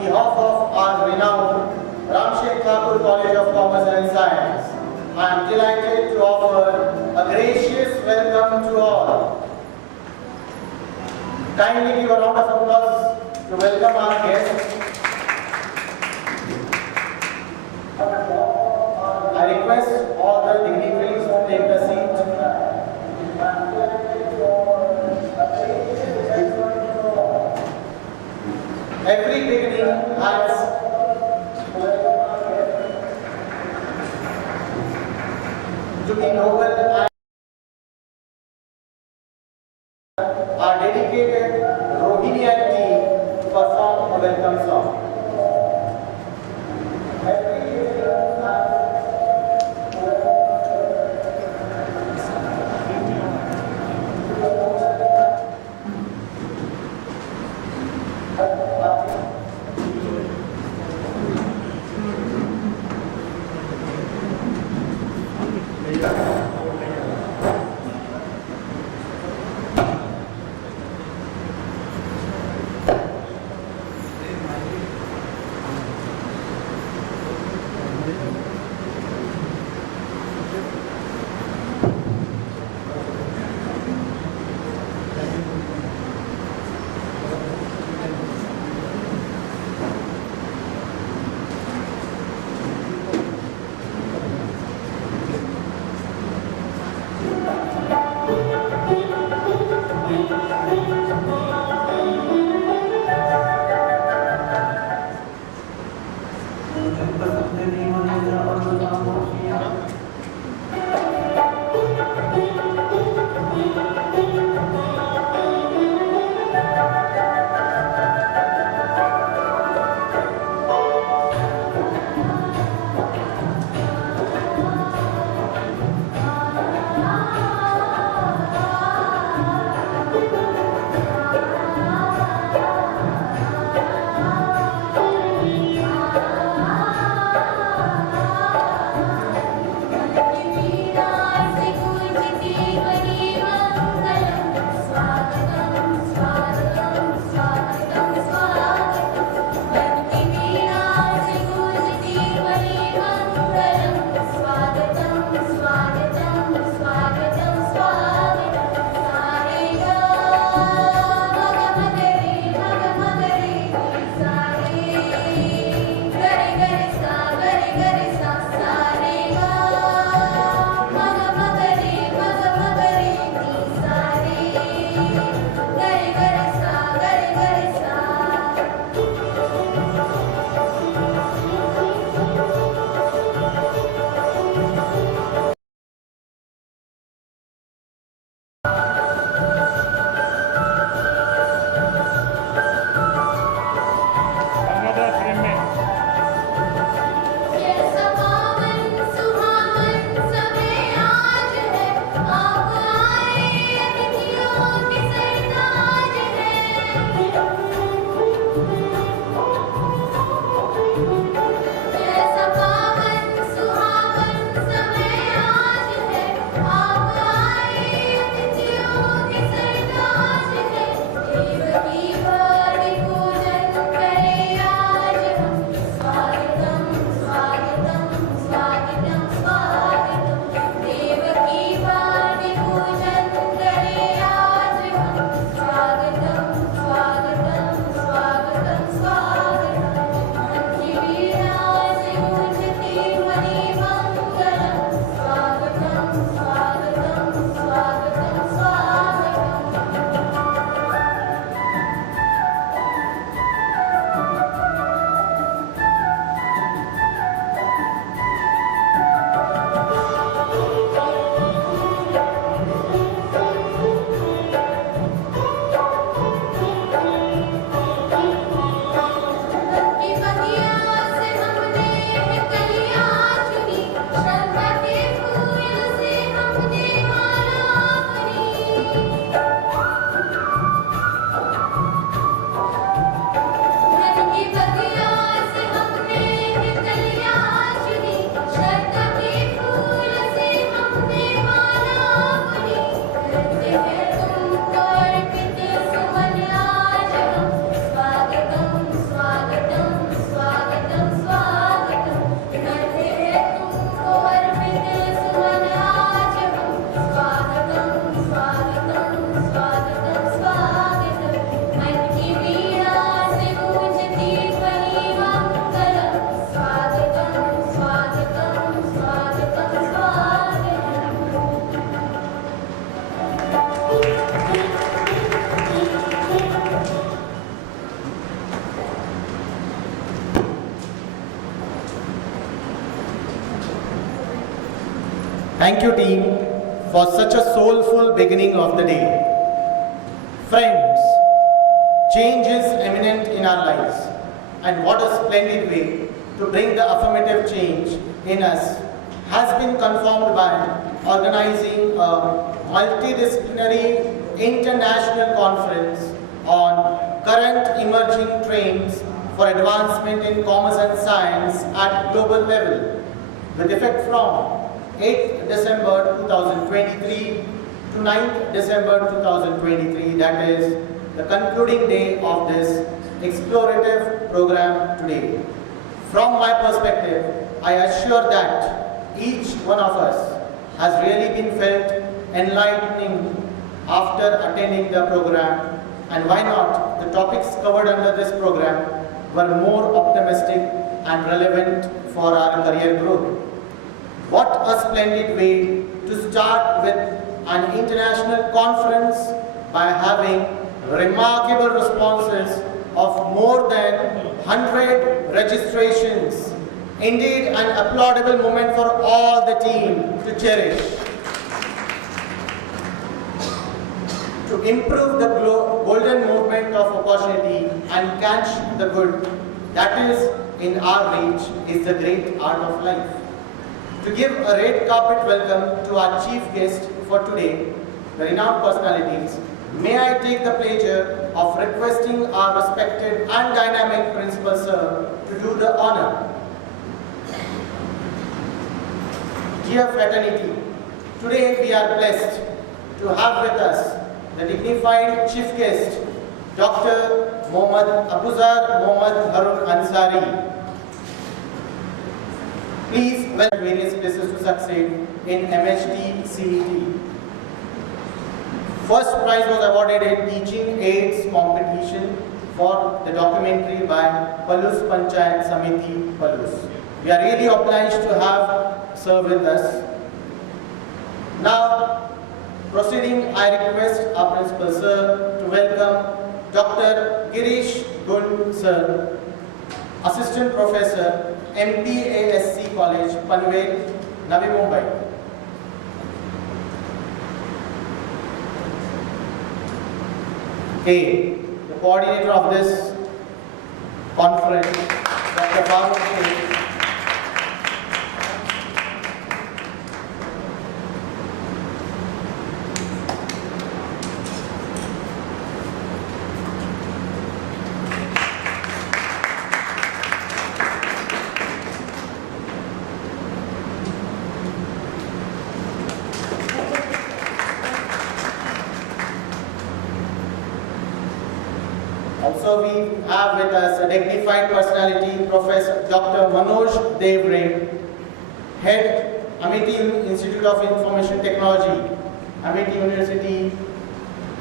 behalf of our renowned Kharghar College of Commerce and Science, I am delighted to offer a gracious welcome to all. Kindly give a round of applause to welcome our guests. I request all the dignitaries to take the seat. Every beginning has to be noble and our dedicated Rohini and team to perform a welcome song. Thank you, team, for such a soulful beginning of the day. Friends, change is imminent in our lives, and what a splendid way to bring the affirmative change in us has been confirmed by organizing a multidisciplinary international conference on current emerging trends for advancement in commerce and science at global level, with effect from 8th December 2023 to 9th December 2023, that is the concluding day of this explorative program today. From my perspective, I assure that each one of us has really been felt enlightening after attending the program, and why not, the topics covered under this program were more optimistic and relevant for our career growth. What a splendid way to start with an international conference by having remarkable responses of more than 100 registrations. Indeed, an applaudable moment for all the team to cherish. To improve the golden movement of opportunity and catch the good that is in our reach is the great art of life. To give a red carpet welcome to our chief guest for today, the renowned personalities, may I take the pleasure of requesting our respected and dynamic principal sir to do the honor. Dear fraternity, today we are blessed to have with us the dignified chief guest, Dr. Abuzar Mohammad Harun Ansari. Please welcome various places to succeed in MHT CET. First prize was awarded in Teaching Aids competition for the documentary by Palus Panchayat Samiti Palus. We are really obliged to have sir with us. Now, proceeding, I request our principal sir to welcome Dr. Girish Gun sir, Assistant Professor, MPASC College, Panvel, Navi Mumbai. Okay, the coordinator of this conference, Dr. Farooq. Also, we have with us a dignified personality, Professor Dr. Manoj Devre, Head, Amity Institute of Information Technology, Amity University,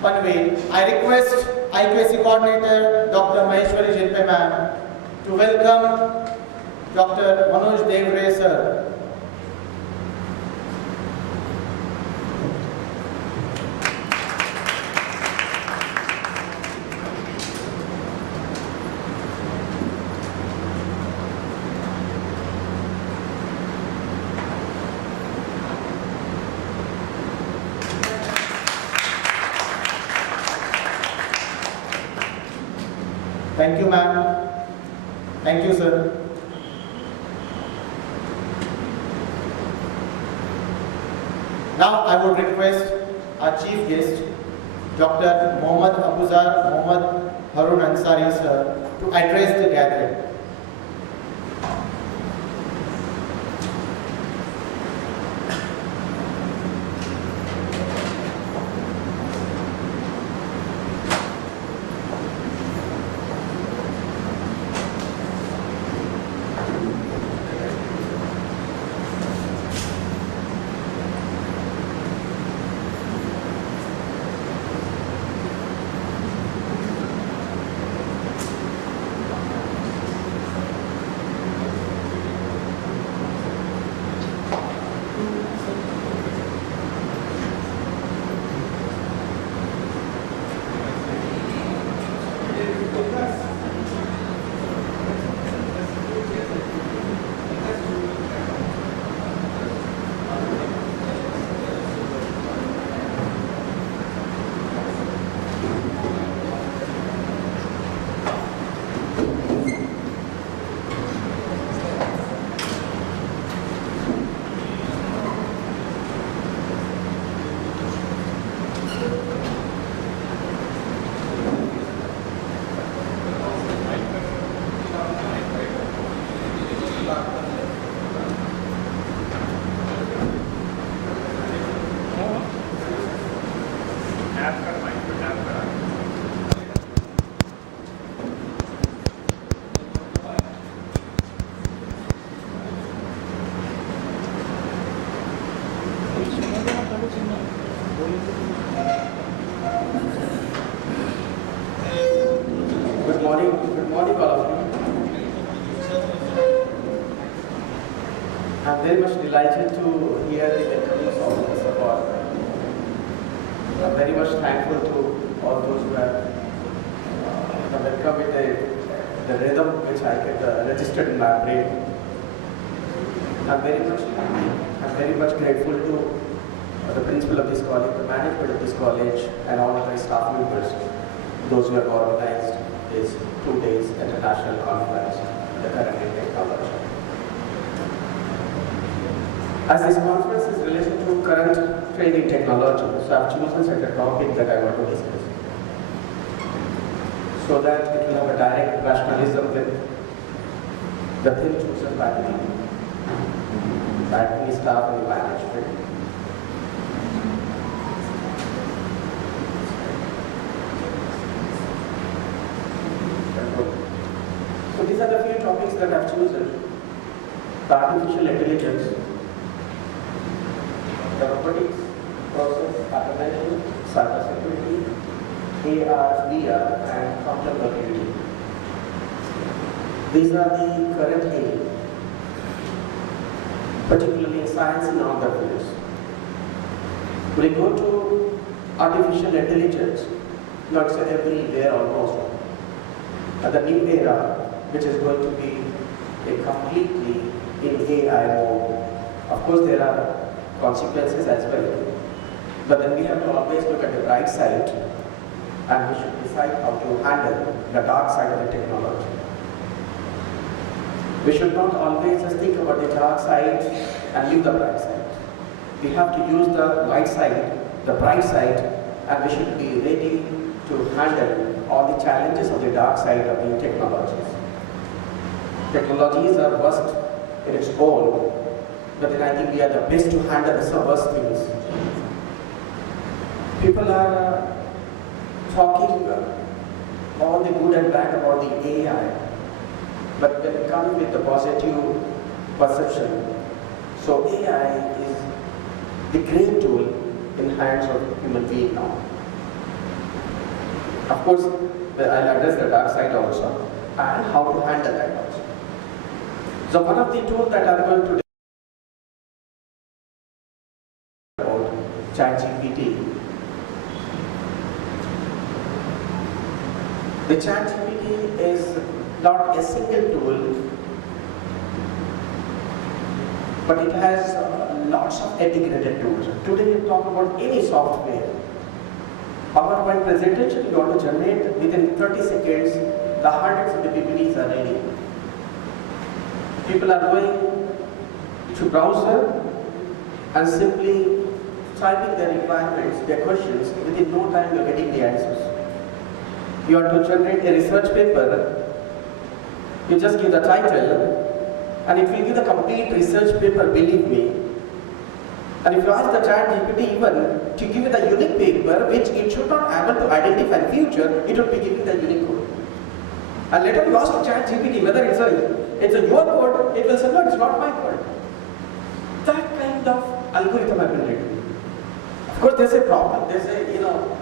Panvel. I request IQAC Coordinator, Dr. Maheshwari Jilpe ma'am, to welcome Dr. Manoj Devre sir. Thank you, ma'am. Thank you, sir. Now, I would request our chief guest, Dr. Mohammad Abuzar Mohammad Harun Ansari, sir, to address the gathering. Good morning all of you. I'm very much delighted to hear the welcoming of this award. I'm very much thankful to all those who have welcomed with the rhythm which I get registered in my brain. I'm very much grateful to the principal of this college, the management of this college, and all of my staff members, those who have organized this 2 days international conference, the current technology. As this conference is related to current training technology, so I've chosen such a topic that I want to discuss, so that it will have a direct rationalism with the thing chosen by the faculty, staff, and management. So these are the few topics that I've chosen: artificial intelligence, robotics, process automation, cybersecurity, AR, VR, and quantum computing. These are the current aim, particularly in science and other fields. We go to artificial intelligence, not so everywhere almost. The new era, which is going to be a completely in AI mode. Of course, there are consequences as well, but then we have to always look at the bright side, and we should decide how to handle the dark side of the technology. We should not always just think about the dark side and leave the bright side. We have to use the light side, the bright side, and we should be ready to handle all the challenges of the dark side of new technologies. Technologies are worst in its own, but then I think we are the best to handle the worst things. People are talking all the good and bad about the AI, but when we come with the positive perception, so AI is the great tool in hands of human being now. Of course, I'll address the dark side also, and how to handle that also. So one of the tools that I'm going to about ChatGPT. The ChatGPT is not a single tool, but it has lots of integrated tools. Today we talk about any software. PowerPoint presentation you want to generate within 30 seconds, the hundreds of the PPTs are ready. People are going to browser and simply typing their requirements, their questions, within no time you're getting the answers. You want to generate a research paper, you just give the title, and it will give the complete research paper, believe me. And if you ask the ChatGPT even to give you the unique paper, which it should not able to identify in future, it will be giving the unique code. And later you ask ChatGPT whether it's your code, it will say, no, it's not my code. That kind of algorithm have been written. Of course, there's a problem. There's a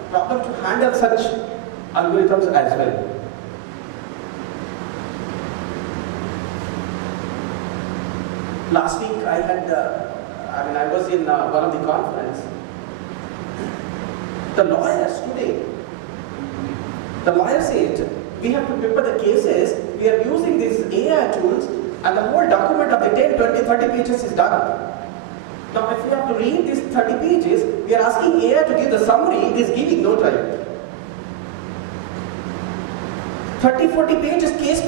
problem to handle such algorithms as well. Last week I was in one of the conference. The lawyers today, the lawyer said, we have to prepare the cases, we are using these AI tools, and the whole document of the 10, 20, 30 pages is done. Now if we have to read these 30 pages, we are asking AI to give the summary, it is giving no time. 30, 40 pages case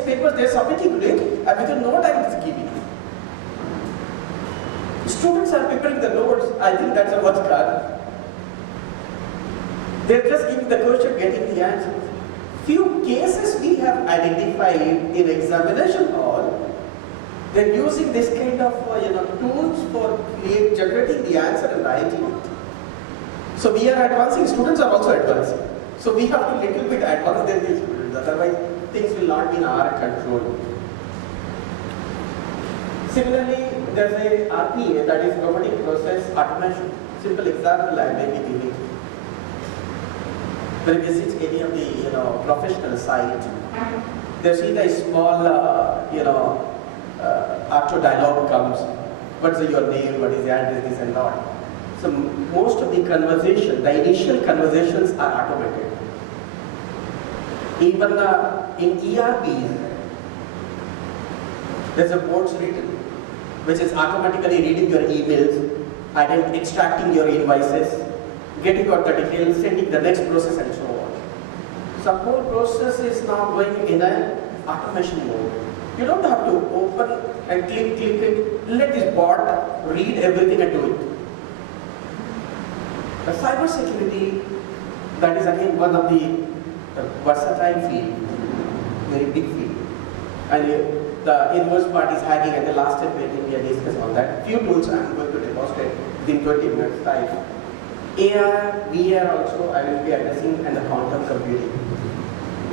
papers they are submitting to it, and within no time it is giving. Students are preparing the notes, I think that's a what's card. They're just giving the question, getting the answers. Few cases we have identified in examination hall, they're using this kind of tools for generating the answer and writing it. So we are advancing, students are also advancing. So we have to little bit advance than the students, otherwise things will not be in our control. Similarly, there's a RPA, that is robotic process automation. Simple example I may be giving. when you visit any of the professional site, they see the small auto dialogue comes. What's your name? What is the address? This and that. So most of the conversation, the initial conversations are automated. Even in ERPs, there's a boards written which is automatically reading your emails, and extracting your invoices, getting out the details, sending the next process and so on. So whole process is now going in an automation mode. You don't have to open and click it. Let this bot read everything and do it. The cyber security, that is again one of the versatile field, very big field. And the inverse part is hacking, and the last step we can discuss on that. Few tools I am going to demonstrate within 20 minutes time. AR, VR also I will be addressing, and the quantum computing.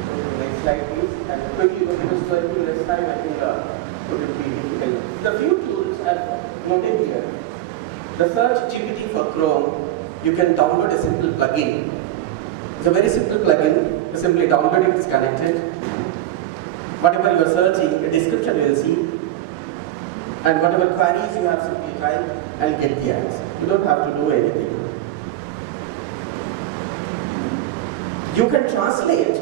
So next slide please. And quickly because 20 minutes time I think it will be difficult. The few tools are noted here. The search GPT for Chrome, you can download a simple plugin. It's a very simple plugin. You simply download it, it's connected. Whatever you are searching, a description you will see. And whatever queries you have, simply type and get the answer. You don't have to do anything. You can translate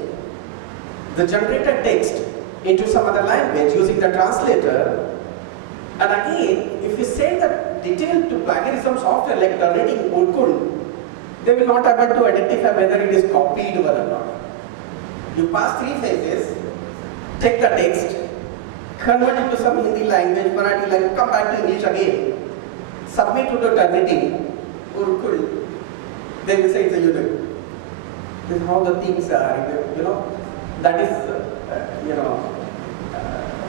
the generated text into some other language using the translator. And again, if you say the detail to plagiarism software like generating Urkund, they will not able to identify whether it is copied or not. You pass 3 phases, take the text, convert it to some Hindi language, Marathi language, come back to English again, submit to the generating Urkund, they will say it's a unit. This is how the things are, that is,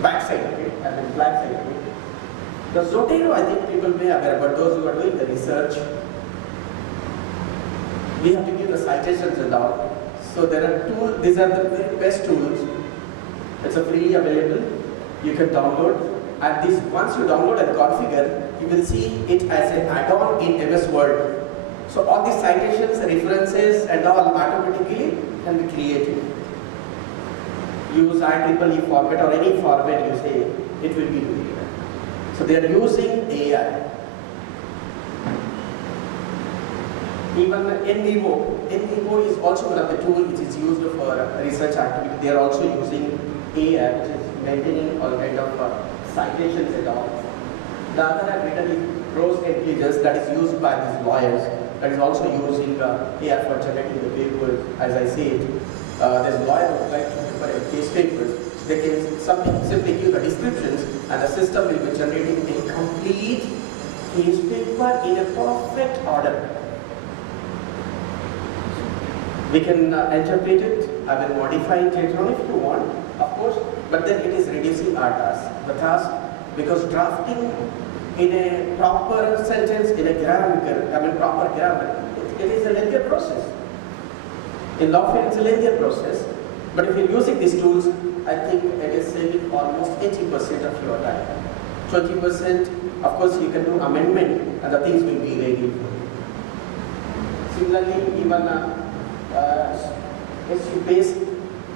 backside of it, and then black side of it. The Zotero, I think people may aware, but those who are doing the research, we have to give the citations and all. So there are tools, these are the very best tools. It's a freely available, you can download. And this, once you download and configure, you will see it as an add-on in MS Word. So all these citations, references and all automatically can be created. Use IEEE format or any format you say, it will be created. So they are using AI. Even NVivo is also one of the tools which is used for research activity. They are also using AI, which is maintaining all kind of citations and all. The other I've written is prose intelligence, that is used by these lawyers. That is also using AI for generating the papers. As I said, there's a lawyer who would like to prepare case papers. They can simply give the descriptions, and the system will be generating a complete case paper in a perfect order. We can interpret it, I will modify it later on if you want, of course, but then it is reducing our task. The task, because drafting in a proper sentence, in a proper grammar, it is a lengthy process. In law firm, it's a lengthy process, but if you're using these tools, I think it is saving almost 80% of your time. 20%, of course, you can do amendment, and the things will be ready. Similarly, even SU-based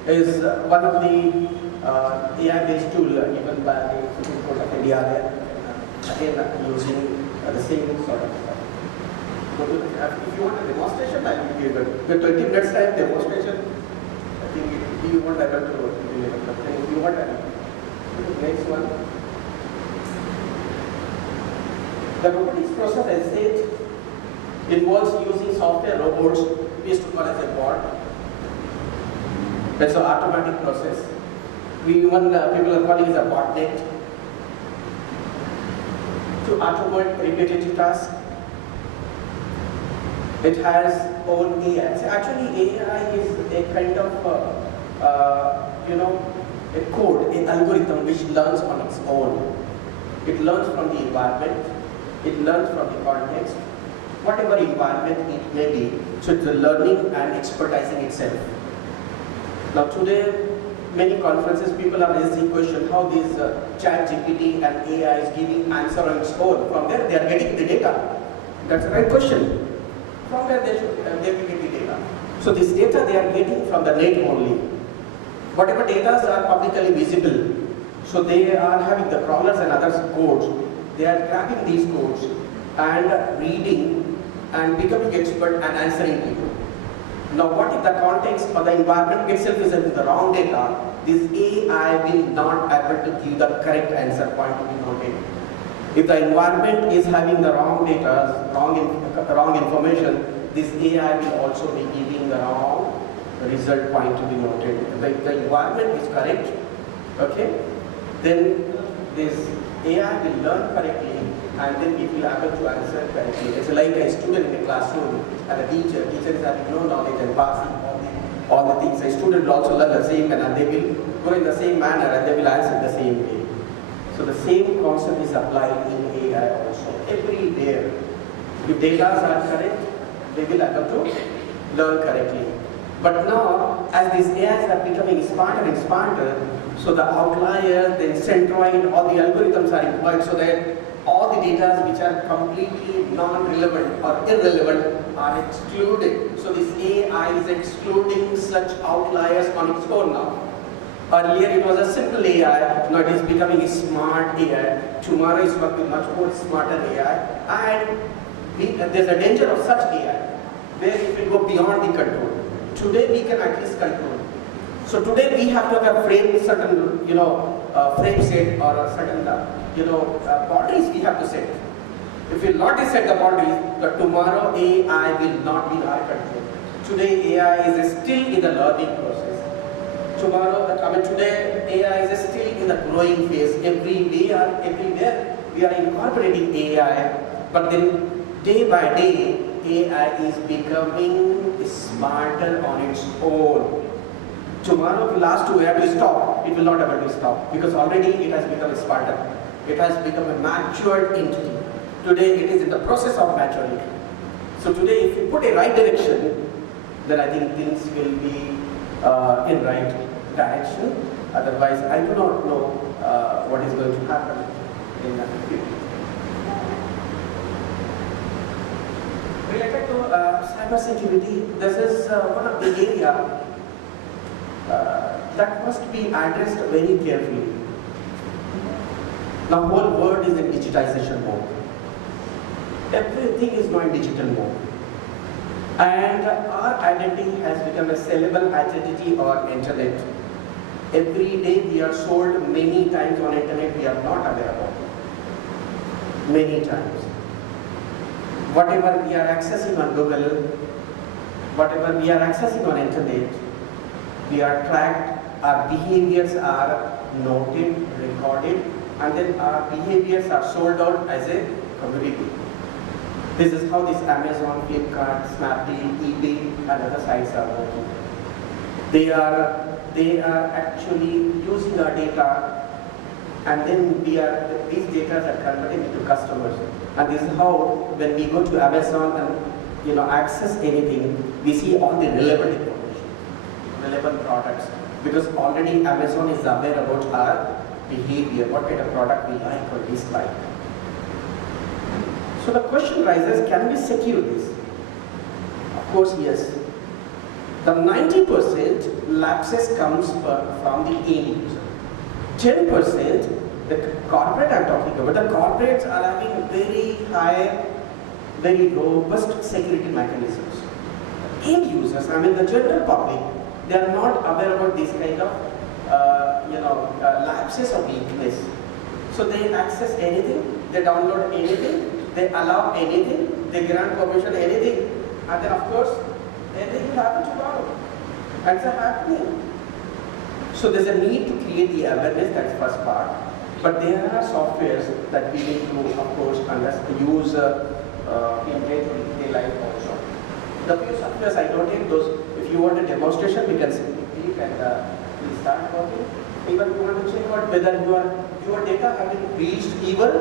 is one of the AI-based tool given by the Supreme Court of India there. Again, using the same sort of stuff. If you want a demonstration, I will give it. The 20 minutes time demonstration, I think you won't able to deliver. If you want next one. The robotics process, as I said, involves using software robots, we used to call as a bot. That's an automatic process. People are calling it a botnet. To automate repetitive tasks. It has own AI. So actually, AI is a kind of, a code, an algorithm which learns on its own. It learns from the environment. It learns from the context. Whatever environment it may be, so it's learning and expertising itself. Now today, many conferences, people are raising question how this chat GPT and AI is giving answer on its own. From there, they are getting the data. That's the right question. From where they will get the data. So this data they are getting from the net only. Whatever data are publicly visible, so they are having the crawlers and other codes. They are cracking these codes and reading and becoming expert and answering people. Now what if the context or the environment itself is in the wrong data? This AI will not able to give the correct answer, point to be noted. If the environment is having the wrong data, wrong information, this AI will also be giving the wrong result, point to be noted. If the environment is correct, okay, then this AI will learn correctly and then it will be able to answer correctly. It's like a student in a classroom and a teacher is having no knowledge and passing all the things. A student will also learn the same and they will go in the same manner and they will answer the same way. So the same concept is applied in AI also. Everywhere, if data are correct, they will be able to learn correctly. But now, as these AIs are becoming smarter and smarter, so the outliers, the centroid, all the algorithms are employed so that all the data which are completely non-relevant or irrelevant are excluded. So this AI is excluding such outliers on its own now. Earlier it was a simple AI, now it is becoming a smart AI. Tomorrow is working much more smarter AI, and there's a danger of such AI where it will go beyond the control. Today we can at least control. So today we have to have a frame, certain frame set or a certain boundaries we have to set. If we will not set the boundaries, the tomorrow AI will not be in our control. Today AI is still in the learning process. Today AI is still in the growing phase. Everywhere we are incorporating AI, but then day by day AI is becoming smarter on its own. Tomorrow if we ask to where to stop, it will not able to stop because already it has become smarter. It has become a matured entity. Today it is in the process of maturity. So today if we put a right direction, then I think things will be in right direction. Otherwise, I do not know what is going to happen in the future. Related to cyber security, this is one of the area that must be addressed very carefully. The whole world is in digitization mode. Everything is now in digital mode. And our identity has become a sellable identity on internet. Every day we are sold many times on internet we are not aware about. Many times. Whatever we are accessing on Google, whatever we are accessing on internet, we are tracked, our behaviors are noted, recorded, and then our behaviors are sold out as a commodity. This is how this Amazon, Flipkart, Snapdeal, eBay and other sites are working. They are actually using our data, and then these data are converted into customers. And this is how when we go to Amazon and access anything, we see all the relevant information, relevant products, because already Amazon is aware about our behavior, what kind of product we like or dislike. So the question rises, can we secure this? Of course, yes. The 90% lapses comes from the end user. 10%, the corporate I'm talking about, the corporates are having very high, very robust security mechanisms. End users, the general public, they are not aware about this kind of lapses or weakness. So they access anything, they download anything, they allow anything, they grant permission anything, and then of course anything will happen tomorrow. And it's happening. So there's a need to create the awareness, that's the first part. But there are softwares that we need to, of course, use in day-to-day life also. The few softwares I noted, those, if you want a demonstration, we can simply click and we'll start working. Even if you want to check out whether your data have been reached even,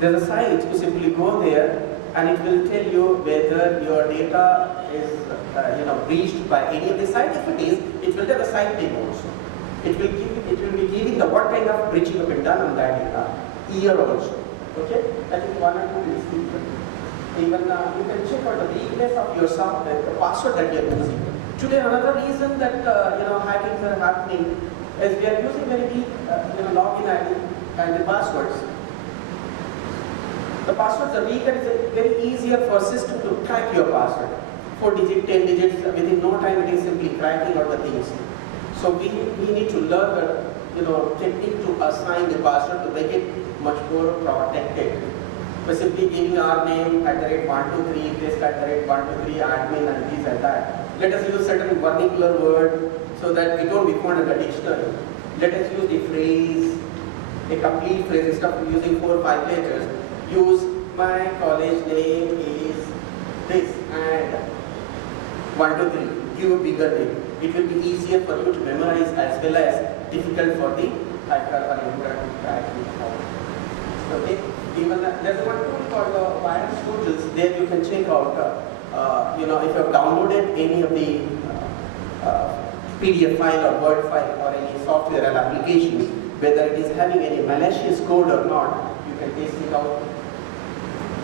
there's a site, you simply go there and it will tell you whether your data is breached by any of the site. If it is, it will tell the site name also. It will be giving the what kind of breaching have been done on that data, year also. Okay? I think 1 or 2 days. Even you can check out the weakness of your software, the password that you are using. Today, another reason that hackings are happening is we are using very weak login ID and the passwords. The passwords are weak and it's very easier for system to crack your password. 4 digits, 10 digits, within no time it is simply cracking out the things. So we need to learn the technique to assign the password to make it much more protected. By simply giving our name at the rate 123, this at the rate 123, admin and this and that. Let us use certain vernacular word so that we don't be found in the dictionary. Let us use the phrase, a complete phrase instead of using 4 or 5 letters. Use my college name is this and 1, 2, 3. Give a bigger name. It will be easier for you to memorize as well as difficult for the hacker or intruder to crack it. Okay. Even there's one tool called virus tools. There you can check out. If you have downloaded any of the PDF file or Word file or any software and application, whether it is having any malicious code or not, you can test it out.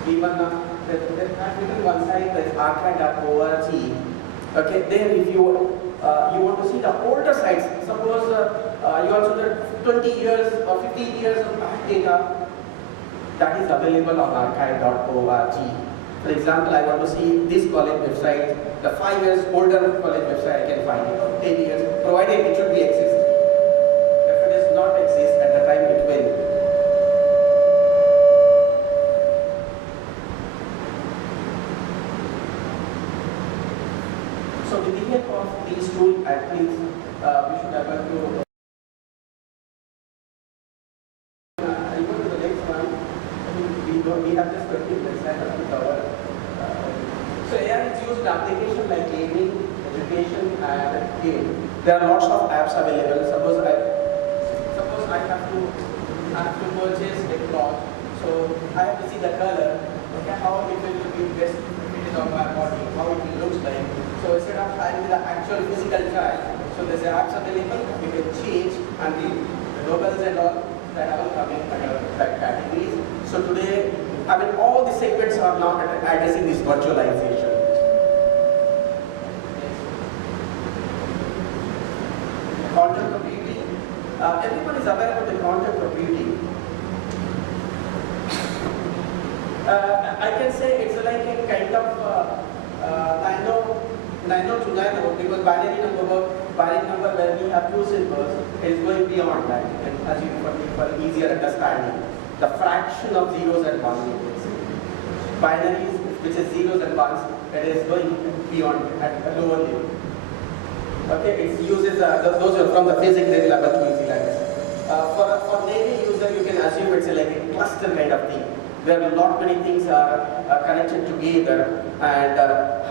Even I've written one site that is archive.org. Okay, there if you want to see the older sites, suppose you also have 20 years or 15 years of back data, that is available on archive.org. For example, I want to see this college website, the 5 years older college website I can find it, or 10 years, provided it should be exist. If it does not exist at the time it will. So with the help of these tools, at least we should have to we have just 20 minutes left to cover. So AI is used in applications like gaming, education, and game. There are lots of apps available. Suppose I have to purchase a cloth. So I have to see the color. Okay, how it will be best fitted on my body, how it will look like. So instead of having the actual physical trial, so there's apps available. You can change and the logos and all that are coming under that categories. So today, all the segments are now addressing this virtualization. Quantum computing. Everyone is aware of the quantum computing. I can say it's like a kind of nano to nano, because binary number where we have 2 symbols is going beyond that. You can assume for easier understanding. The fraction of zeros and ones. Binaries, which is zeros and ones, it is going beyond at a lower level. Okay, it uses those are from the physics they will have to easy like this. For Navy user, you can assume it's like a cluster kind of thing, where a lot many things are connected together and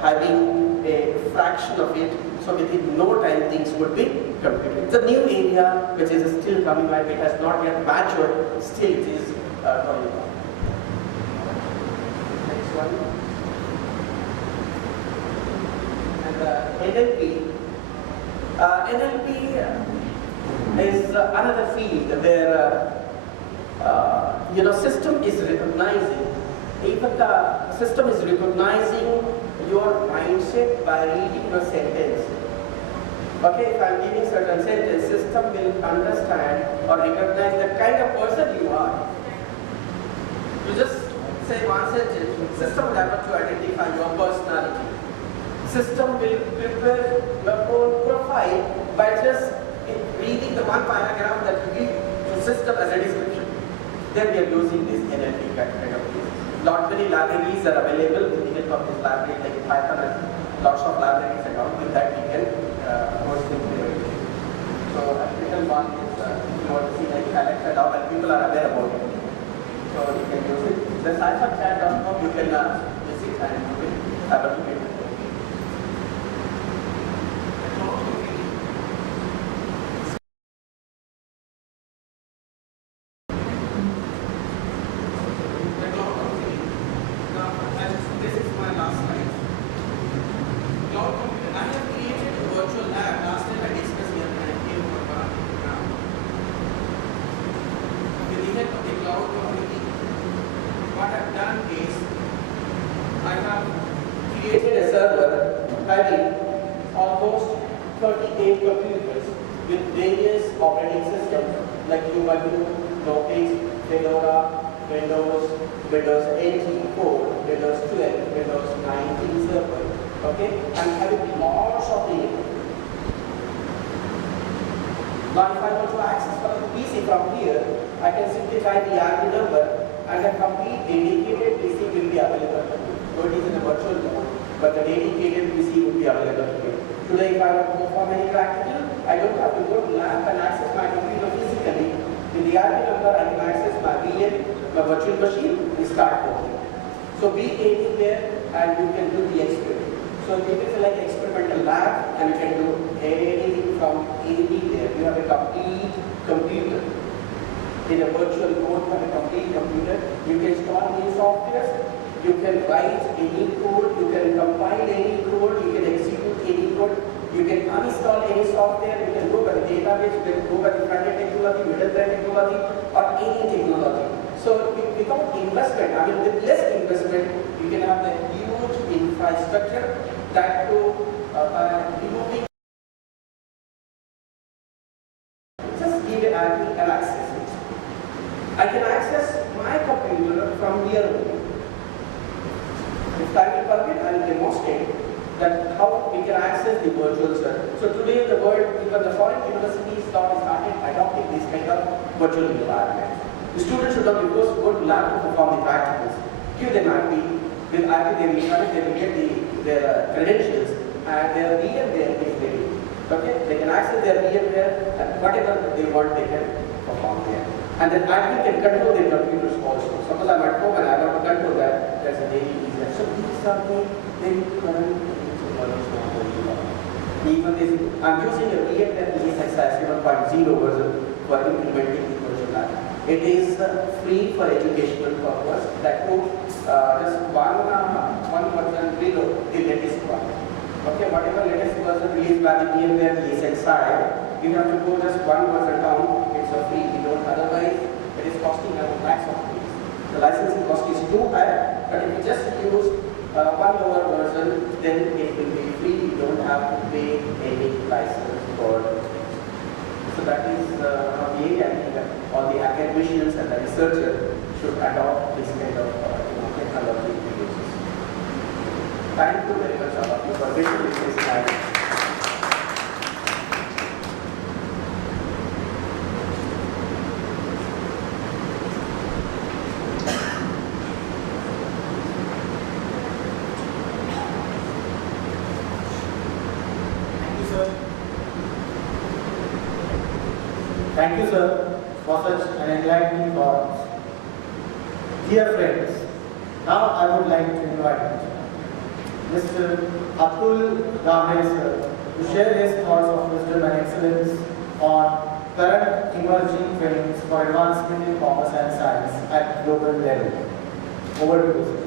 having a fraction of it. So within no time things would be computed. It's a new area which is still coming up. It has not yet matured. Still it is going on. Next one. And NLP. NLP is another field where system is recognizing. Even the system is recognizing your mindset by reading a sentence. Okay, if I am giving certain sentence, system will understand or recognize the kind of person you are. You just say one sentence, system will have to identify your personality. System will prepare your own profile by just reading the one paragraph that you give to system as a description. Then we are using this NLP kind of thing. Lot many libraries are available with the help of this library like Python and lots of libraries around. With that we can host implementation. So application one is you want to see like Alex and all, and people are aware about it. So you can use it. The cypherchat.com you can visit and you will have a look at it. I have created a server having almost 38 computers with various operating systems like Ubuntu, Linux, Fedora, Windows 84, Windows 12, Windows 19 server. Okay, I'm having lots of data. Now if I want to access for the PC from here, I can simply type the IP number and a complete dedicated PC will be available to me. So it is in a virtual mode, but the dedicated PC will be available to me. Today if I want to perform any practical, I don't have to go to lab and access my computer physically. With the IP number, I can access my VM, my virtual machine, and start working. So be anything there and you can do the experiment. So it is like experimental lab and you can do anything from anywhere. You have a complete computer. In a virtual mode, you have a complete computer. You can install new softwares. You can write any code. You can compile any code. You can execute any code. You can uninstall any software. You can go by the database. You can go by the front-end technology, middle-end technology, or any technology. So without investment, I mean with less investment, you can have the huge infrastructure that to removing. Just give it and access it. I can access my computer from here. If time will permit, I will demonstrate that how we can access the virtual server. So today in the world, even the foreign universities now started adopting this kind of virtual environment. The students should not be forced to go to lab to perform the practicals. Give them IP. With IP they will get their credentials and their VMware is ready. Okay? They can access their VMware and whatever they want they can perform there. And then IP can control their computers also. Suppose I'm at home and I want to control that, that's a daily easier. So these are the very current even this, I'm using a VMware ESXi 7.0 version for implementing the virtual lab. It is free for educational purpose. That too, just one version below the latest one. Okay, whatever latest version released by the VMware ESXi, you have to go just one version down. It's a free. You don't. Otherwise, it is costing around lakhs of rupees. The licensing cost is too high. But if you just use one lower version, then it will be free. You don't have to pay any license for. So that is how the area, all the academicians and the researchers should adopt this kind of technology uses. Thank you very much all of you for listening to this slide. Thank you, sir, for such an enlightening thoughts. Dear friends, now I would like to invite Mr. Atul Gamre, sir, to share his thoughts of wisdom and excellence on current emerging trends for advancement in commerce and science at global level. Over to you, sir.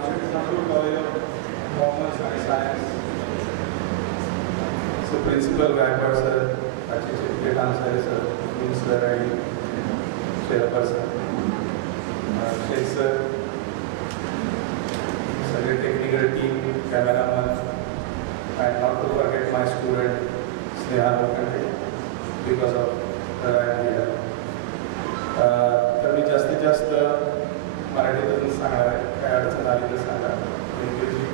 College of Commerce and Science. So Principal Gaikwad sir, RTCCS answer sir, Dean sir and Chairperson, Sheikh sir, the technical team, cameraman, and not to forget my student Sneha Lokande, because of her idea. तर मी जास्तीत जास्त मराठीतून सांगणार आहे, काय अडचण आली तर सांगा. इंग्रजी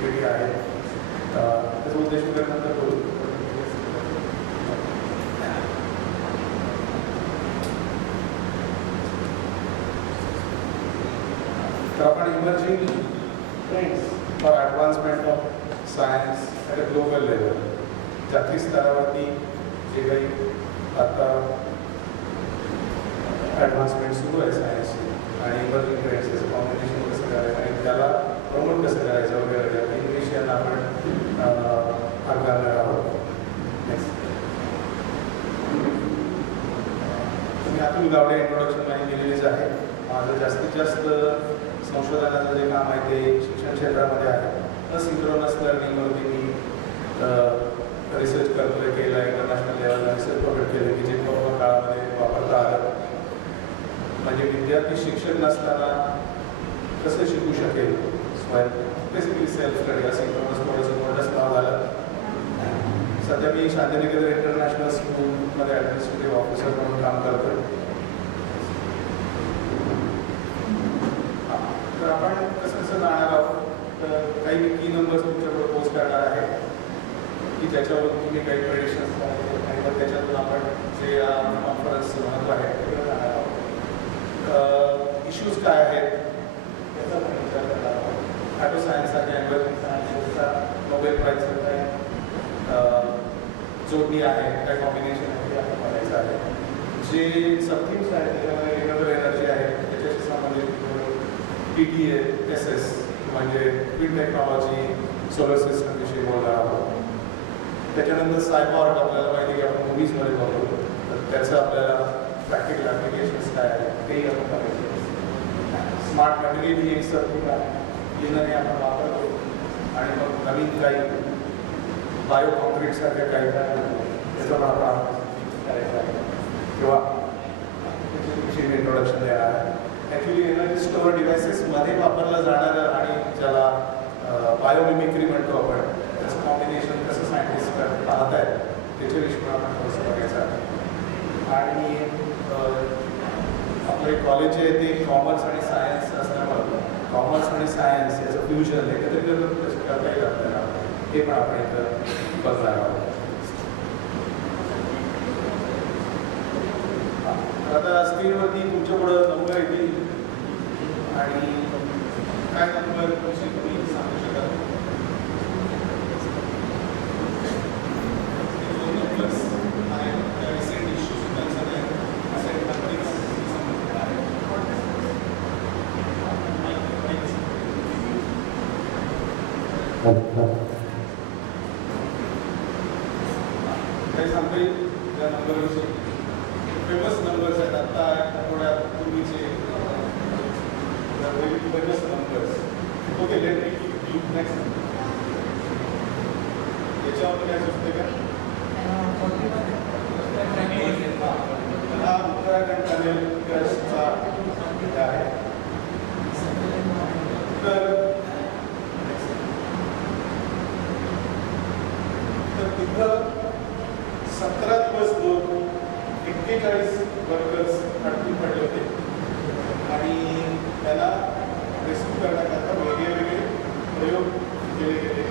पिढी आहे, त्याचा उद्देश वगैरे नंतर बोलू. तर आपण emerging trends for advancement of science at a global level, जागतिक स्तरावरती जे काही आता ॲडव्हान्समेंट सुरू आहे सायन्सची आणि इमर्जिंग ट्रेंड्स याचं कॉम्बिनेशन कसं करायचं आणि त्याला प्रमोट कसं करायचं वगैरे या तीन विषयांना आपण अभ्यासणार आहोत. तुम्ही अतुल गावडे इंट्रोडक्शन लाईन दिलेलीच आहे. माझं जास्तीत जास्त संशोधनाचं जे काम आहे ते शिक्षण क्षेत्रामध्ये आहे. सिंक्रोनस लर्निंगवरती मी रिसर्च करतोय, केला इंटरनॅशनल लेवलला रिसर्च प्रोजेक्ट केलं की जे कोरोना काळामध्ये वापरता आलं. म्हणजे विद्यार्थी शिक्षक नसताना कसं शिकू शकेल स्वयं, बेसिकली सेल्फ स्टडी. सिंक्रोनस थोडंसं मोठंच नाव झालं. सध्या मी शांतिनिकेतन इंटरनॅशनल स्कूलमध्ये ॲडमिनिस्ट्रेटिव्ह ऑफिसर म्हणून काम करतोय. तर आपण कसं कसं जाणार आहोत, तर काही मी की नंबर्स तुमच्याकडे पोस्ट करणार आहे की ज्याच्यावर तुम्ही काही प्रेडिक्शन्स आणि मग त्याच्यातून आपण जे कॉन्फरन्सचं महत्त्व आहे ते जाणार आहोत. इश्यूज काय आहेत त्याचा पण विचार करणार आहोत. ॲटो सायन्ससाठी एन्व्हायरमेंट सायन्सचा नोबेल प्राईजचं काय जोडणी आहे, काय कॉम्बिनेशन आहे ते आपण बघायचं आहे. जे सबथिम्स आहेत त्याच्यामध्ये रिन्युएबल एनर्जी आहे त्याच्याशी संबंधित PTA, SS म्हणजे विंड टेक्नॉलॉजी, सोलर सिस्टमविषयी बोलणार आहोत. त्याच्यानंतर सायपॉर्ट आपल्याला माहिती की आपण मूवीजमध्ये बघतो, तर त्याचं आपल्याला प्रॅक्टिकल ॲप्लिकेशन्स काय आहे तेही आपण बघायचे. स्मार्ट मटेरियल ही एक सबथिंग आहे, लिनने आपण वापरतो आणि मग नवीन काही बायो कॉन्क्रीटसारख्या काही त्याचा पण आपण करायचं आहे किंवा त्याची इंट्रोडक्शन देणार आहे. ॲक्च्युली एनर्जी स्टोअर डिव्हायसेसमध्ये वापरलं जाणारं आणि ज्याला बायोमिमिक्री म्हणतो आपण, त्याचं कॉम्बिनेशन कसं सायंटिस्ट पाहत आहेत त्याच्याविषयी आपण थोडंसं बघायचं आहे. आणि आपलं एक कॉलेज आहे ते कॉमर्स आणि सायन्स असल्यामुळं कॉमर्स आणि सायन्स याचं फ्युजन एकत्रित कसं करता येईल आपल्याला हे पण आपण इथं बघणार आहोत. आता स्क्रीनवरती तुमच्यापुढं नंबर येतील आणि काय नंबर तुम्ही सांगू शकाल? नंबर्स आहेत रिसेंट इश्यूज असे काही सांगता येईल त्या नंबरविषयी? फेमस नंबर्स आहेत आत्ता आठवड्यात पूर्वीचे famous numbers. Okay, let me next याच्यावर काय सुचते का? हा उत्तराखंड टनेल क्रशचा आहे. तर तिथं 17 दिवस लोक 41 वर्कर्स अडकून पडले होते आणि त्याला रेस्क्यू करण्याकरता वेगळे प्रयोग केले गेले.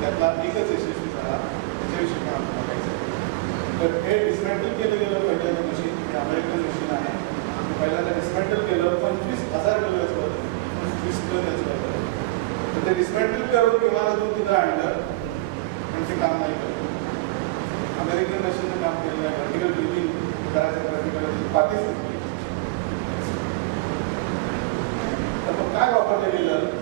त्यातला एकच यशस्वी झाला, त्याच्याविषयी पण आपण बघायचं. तर हे डिस्मॅन्टल केलं गेलं पहिल्यांदा मशीन, हे अमेरिकन मशीन आहे. पहिल्यांदा डिस्मॅन्टल केलं 25,000 किलो याचं होतं, 25 टन याचं होतं. तर ते डिस्मॅन्टल करून विमानातून तिथं आणलं पण ते काम नाही करत. अमेरिकन मशीनचं काम केलं आहे. व्हर्टिकल ब्रिथिंग करायचं प्रॅक्टिकल पातीच नाही. तर मग काय वापरलं गेलं?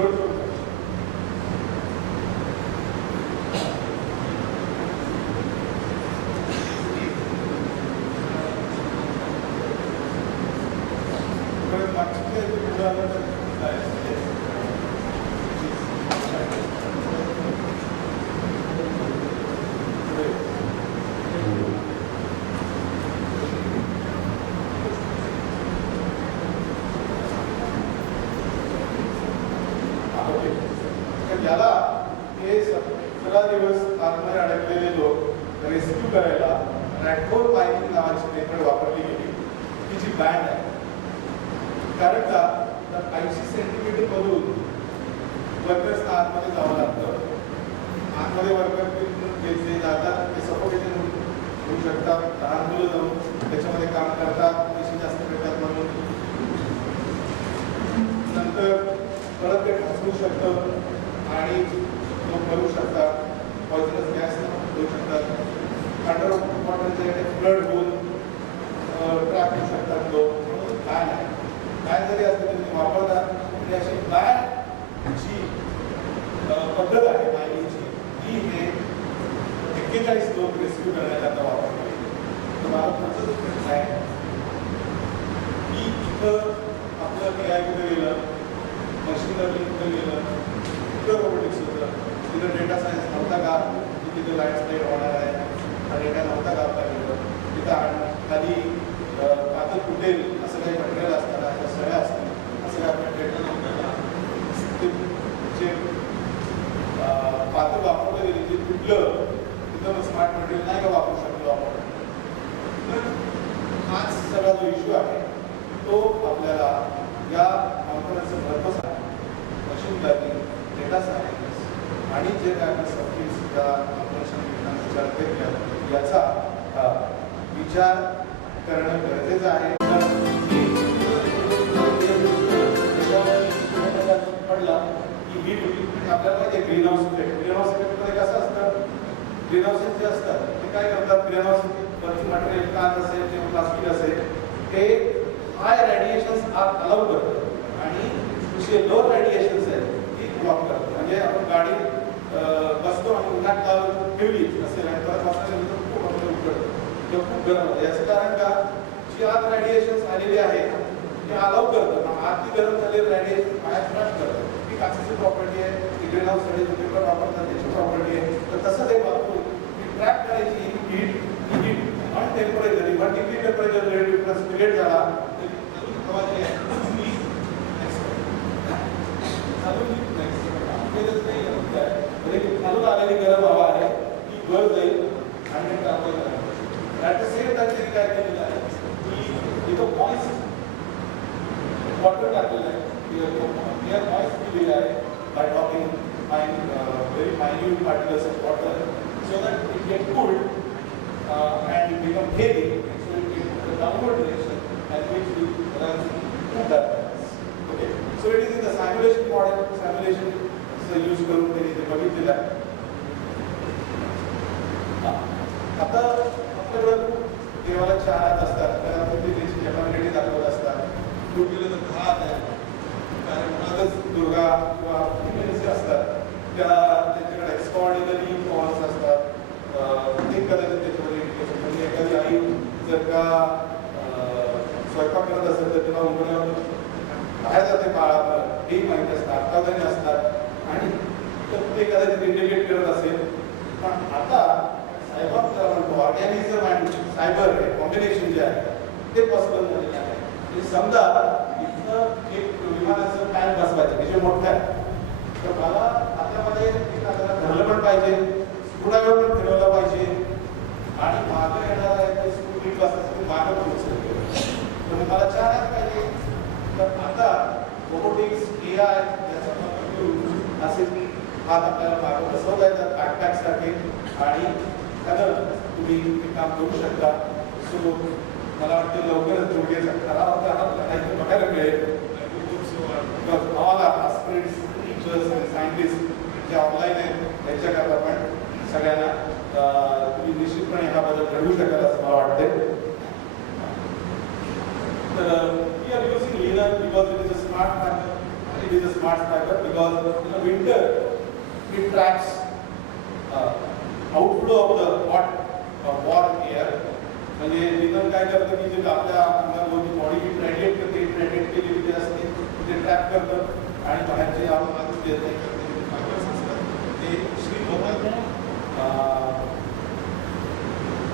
जोड जोड याला हे 17 दिवस आतमध्ये अडकलेले लोक रेस्क्यू करायला रॅटफोर मायनिंग नावाची मेथड वापरली गेली, ही जी बँड आहे. कारण का तर 80 सेंटीमीटर मधून वर्कर्स आतमध्ये जावं लागतं. आतमध्ये वर्कर जे जातात ते सफोकेशन होऊ शकतात. लहान मुलं जाऊन त्याच्यामध्ये काम करतात, पैसे जास्त मिळतात म्हणून. नंतर परत ते घासू शकतं आणि लोक मरू शकतात, पॉइझनस गॅस होऊ शकतात. अंडर वॉटरचे फ्लड होऊन ट्रॅप होऊ शकतात लोक. काय नाही, काय जरी असलं तरी ते वापरतात. आणि अशी बॅन जी पद्धत आहे मायनिंगची, ती हे 41 लोक रेस्क्यू करण्यात आता वापरली. तर मला पुढचं प्रश्न आहे की इथं आपलं AI कुठे गेलं, मशीन लर्निंग कुठे गेलं, कुठं रोबोटिक्स होतं, तिथं डेटा सायन्स नव्हता का, की तिथे लँडस्लाईड होणार आहे हा डेटा नव्हता का आपल्याकडं, तिथं खाली पातळ फुटेल असं काही मटेरियल असताना किंवा सगळ्या असतील असं काही आपल्या डेटा नव्हतं का, ते जे पातळ वापरलं गेले जे तुटलं तिथं मग स्मार्ट मटेरियल नाही का वापरू शकलो आपण. तर हाच सगळा जो इश्यू आहे तो आपल्याला या कॉन्फरन्सचं महत्त्व सांगतो. मशीन लर्निंग, डेटा सायन्स आणि जे काय आपण सबस्किल्स या कॉन्फरन्सच्या चर्चा केल्या याचा विचार करणं गरजेचं आहे. पडला की हीट आपल्याला माहिती आहे green house effect. Green house इफेक्टमध्ये कसं असतं, ग्रीन हाऊसेस जे असतात ते काय करतात, ग्रीन हाऊस वरती मटेरियल काच असेल किंवा प्लास्टिक असेल ते हाय रेडिएशन्स आत अलाउ करतात आणि जे लो रेडिएशन्स आहेत ती ब्लॉक करतात. म्हणजे आपण गाडी बसतो आणि उन्हात लावून ठेवली असेल आणि परत बसल्यानंतर खूप आपल्याला उघडतं किंवा खूप गरम होतं. याचं कारण का, जी आत रेडिएशन्स आलेली आहेत ते अलाउ करतं, आत ती गरम झालेली रेडिएशन बाहेर फ्लश करतं. ही काचेची प्रॉपर्टी आहे, ती ग्रीन हाऊससाठी जे पेपर वापरतात त्याची प्रॉपर्टी आहे. तर तसंच एक वापरून ती ट्रॅप करायची heat on temperature 1 degree temperature difference create झाला तर हवा जी आहे ती खालून आलेली गरम हवा आहे ती वर जाईल आणि ॲट द सेम टाइम त्यांनी काय केलेलं आहे की इथं मॉइस्ट वॉटर टाकलेलं आहे, एअर मॉइस्ट केलेलं आहे by dropping very minute particles of water so that it get cooled and become heavy, and so it gets the downward direction and which will run through that. Okay, so it is in the simulation model, simulation use करून त्यांनी ते बघितलेलं आहे. आता आपल्याकडे देवाला 4 हात असतात, त्याला प्रत्येक त्याची कॅपॅबिलिटी दाखवत असतात. खूप गेलं तर 10 हात आहे, कारण मुळातच दुर्गा किंवा असतात त्यांच्याकडे एक्स्ट्रॉर्डिनरी पॉवर्स असतात. ते कदाचित त्याच्यामध्ये इंडिकेशन म्हणजे एखादी आई जर का स्वयंपाक करत असेल तर तिला उघड्यावर बाहेर जाते बाळाला, हेही माहीत असतं, अत्याधुनिक असतात आणि ते कदाचित इंडिकेट करत असेल. पण आता सायबर म्हणतो ऑर्गॅनिझम आणि सायबर हे कॉम्बिनेशन जे आहे ते पॉसिबल झालेलं आहे. म्हणजे समजा इथं एक विमानाचं टँक बसवायचं जे मोठं आहे, तर मला आतमध्ये एखाद्याला धरलं पण पाहिजे, स्क्रूड्रायव्हर पण फिरवलं पाहिजे आणि मागं येणारा आहे स्क्रू बसण्यासाठी मागं पोहोचलं. तर मला 4 हात पाहिजे. तर आता रोबोटिक्स AI याचा वापर करून असे हात आपल्याला मागं बसवता येतात बॅकपॅकसाठी आणि त्यानं तुम्ही हे काम करू शकता. सो मला वाटतं लवकरच जोडीचा खरा होता हा काहीतरी बघायला मिळेल. आम्हाला आस्पिरंट्स, टीचर्स आणि सायंटिस्ट जे ऑनलाईन आहेत त्यांच्याकरता पण सगळ्यांना तुम्ही निश्चितपणे हा बदल घडवू शकाल असं मला वाटतंय. तर we are using linear because it is a smart method. it is a smart fiber because in the winter it tracks outflow of the hot warm air. म्हणजे लिनन काय करतं की जे आपल्या अंगावरती बॉडी रेडिएट करते, रेडिएट केलेली जे असते ते ट्रॅप करतं आणि बाहेरचे आवाज देत नाही. फायबर्स असतात ते श्रीक होतात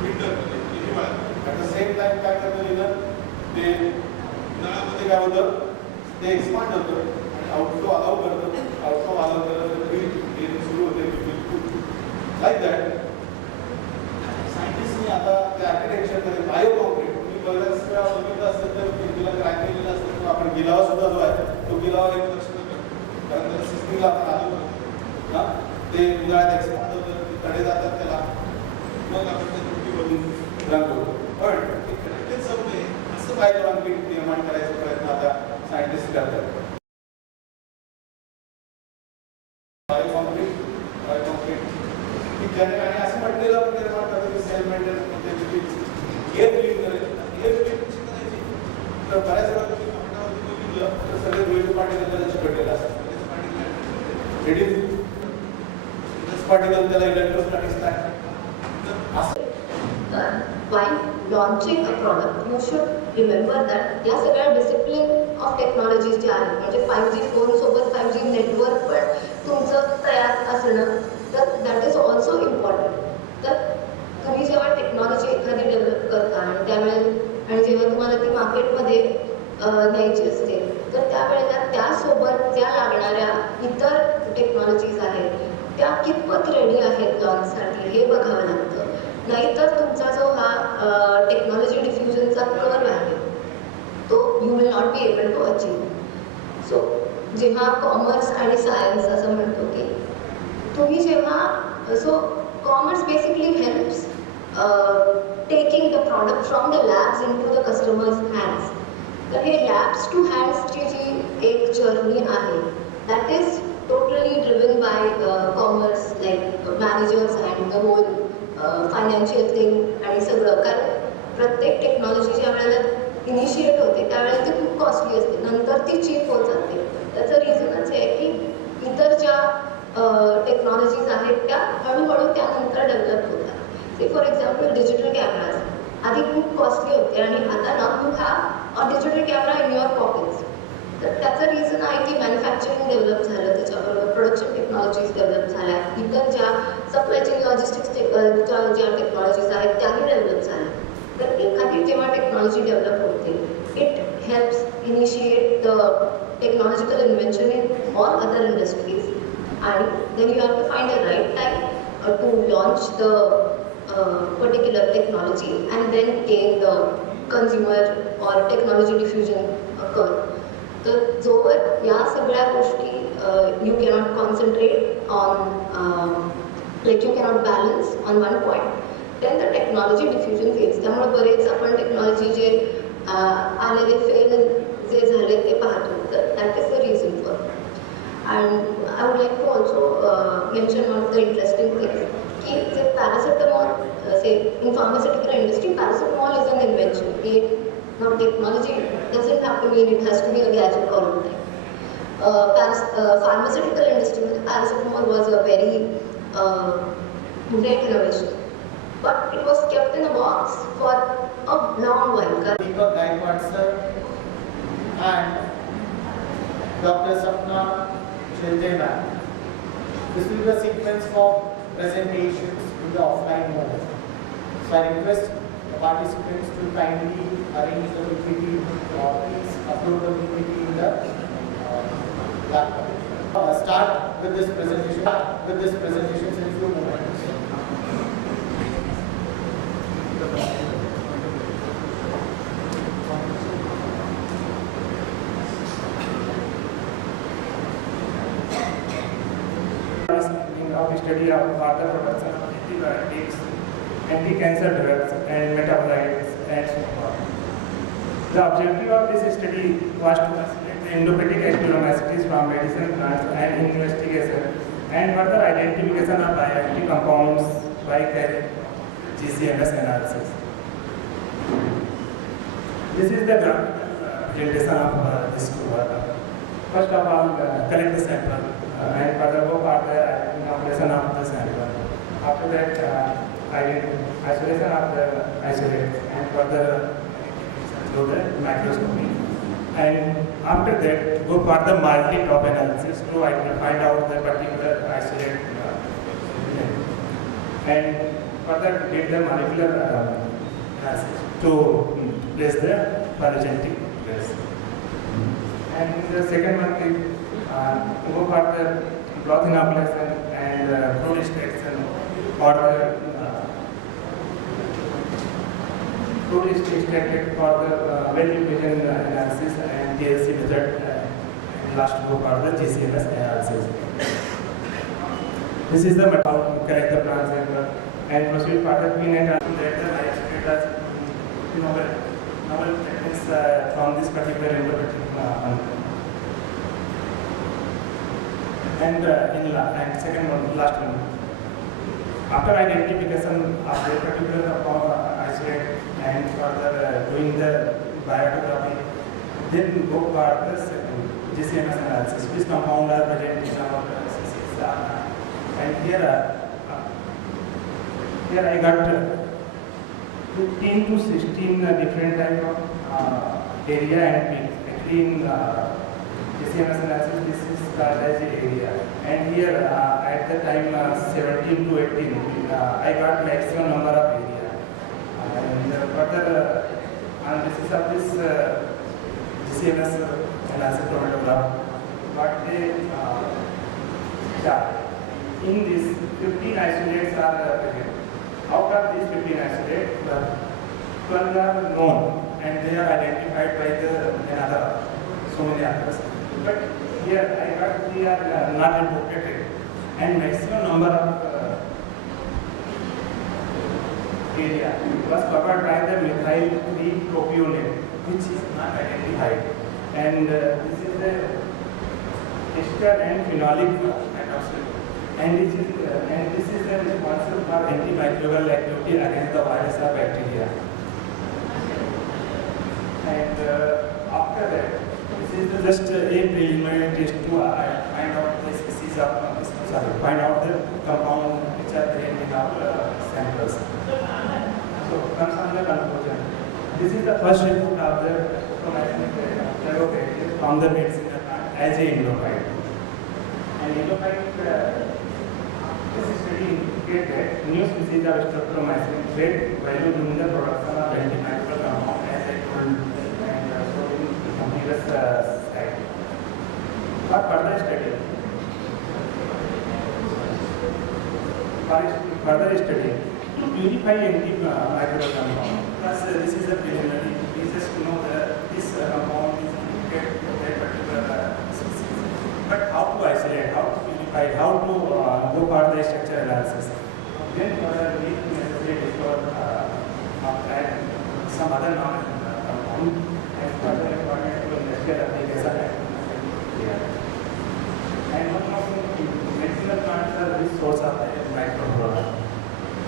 विंटरमध्ये, हिवाळ्यात. ॲट द सेम टाइम काय करतं लिनन, ते उन्हाळ्यामध्ये काय होतं, ते एक्सपांड होतं आणि आउटफ्लो अलाव करतं. आउटफ्लो अलाव केलं तर सुरू होते लाईक दॅट. सायंटिस्टनी आता त्या आर्किटेक्चरमध्ये बायो कॉन्क्रीट तुम्ही बऱ्याच वेळा बघितलं असेल तर भिंतीला क्रॅक केलेला असतो किंवा आपण गिलावा सुद्धा जो आहे तो गिलावा एक लक्ष करतो कारण त्याला सिस्टीमला आपण आलो ना, ते उन्हाळ्यात एक्सपांड होतं, कडे जातात त्याला, मग आपण ते तुटकीमधून रंगवतो. पण ते कनेक्टेड सगळे असं बायो कॉन्क्रीट निर्माण करायचा प्रयत्न आता सायंटिस्ट करतात. बायो कॉन्क्रीट ज्याने आणि असं म्हटलेलं पण निर्माण करतो की सेल्फ मेंटेनन्स एअर क्लीन करेल. एअर क्लीन कशी करायची तर बऱ्याच वेळा तुम्ही कपाटावरती बघितलं तर सगळे वेळ पार्टिकल त्याला चिकटलेलं असतात. पार्टिकल त्याला इलेक्ट्रोस्टॅटिक्स काय while launching a product, you should remember that या सगळ्या डिसिप्लिन ऑफ टेक्नॉलॉजीज ज्या आहेत म्हणजे 5G फोन सोबत 5G नेटवर्क पण तुमचं तयार असणं तर दॅट इज ऑल्सो इम्पॉर्टंट. तर तुम्ही जेव्हा टेक्नॉलॉजी एखादी डेव्हलप करता आणि त्यावेळेला आणि जेव्हा तुम्हाला ती मार्केटमध्ये न्यायची असते तर त्यावेळेला त्यासोबत ज्या लागणाऱ्या इतर टेक्नॉलॉजीज आहेत त्या कितपत रेडी आहेत लॉन्चसाठी हे बघावं लागतं. नाहीतर तुमचा जो हा टेक्नॉलॉजी डिफ्युजनचा कर्व आहे तो you will not be able to achieve. So जेव्हा कॉमर्स आणि सायन्स असं म्हणतो की तुम्ही जेव्हा so commerce basically helps taking the product from the labs into the customers hands. तर हे लॅब्स टू हँड्सची जी एक जर्नी आहे that is totally driven by commerce like managers and the whole financial thing आणि सगळं. कारण प्रत्येक टेक्नॉलॉजी ज्या वेळेला इनिशिएट होते त्यावेळेला ती खूप कॉस्टली असते, नंतर ती चीप होत जाते. त्याचं रिझनच आहे की इतर ज्या टेक्नॉलॉजीज आहेत त्या हळूहळू त्यानंतर डेव्हलप होतात. से फॉर एक्झाम्पल डिजिटल कॅमेराज आधी खूप कॉस्टली होते आणि आता ना you have a digital camera in your pockets. तर त्याचं रिझन आहे की मॅन्युफॅक्चरिंग डेव्हलप झालं, त्याच्याबरोबर प्रोडक्शन टेक्नॉलॉजीज डेव्हलप झाल्या, इतर ज्या सप्लाय चेन लॉजिस्टिक्स ज्या टेक्नॉलॉजीज आहेत त्याही डेव्हलप झाल्या. तर एखादी जेव्हा टेक्नॉलॉजी डेव्हलप होते it helps initiate the technological invention in all other industries आणि then you have to find the right time to launch the particular technology and then gain the consumer or technology diffusion curve. तर जोवर या सगळ्या गोष्टी you cannot concentrate on like you cannot balance on one point, then the technology diffusion fails. त्यामुळे बरेच आपण technology जे आलेले fail जे झाले ते पाहतो. तर that is the reason for it. And I would like to also mention one of the interesting things की जे paracetamol say in pharmaceutical industry paracetamol is an invention. की now technology doesn't have to mean it has to be a gadget all the time. Pharmaceutical industry paracetamol was a very great innovation, but it was kept in a box for a long while. Deepak Gaikwad sir and Dr. Sapna Childe ma'am. This will be a sequence for presentations in the offline mode. So I request the participants to kindly arrange the PPT or please upload the PPT in the laptop. Start with this presentation in a few moments. Of study of further production of antibiotics, anti-cancer drugs, and metabolites, and so on. The objective of this study was to isolate the endopathic actinomycetes from medicinal plants and investigation and further identification of bioactive compounds by GCMS analysis. This is the presentation of this work. first of all collect the sample and further go for the inoculation of the sample. After that, isolation of the isolates and further through the microscopy. And after that, go for the multi-top analysis to find out the particular isolate and further get the molecular analysis to place the phylogenetic place. And the second one is go for the cloth inoculation and fluid extraction or the fluid extracted for the value equation analysis and TLC method, and last go for the GCMS analysis. This is the method to correct the plant sample and proceed further clean and let the isolate as novel techniques from this particular interpretation. And second one, last one. After identification of the particular isolate and further doing the biotography, then go for the GCMS analysis. Which compound are present in our species? And here I got 15 to 16 different type of area and peak. Actually in GCMS analysis, this is called as area. And here at the time 17 to 18, I got maximum number of area. And further analysis of this GCMS analysis chromatograph, what they chart. In this 15 isolates are present. Out of these 15 isolates, 12 are known and they are identified by the another so many others. But here I got they are not reported and maximum number of area was covered by the methyl 3-propionate, which is not identified. And this is the ester and phenolic hydroxide. And this is the responsible for antimicrobial activity against the virus or bacteria. And after that, this is just a preliminary test to find out the species of find out the compound which are present in our samples. So comes on the conclusion. This is the first report of the from the medicine as a endophyte. And endophyte. This study indicates that new species of streptomycin great value in the production of antimicrobial compound as I told and so in the previous slide. For further study, to purify antimicrobial compound, because this is a preliminary, we just know that this compound is indicated to that particular species. But how to isolate, how to purify, how to go for the structure analysis. Then further we need to necessarily discover some other compound and further important to industrial application. And one of the medicinal plants are the source of the microbiota,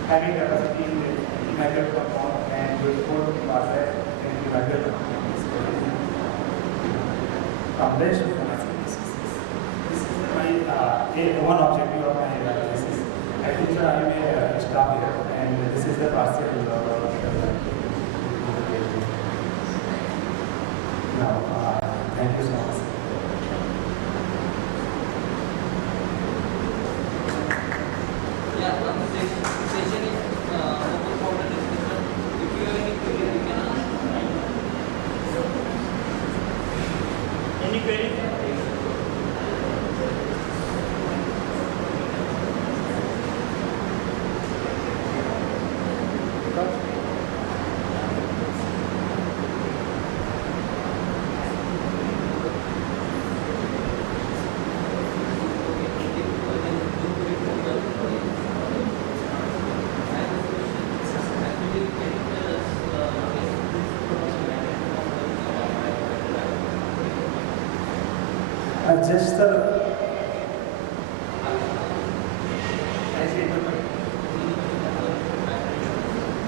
having capacity in the antimicrobial compound and useful for the antimicrobial compound. Complex one objective of my analysis. I think I may stop here, and this is the partial. Now, thank you so much. Yeah, one session is open for the discussion. If you have any query, you can ask. Any query? Just the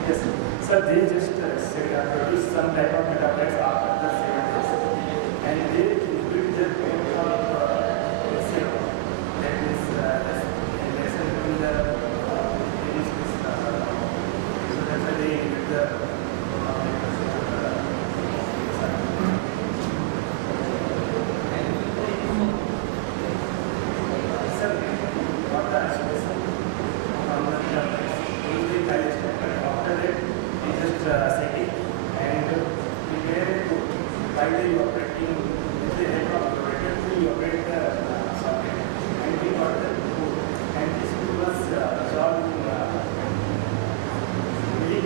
yes, sir. They just produce some type of metabolites after the 7 days, and they include the with the help of provider we operate the socket and we got the code. And this code was resolved in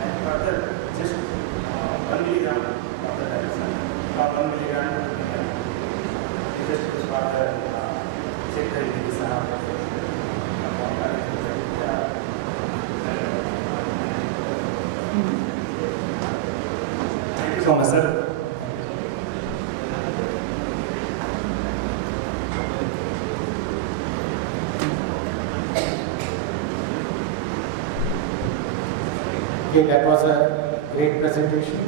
and further just 1 milligram of the direction or 1 milligram is just used for the check the inhibition of the Thank you so much, sir. Okay, that was a great presentation.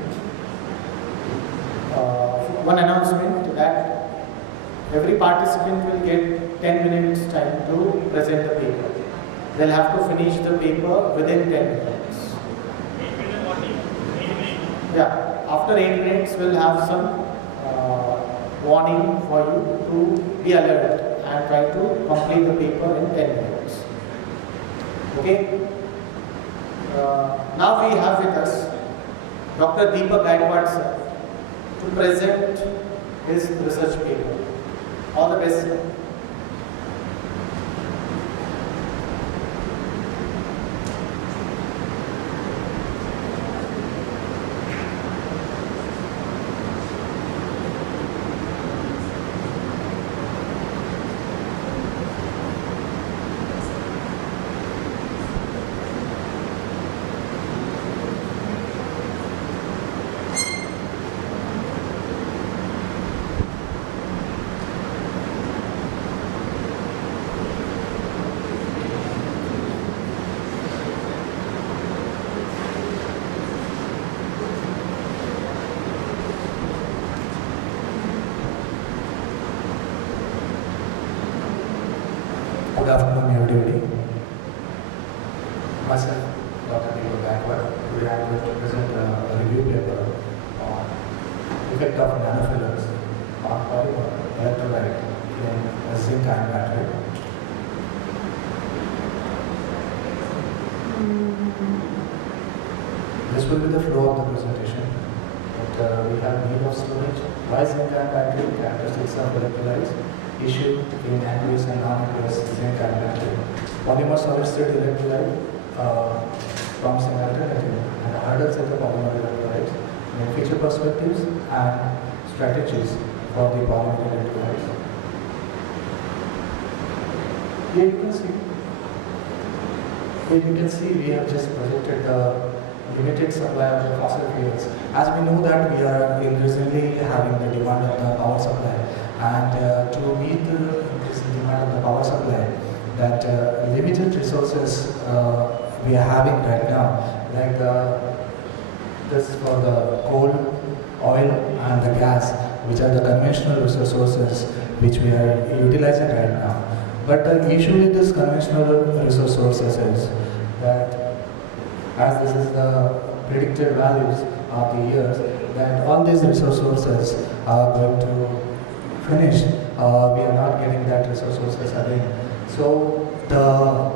One announcement that every participant will get 10 minutes time to present the paper. They'll have to finish the paper within 10 minutes. Yeah, after 8 minutes we'll have some warning for you to be alert and try to complete the paper in 10 minutes. Okay? Now we have with us Dr. Deepak Gaikwad sir to present his research paper. All the best, sir. Good afternoon, everybody. Myself, Dr. Deepak Gaikwad. Today I am going to present a review paper on effect of nanofillers on polymer electrolyte in a zinc ion battery. This will be the flow of the presentation. But, we have need of storage. Why zinc ion battery? Characteristics of electrolytes. Issue in aqueous and non-aqueous zinc ion battery. Polymer solid state electrolyte promising alternative and hurdles of the polymer electrolyte. Then feature perspectives and strategies for the polymer electrolytes. Here you can see we have just projected the limited supply of the fossil fuels. As we know that we are increasingly having the demand of the power supply. And to meet the increasing demand of the power supply, that limited resources we are having right now, like this for the coal, oil, and the gas, which are the conventional resource sources which we are utilizing right now. But the issue with this conventional resource sources is that, as this is the predicted values of the years, that all these resource sources are going to finish. We are not getting that resource sources again. So the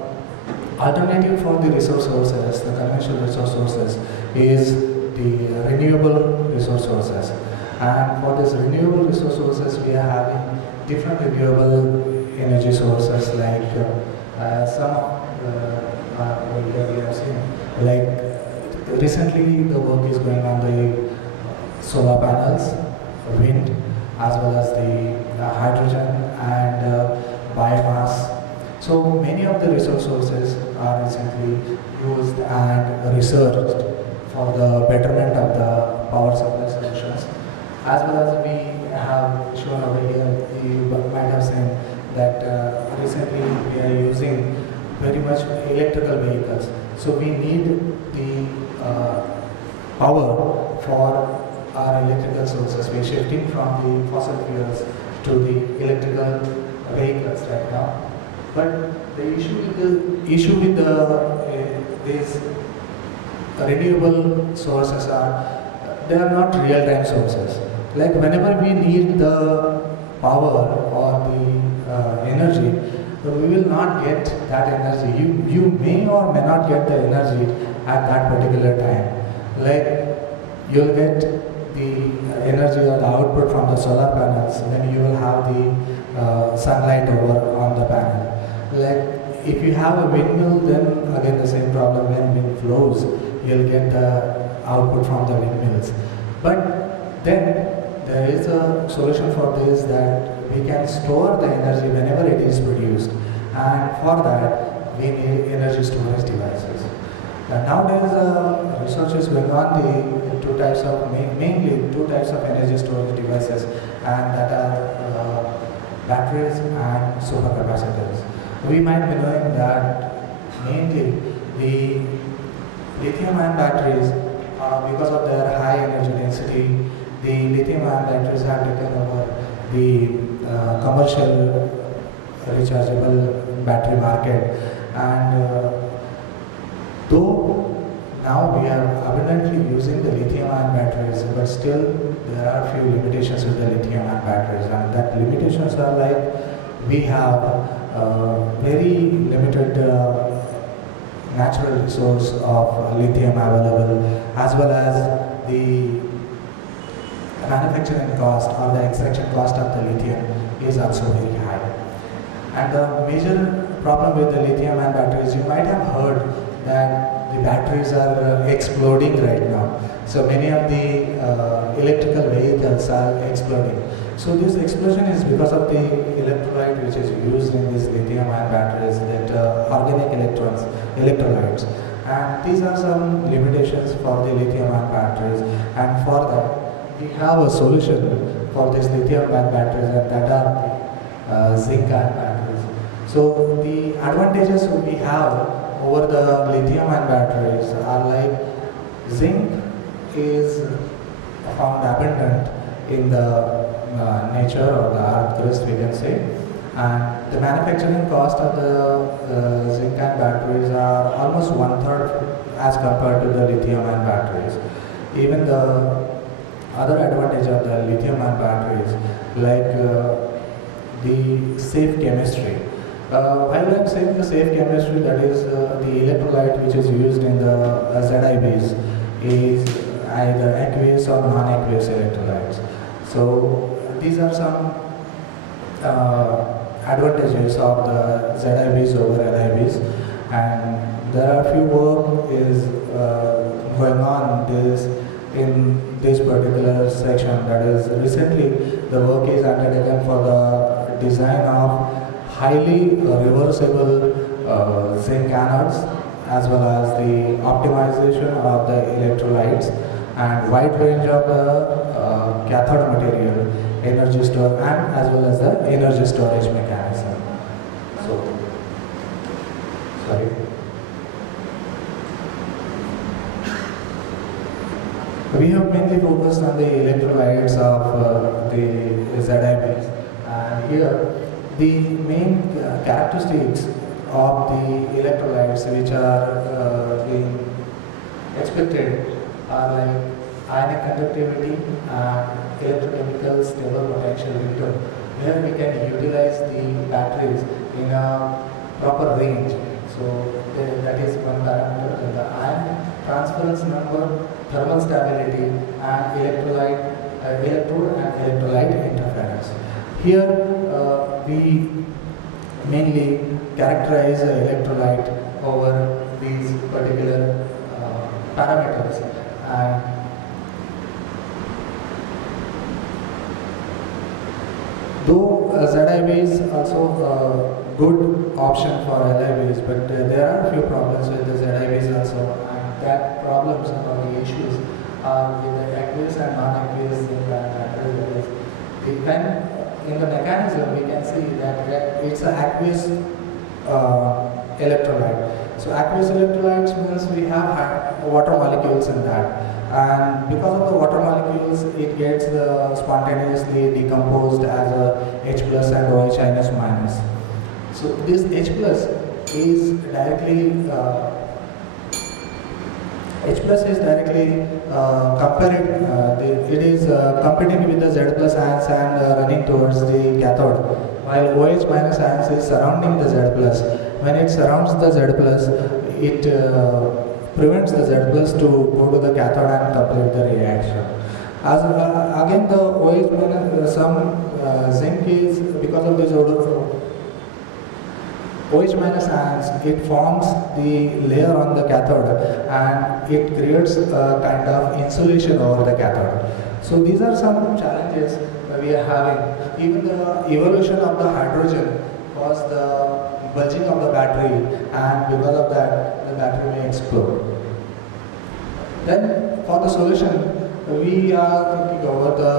alternative for the resource sources, the conventional resource sources, is the renewable resource sources. And for this renewable resource sources, we are having different renewable energy sources, like some we have seen, like recently the work is going on the solar panels, wind, as well as the hydrogen and biomass. So many of the resource sources are recently used and researched for the betterment of the power supply solutions. As well as we have shown over here, you might have seen that recently we are using very much electrical vehicles. So we need the power for our electrical sources. We are shifting from the fossil fuels to the electrical vehicles right now. But the issue with these renewable sources are, they are not real-time sources. Like whenever we need the power or the energy, we will not get that energy. You may or may not get the energy at that particular time. Like you'll get the energy or the output from the solar panels when you will have the sunlight over on the panel. Like if you have a windmill, then again the same problem. When wind flows, you'll get the output from the windmills. But then there is a solution for this, that we can store the energy whenever it is produced, and for that we need energy storage devices. Nowadays research is going on the two types of mainly two types of energy storage devices, and that are batteries and supercapacitors. We might be knowing that mainly the lithium-ion batteries, because of their high energy density, the lithium-ion batteries have taken over the commercial rechargeable battery market, and though now we are abundantly using the lithium-ion batteries, but still there are few limitations with the lithium-ion batteries, and that limitations are like we have very limited natural resource of lithium available, as well as the manufacturing cost or the extraction cost of the lithium is also very high. And the major problem with the lithium-ion batteries, you might have heard that the batteries are exploding right now. So many of the electrical vehicles are exploding. So this explosion is because of the electrolyte which is used in these lithium-ion batteries, that organic electrolytes. And these are some limitations for the lithium-ion batteries. And for that, we have a solution for these lithium-ion batteries, and that are the zinc-ion batteries. So the advantages we have over the lithium-ion batteries are like zinc is found abundant in the nature or the earth crust, we can say, and the manufacturing cost of the zinc-ion batteries are almost 1/3 as compared to the lithium-ion batteries. Even the other advantage of the lithium-ion batteries, like the safe chemistry. While I'm saying the safe chemistry, that is the electrolyte which is used in the ZIBs is either aqueous or non-aqueous electrolytes. So these are some advantages of the ZIBs over LIBs, and there are few work is going on in this particular section. That is, recently the work is undertaken for the design of highly reversible zinc anodes, as well as the optimization of the electrolytes and wide range of the cathode material, energy store, and as well as the energy storage mechanism. So, sorry. We have mainly focused on the electrolytes of the ZIBs, and here the main characteristics of the electrolytes which are being expected are like ionic conductivity and electrochemical stable potential window, where we can utilize the batteries in a proper range. So that is one parameter. And the ion transference number, thermal stability, and electrolyte, electrode and electrolyte interference. Here we mainly characterize electrolyte over these particular parameters, and though ZIB is also a good option for LIBs, but there are a few problems with the ZIBs also, and that problems or the issues are with the aqueous and non-aqueous zinc batteries. When in the mechanism we can see that it's an aqueous electrolyte. So aqueous electrolytes means we have water molecules in that, and because of the water molecules it gets spontaneously decomposed as a H plus and OH minus minus. So this H plus is directly it is competing with the Z plus ions and running towards the cathode, while OH minus ions is surrounding the Z plus. When it surrounds the Z plus, it prevents the Z plus to go to the cathode and complete the reaction. As again, the OH minus some zinc is because of this OH minus ions, it forms the layer on the cathode and it creates a kind of insulation over the cathode. So these are some challenges that we are having. Even the evolution of the hydrogen caused the bulging of the battery, and because of that, the battery may explode. Then for the solution, we are thinking over the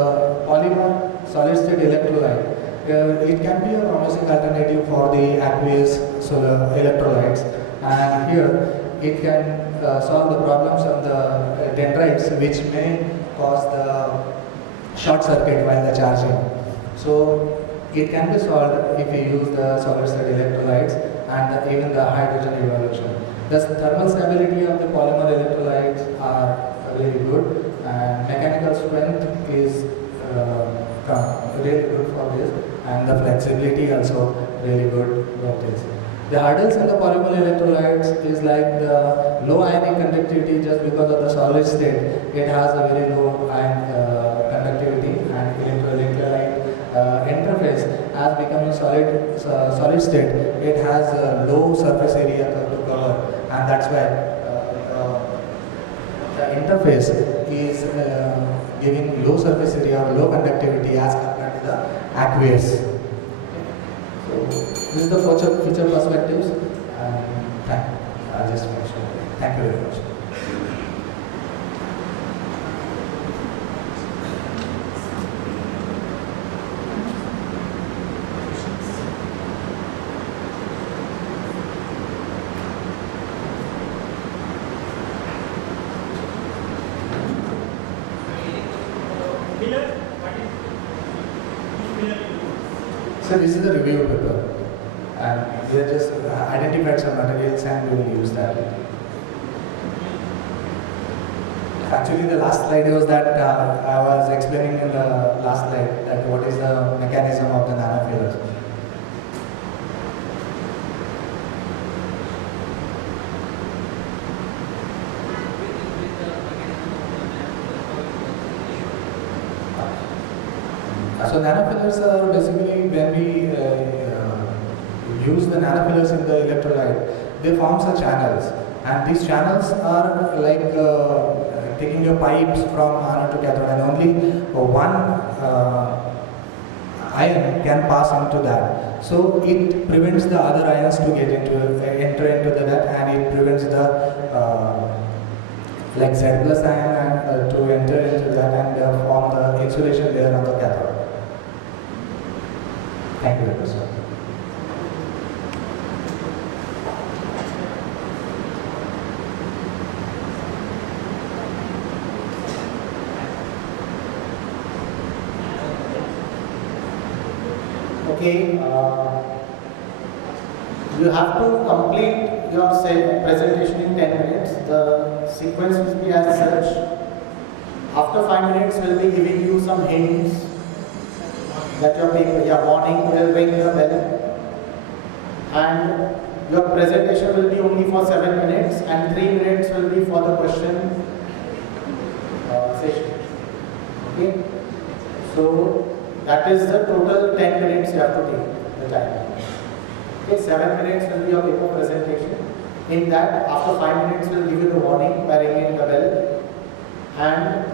polymer solid state electrolyte. It can be a promising alternative for the aqueous solar electrolytes, and here it can solve the problems of the dendrites which may cause the short circuit while the charging. So it can be solved if we use the solid state electrolytes and even the hydrogen evolution. The thermal stability of the polymer electrolytes are really good, and mechanical strength is really good for this, and the flexibility also really good for this. The hurdles in the polymer electrolytes is like the low ionic conductivity. Just because of the solid state, it has a very low ion conductivity, and electrolyte interface as becoming solid state, it has a low surface area to cover, and that's why the interface is giving low surface area or low conductivity as compared to the aqueous. So this is the future perspectives, and I'll just mention. Thank you very much. So this is the review paper, and we have just identified some materials and we will use that. Actually, the last slide was that I was explaining in the last slide that what is the mechanism of the nanofillers. So nanofillers are basically when we use the nanofillers in the electrolyte, they form some channels, and these channels are like taking your pipes from anode to cathode, and only one ion can pass into that. So it prevents the other ions to get enter into that, and it prevents the like Z plus ion to enter into that and form the insulation layer on the cathode. Thank you very much, sir. Okay, you have to complete your presentation in 10 minutes. The sequence will be as such. After 5 minutes, we'll be giving you some hints that your warning will ring the bell, and your presentation will be only for 7 minutes, and 3 minutes will be for the question session. Okay, so that is the total 10 minutes you have to take the time. Okay, 7 minutes will be your paper presentation. In that, after 5 minutes, we'll give you the warning by ringing the bell, and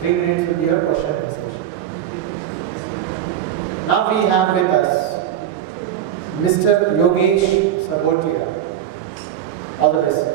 3 minutes will be your question session. Now we have with us Mr. Yogesh Sabotia. All the best.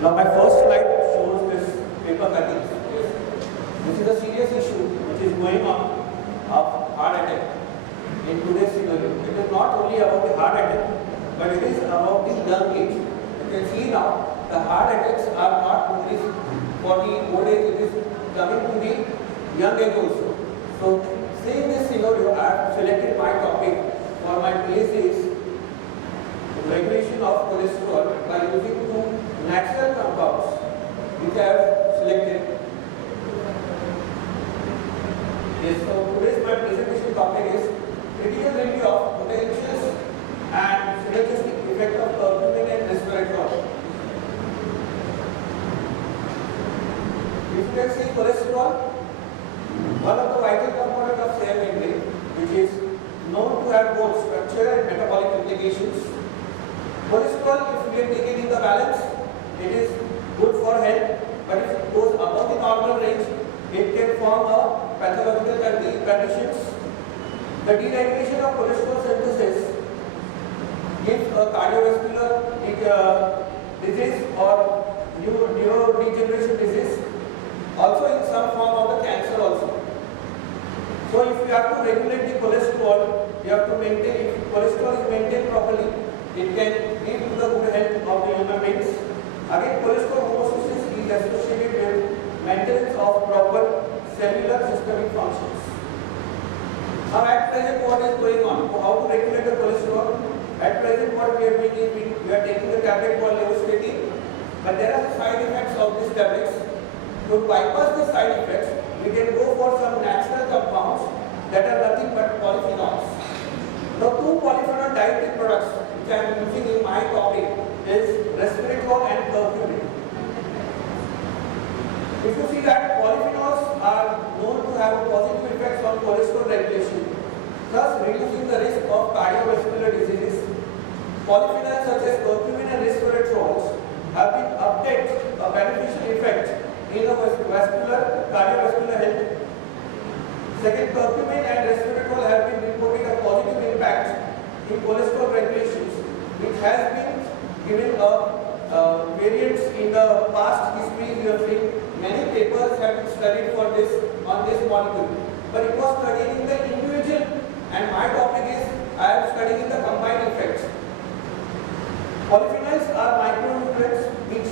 Now my first slide shows this paper cutting. This is a serious issue which is going on of heart attack in today's scenario. It is not only about the heart attack, but it is about the young age. You can see now the heart attacks are not only for the old age, it is coming to the young age also. So seeing this scenario, I have selected my topic for my PhD is regulation of cholesterol by using two natural compounds which I have selected. Yes, so today's my presentation topic is critical review of potentials and synergistic effect of curcumin and resveratrol. If you can see cholesterol, one of the vital components of cell membrane, which is known to have both structural and metabolic implications. Cholesterol, if we are taken in the balance, it is good for health, but if it goes above the normal range, it can form a pathological conditions. The deregulation of cholesterol synthesis gives a cardiovascular disease or neurodegeneration disease, also in some form of the cancer also. So if you have to regulate the cholesterol, you have to maintain, if cholesterol is maintained properly, it can lead to the good health of the human beings. Again, cholesterol homeostasis is associated with maintenance of proper cellular systemic functions. Now at present what is going on? How to regulate the cholesterol? At present what we are doing is we are taking the tablet called levostatin, but there are side effects of these tablets. To bypass the side effects, we can go for some natural compounds that are nothing but polyphenols. Now two polyphenol dietary products which I am using in my topic is resveratrol and curcumin. If you see that polyphenols are known to have positive effects on cholesterol regulation, thus reducing the risk of cardiovascular diseases. Polyphenols such as curcumin and resveratrols have been obtained a beneficial effect in the cardiovascular health. Second, curcumin and resveratrol have been reporting a positive impact in cholesterol regulations, which has been given a variants in the past history. You have seen many papers have been studied for this on this molecule, but it was studying the individual, and my topic is I am studying the combined effects. Polyphenols are micronutrients which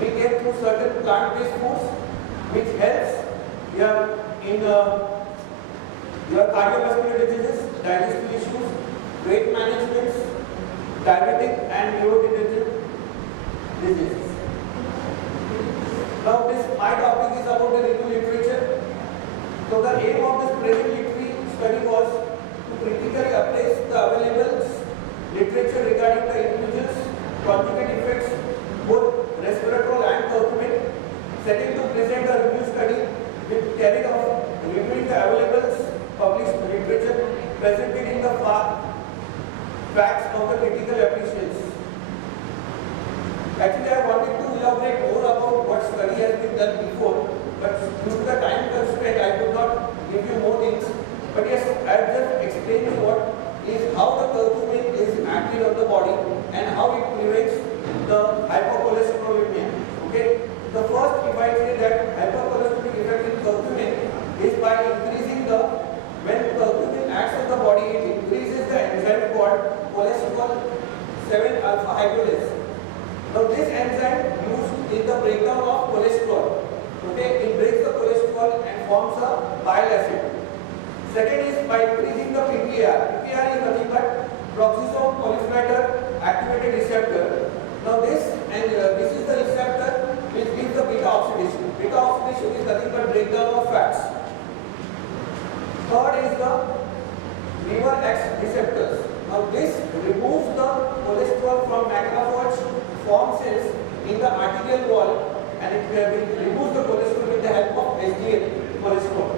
we get through certain plant-based foods, which helps in your cardiovascular diseases, digestive issues, weight management, diabetic and neurodegenerative diseases. Now my topic is about the review literature. So the aim of this present literary study was to critically appraise the available literature regarding the individuals' conjugate effects, both resveratrol and curcumin. Second, to present a review study which carried out reviewing the available published literature presented in the facts of the critical appreciations. Actually, I wanted to elaborate more about what study has been done before, but due to the time constraint, I could not give you more things. But yes, I have just explained you what is how the curcumin is active on the body and how it prevents the hypercholesterolemia. Okay. The first, if I say that hypercholesterolic effect in curcumin is by increasing when curcumin acts on the body, it increases the enzyme called cholesterol 7-alpha hydrolase. Now this enzyme used in the breakdown of cholesterol. Okay, it breaks the cholesterol and forms a bile acid. Second is by increasing the PPAR. PPAR is nothing but peroxisome proliferator activated receptor. Now this is the receptor which gives the beta oxidation. Beta oxidation is nothing but breakdown of fats. Third is the liver X receptors. Now this removes the cholesterol from macrophage form cells in the arterial wall, and it removes the cholesterol with the help of HDL cholesterol.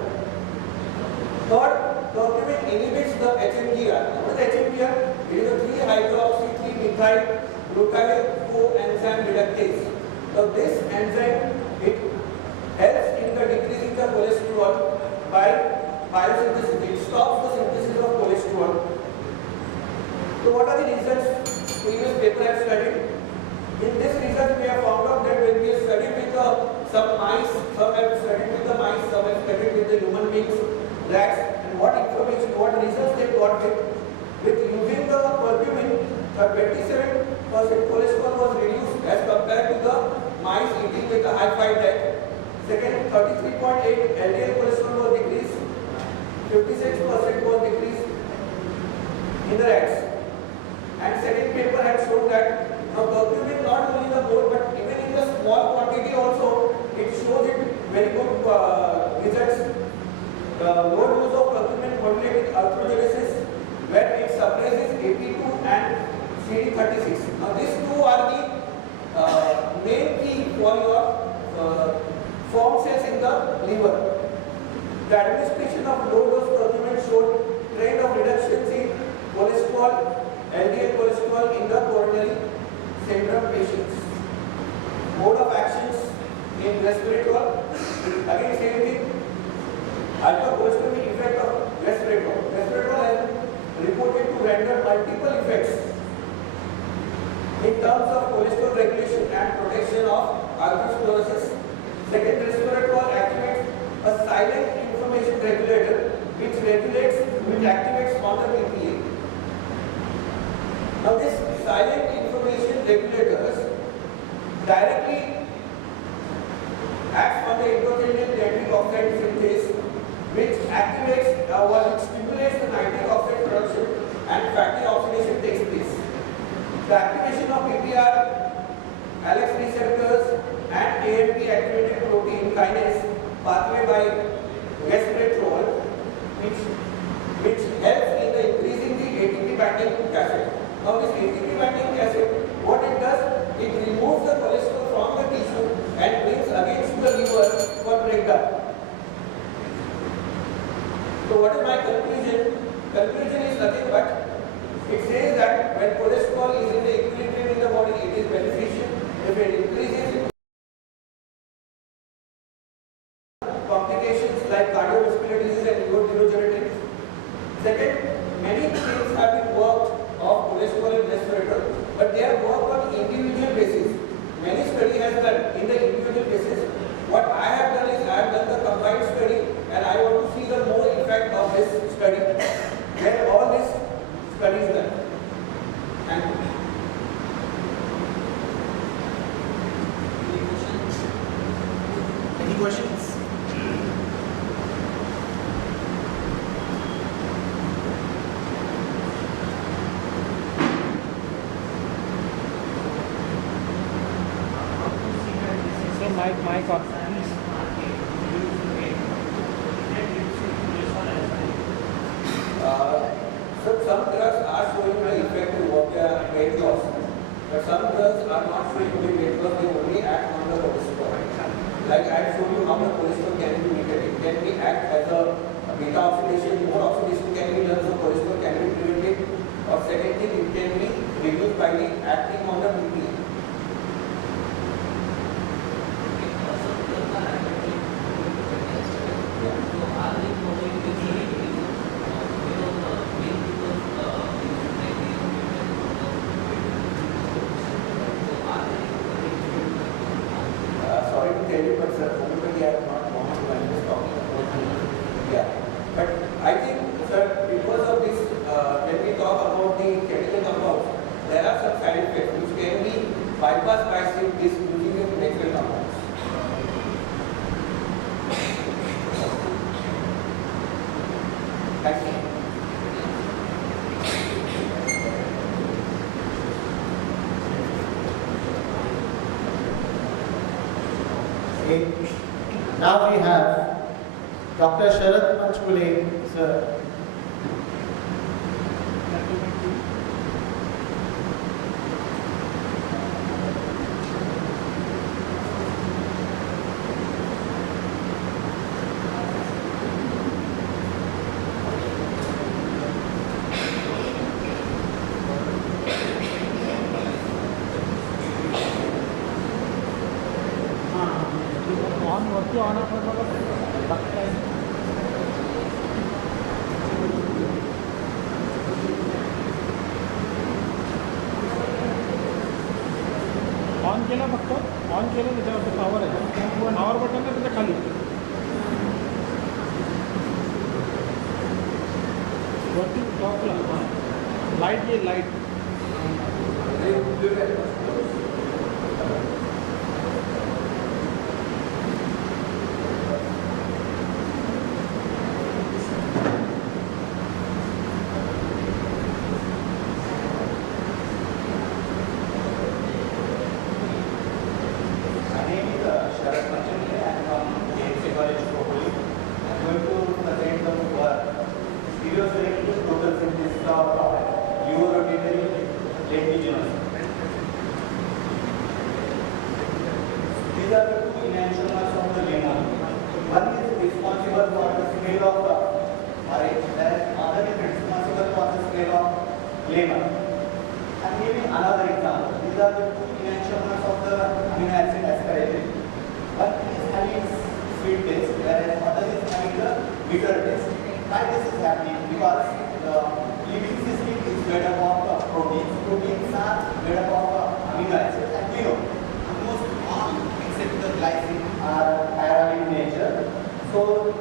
Third, curcumin inhibits the HMGR. What is HMGR? It is a 3-hydroxy-3-methyl glutyl coenzyme reductase. So this enzyme, it helps in the decreasing the cholesterol by biosynthesis. It stops the synthesis of cholesterol. So what are the results previous paper I have studied? In this result we have found rats and what information, what results they got with using the curcumin, 27% cholesterol was reduced as compared to the mice eating with a high-five diet. Second, 33.8 LDL cholesterol was decreased, 56% was decreased in the rats. And second paper had shown that now curcumin not only the more but even in the small quantity also it shows it very good results. The low dose of curcumin modulated arthrogenesis when it suppresses AP2 and CD36. Now these two are the main key for your form cells in the liver. The administration of low dose curcumin showed trend of reductions in cholesterol, LDL cholesterol in the coronary syndrome patients. Mode of actions in resveratrol, again same thing. Hypercholesteremic effect of resveratrol. Resveratrol has reported to render multiple effects in terms of cholesterol regulation and protection of atherosclerosis. Second, resveratrol activates a silent inflammation regulator which activates mono-BPA. Now this silent inflammation regulators directly acts on the endothelial nitric oxide synthase, which activates which stimulates the nitric oxide production and fatty oxidation takes place. The activation of PPR, ALEX receptors and AMP activated protein kinase pathway by resveratrol, which helps in the increasing the ATP binding acid. Now this ATP binding acid, what it does, it removes the cholesterol from the tissue and brings again to the liver for breakdown. So what is my conclusion? Conclusion is nothing but it says that when cholesterol is in the equilibrium in the body, it is beneficial. If it increases, complications like cardiovascular disease and neurodegenerative. Second, many things have been worked of cholesterol and resveratrol, but they are worked on individual basis. Many study has done in the individual basis. What I have done is I have done the combined study, and I want to see the more effect of this study. When all this study is done. Thank you. Any questions? Mic on. So some drugs are showing the effect to weight loss, but some drugs are not showing the weight loss. They only act on the cholesterol. Like I have shown you how the cholesterol can be mitigated. It can be act as a beta oxidation. More oxidation can be done, so cholesterol can be prevented. Or second thing, it can be reduced by the acting on the BPA. Sorry to tell you, but sir, everybody has not gone to when this talking about. Yeah, but I think, sir, because of this, when we talk about the chemical compounds, there are some side effects which can be bypassed by this using the natural compounds. Thank you. Okay. Now we have Dr. Sharat Panchkule, sir. On केला फक्त on केलं त्याच्यावरती power आहे power button आहे त्याच्या खाली My name is Sharat Manchandi. I am from KMC College, Kopoli. I am going to present the work stereoselective total synthesis of urorotatory lentiginous. These are the two enantiomers of the lemon. One is responsible for the scale of RH, whereas other is responsible for the scale of lemon. I am giving another example. These are the two enantiomers of the amino acid asparagine. One is having sweet taste, whereas other is having the bitter taste. Why this is happening? Because the living system is made up of proteins. Proteins are made up of amino acids, and we know almost all except the glycine are chiral in nature. So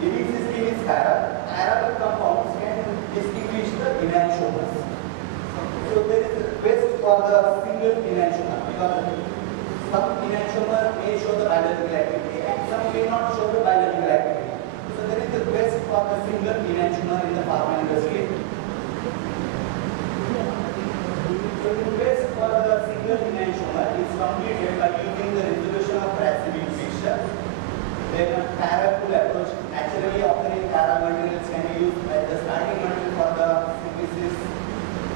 living system is chiral. Chiral compounds can distinguish the enantiomers. So there is a quest for the single enantiomer, because some enantiomer may show the biological activity and some may not show the biological activity. So there is a quest for the single enantiomer in the pharma industry. So the quest for the single enantiomer is completed by using the resolution of racemic mixture. Then a chiral pull approach, naturally occurring chiral materials can be used as the starting material for the synthesis.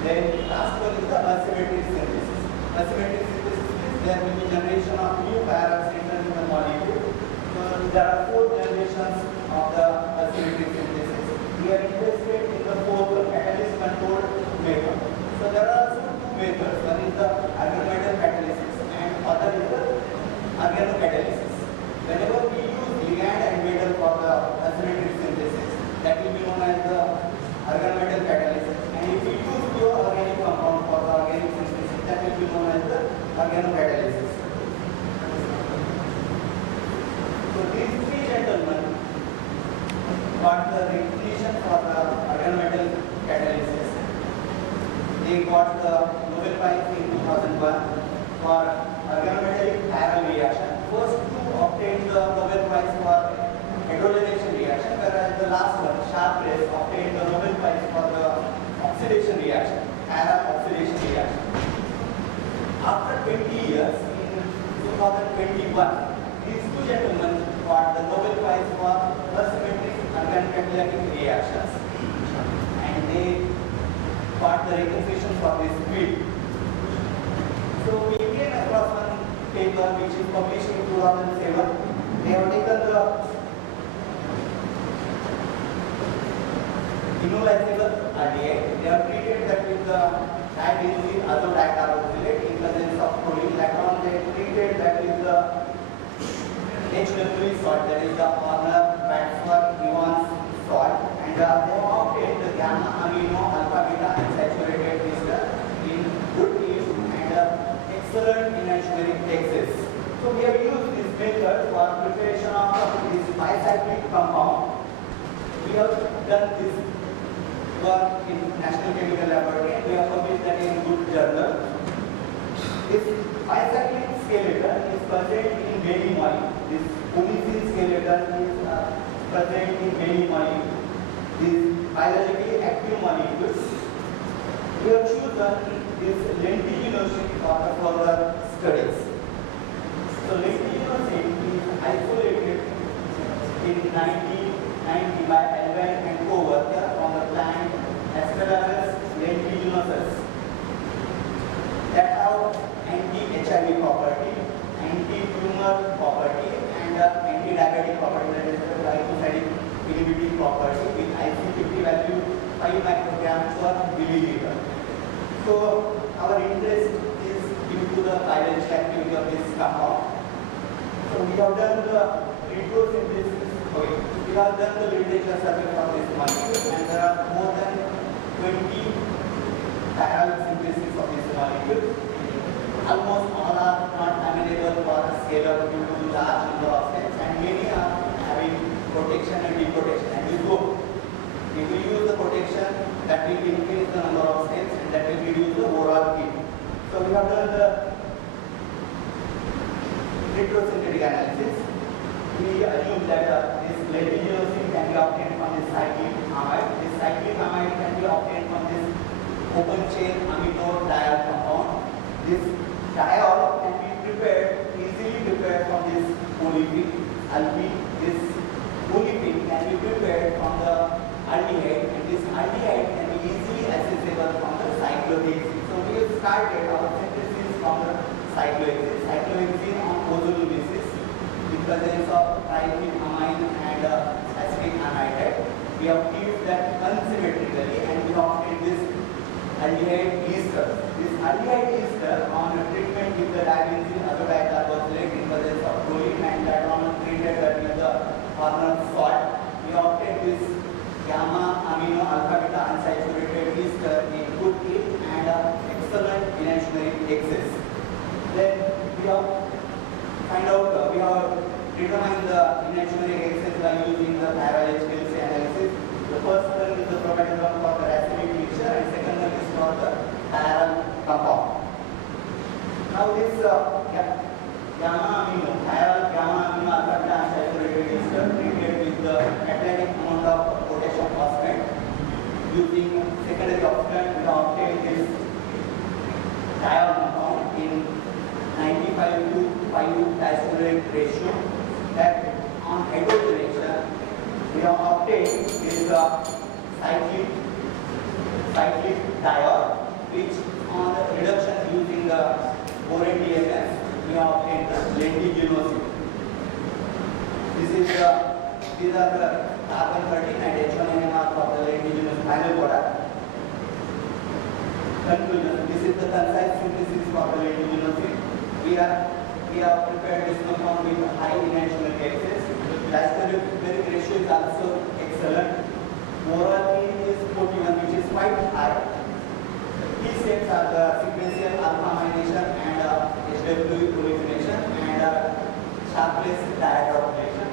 Then last one is the asymmetric synthesis. Asymmetric synthesis means there will be generation of new chiral centers in the molecule. So there are 4 generations of the asymmetric synthesis. We are interested in the 4th catalyst controlled method. So there are also 2 methods. One is the organometal catalysis and other is the organocatalysis. Whenever we use ligand and metal for the asymmetric synthesis, that will be known as the organometal catalysis. And if we use pure organic compound for the organic synthesis, that will be known as the organocatalysis. So these 3 gentlemen got the recognition for the organometal catalysis. They got the Nobel Prize in 2001 for organometallic chiral reaction. First 2 obtained the Nobel Prize for hydrogenation reaction, whereas the last one, Sharpless, obtained the Nobel Prize for the oxidation reaction, chiral oxidation reaction. After 20 years, in 2021, these 2 gentlemen got the Nobel Prize for asymmetric organocatalytic reactions, and they got the recognition for this field. So we came across one paper which is published in 2007. They have taken the inolizable RDA. They have treated that with the diadenosine azodicarbonate in presence of proline. Later on, they treated that with the HWE salt, that is the Horner Maxwell Evans salt, and they have obtained the gamma amino alpha beta unsaturated ester in good yield and excellent enantiomeric excess. So we have used this method for preparation of this bicyclic compound. We have done this work in National Chemical Laboratory and we have published that in good journal. This bicyclic skeleton is present in many molecules. This omicine skeleton is present in many molecules. These biologically active molecules. We have chosen this lentiginosine for the further studies. So lentiginosine is isolated in 1990 by Alban and co-worker from the plant Asparagus lentiginosus that have anti-HIV property, anti-tumor property, and anti-diabetic property, that is the glycosidic inhibiting property with IC50 value 5 micrograms per milliliter. So our interest is due to the biological activity of this compound. So we have done the retrosynthesis. Okay. We have done the literature survey for this molecule, and there are more than 20 chiral synthesis of this molecule. Almost all are not amenable for scale-up due to large number of steps, and many are having protection and deprotection. And we go If we use the protection, that will increase the number of cells and that will reduce the overall heat. So we have done the retrosynthetic analysis. We assume that this lentiginosine can be obtained from this cyclic amide. This cyclic amide can be obtained from this open chain amino-diol compound. This diol can be easily prepared from this olefin. This olefin can be prepared from the aldehyde, and this aldehyde can be easily accessible from the cyclohexane. So we have started our synthesis from the cyclohexane on ozone basis. The presence of triethylamine and acetic anhydride. We have fused that unsymmetrically and we have obtained this aldehyde ester. This aldehyde ester on treatment with the diabetes azothiazolate in presence of chlorine and that on treated with the Kharghar salt. We have obtained this gamma amino alpha beta unsaturated ester in good heat and excellent enantiomer excess. Then we have we have determined the enantiomer excess by using the parallel HPLC analysis. The first one is the chromatism for the racemic mixture and second one is for the chiral compound. Now this gamma amino alpha beta unsaturated ester treated with the Atlantic amount of potassium phosphate. Using secondary oxidant, we have obtained this diol compound in 95 to 5 diacetyl ratio. That on hydrogenation, we have obtained this cyclic diol, which on the reduction using the boron DMS, we have obtained the lentiginosine. These are the carbon 13 and H1NMR of the lentiginosine final product. Conclusion: this is the concise synthesis for the lentiginosine. We have prepared this compound with high enantiomer excess. Diastereochemic ratio is also excellent. Overall mean is 41, which is quite high. Key steps are the sequential alpha amination and HW proliferation and sharpless dihydrogenation.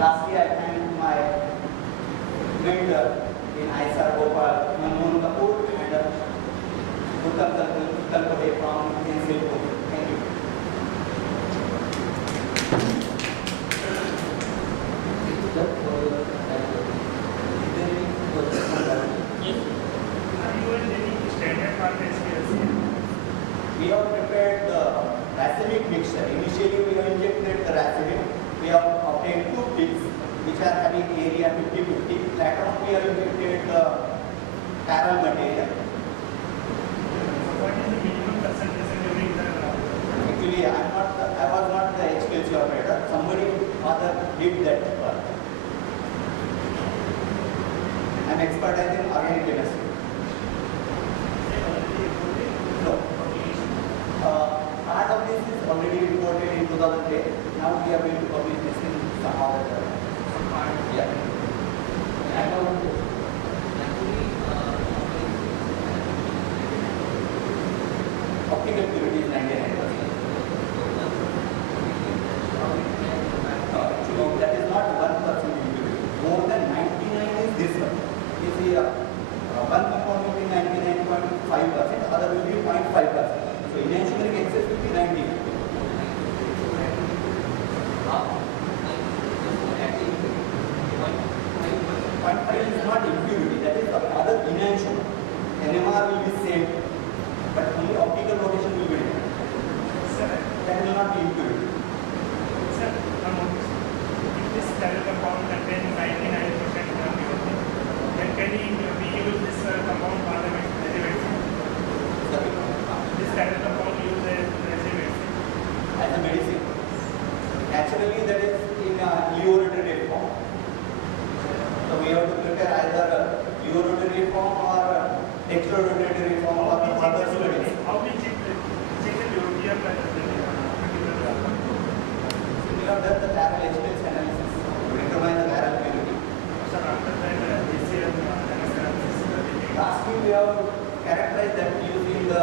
Lastly, I thank my mentor in ISAR Bhopal, Manmohan Kapoor and Uttam Kalpate from NCL. Thank you. We have prepared the racemic mixture. Initially, we have injected the racemic. We have obtained 2 pills which are having area 50-50. Later on, we have injected the chiral material. What is the minimum concentration during the? Actually, I was not the HPLC operator. Somebody other did that work. I am expertise in organic chemistry. No. Part of this is already reported in 2010. Now we are going to publish this in some other. Yeah. Optical purity is 99%. Actually, that is not 1% impurity. More than 99 is this one. You see, one compound will be 99.5%, other will be 0.5%. So enantiomeric excess will be 90. Is not impurity, that is the other enantiomer. NMR will be same, but only optical rotation will be different. That will not be impurity. Sir, if this chiral compound contains 99% impurity, then can we use this compound for the derivatives? This chiral compound used as derivatives. As a medicine. Naturally, that is in levorotary form. So we have to prepare either levorotary form or dextrorotary form or other studies. How we check the purity of the We have done the chiral HPLC analysis to determine the chiral purity. Sir, after that, Lastly, we have characterized that using the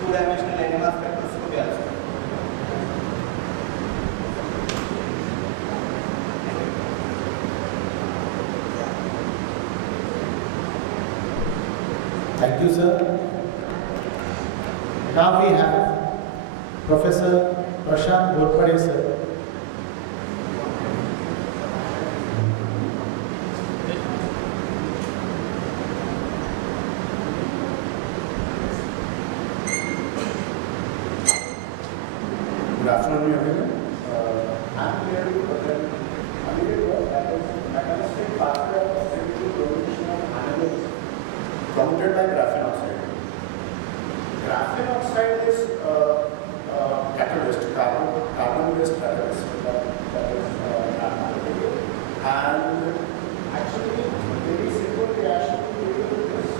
two-dimensional NMR spectroscopy also. Thank you, sir. Now we have Professor Prashant Ghorpade, sir. Good afternoon, everyone. I'm here to present a video work that is mechanistic pathway of chemical production of animals promoted by graphene oxide. Graphene oxide is a catalyst, carbon-based catalyst that is analytical, and actually very simple reaction with this.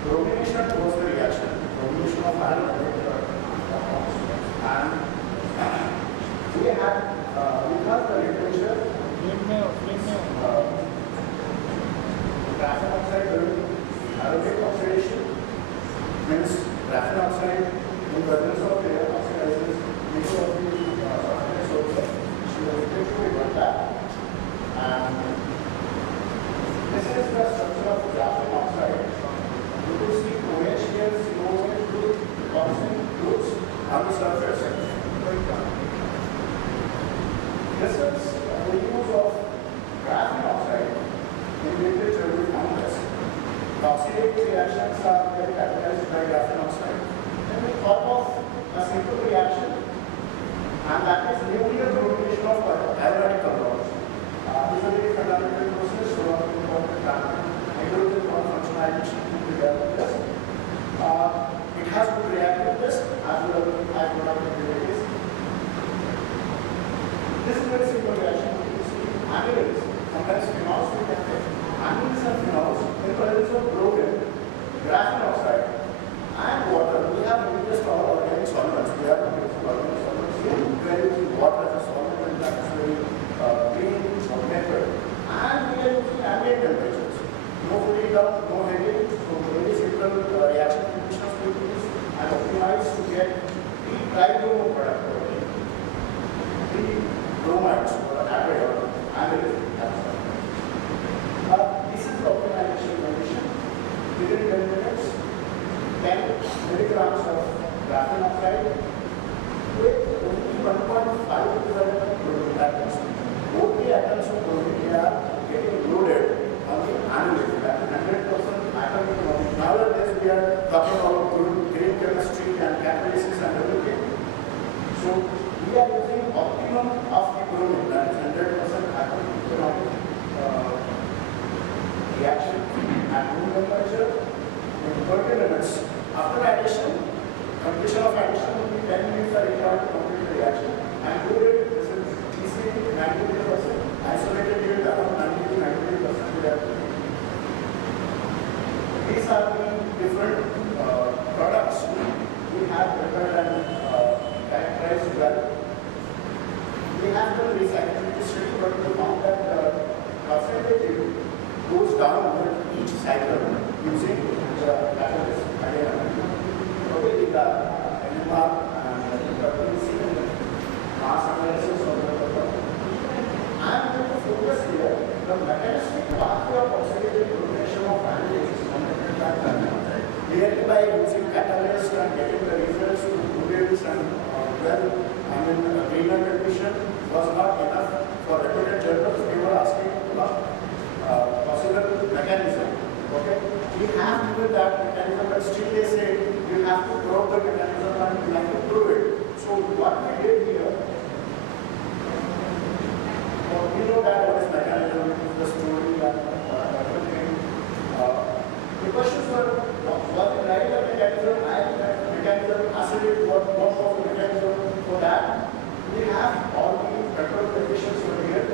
Bromination was the reaction, bromination of iron and we have because the literature graphene oxide aerobic oxidation means graphene oxide in presence of air oxidizes many of the sources. So we got that, and this is the structure of graphene oxide. You could see OH here, CO2 constant groups on the surface. This is the use of graphene oxide in literature. We found this. The oxidative reactions are very catalyzed by graphene oxide. Then we thought of a simple reaction, and that is nuclear bromination of aromatic compounds. This is a very fundamental process, so important hydrogen non-functionalization together with this. It has good reactiveness as well as high productive abilities. This is a very simple reaction. You see, amines, sometimes phenols we can take. Amines and phenols in presence of broken graphene oxide and water. We have replaced all organic solvents. We have replaced organic solvents here. We are using water as a solvent, and that is very green method. And we are using ambient temperatures. No cooling down, no heating, so very simple reaction conditions we use and optimize to get the tribromo product, the bromides or average or amyl. This is the optimization condition. Within 10 minutes, 10 milligrams of graphene oxide with only 1.5 to 7 atoms. Both the atoms of bromine are getting loaded on the annual, that is 100% atomic model. Nowadays we are talking about green chemistry and catalysis and everything. So we are using optimum of the bromine, that is 100% atomic reaction at room temperature in 30 minutes. After addition, completion of addition will be 10 minutes are required to complete the reaction. And loaded, this is TC 93%, isolated yield around 90 to 93%. These are the different products we have prepared and characterized well. We have done recyclability study, but we found that the percentage goes down with each cycle using the catalyst again. Okay, the NMR and the mass analysis of the product. I am going to focus here the mechanistic pathway of oxidative bromination of amines is conducted by graphene oxide. Clearly by using catalyst and getting the results to noodles and greener condition was not enough for reputed journals. They were asking about possible mechanism. Okay, we have given that mechanism, but still they say you have to probe the mechanism and you have to prove it. So what we did here, we know that what is mechanism, the story and everything. The questions were, what is right mechanism, mechanism, acidic, what was the mechanism for that? We have all the control conditions over here.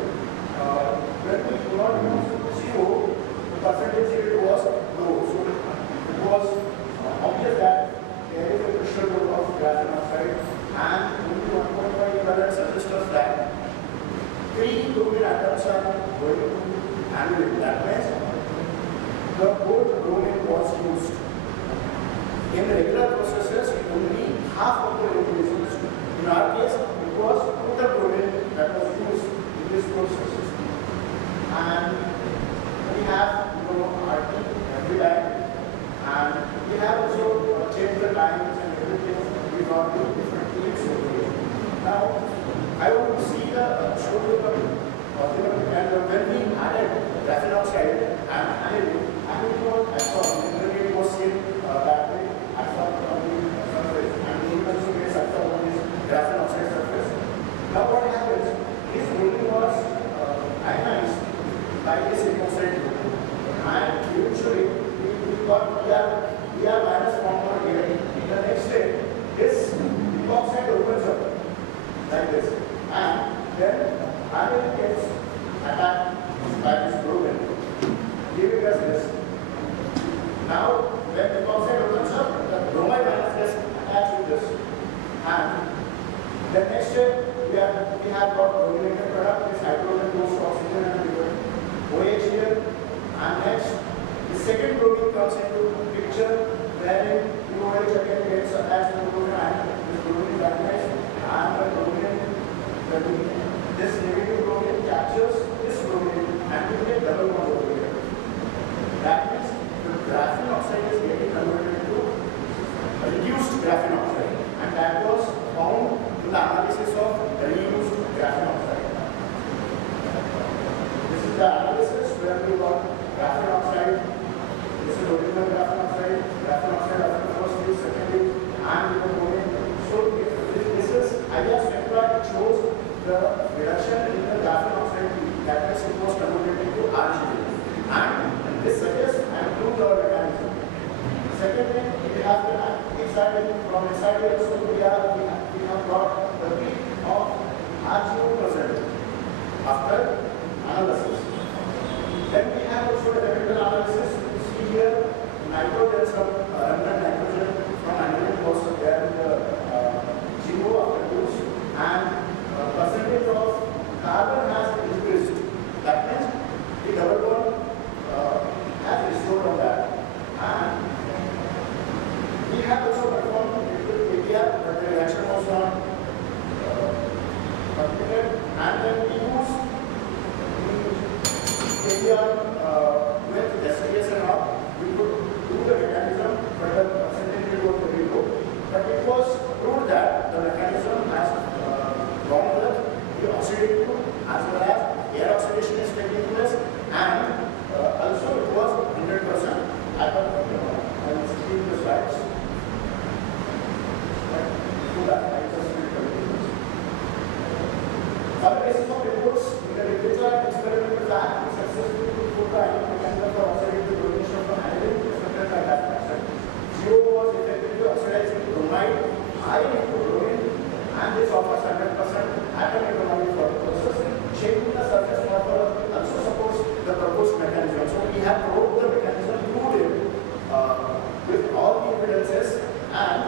When we do not use CO, the percentage yield was low. So it was obvious that there is a pressure load of graphene oxide and only 1.5 equivalent suggests us that 3 bromine atoms are going to annual. That means the both bromine was used. In regular processes, only half of the bromine is used. In our case, it was total bromine that was used in this process. And we have RT every time, and we have also changed the times and everything. We got to different teams over here. Now, I want to see show you the and when we added graphene oxide and it was absorbed, it was seen that way absorbed on the surface, and we also get absorbed on this graphene oxide surface. Now, what happens? This rolling was ionized by this epoxide group, and eventually we are minus form over here. In the next step, this epoxide opens up like this, and then iron gets attacked by this bromine, giving us this. Now, when the epoxide opens up, the bromide ions gets attached with this, and the next step we have got brominated product, this hydrogen goes to oxygen and OH here, and next the second bromine comes into picture, wherein OH again gets attached to the bromine ion, this bromine dynamite, and the bromine, this negative bromine captures this bromine and we get double bond over here. That means the graphene oxide is getting converted into reduced graphene oxide, and that was found in the analysis of reused graphene oxide. This is the analysis where we got graphene oxide. This is original graphene oxide after the first week, second week, and the bromine. So this is idea spectra. It shows the reduction in the graphene oxide that is it was converted into RGB, and this suggests and proves our mechanism. Second thing, we have the excited from excited also we have got the peak of RGO% after analysis. Then we have also the chemical analysis. You see here nitrogen, some remnant nitrogen from aniline was there in the GO after use, and percentage of carbon has increased. That means the double bond has restored on that. And we have also performed APR, but the reaction was not completed. And then we use APR with STS and all. We could do the mechanism, but the percentage was very low. But it was proved that the mechanism has gone with the oxidative as well as air oxidation is taking place, and also it was 100%. I will see the slides. So that I just will continue. On the basis of reports, in the literature and experimental lab, we successfully put the ion mechanism for oxidative donation from aniline affected by that action. CO was effectively oxidizing bromide, iron into bromine, and this offers 100% atom economic for the process. Shaping the surface morphology also supports the proposed mechanism. So we have proved the mechanism, proved it with all the evidences, and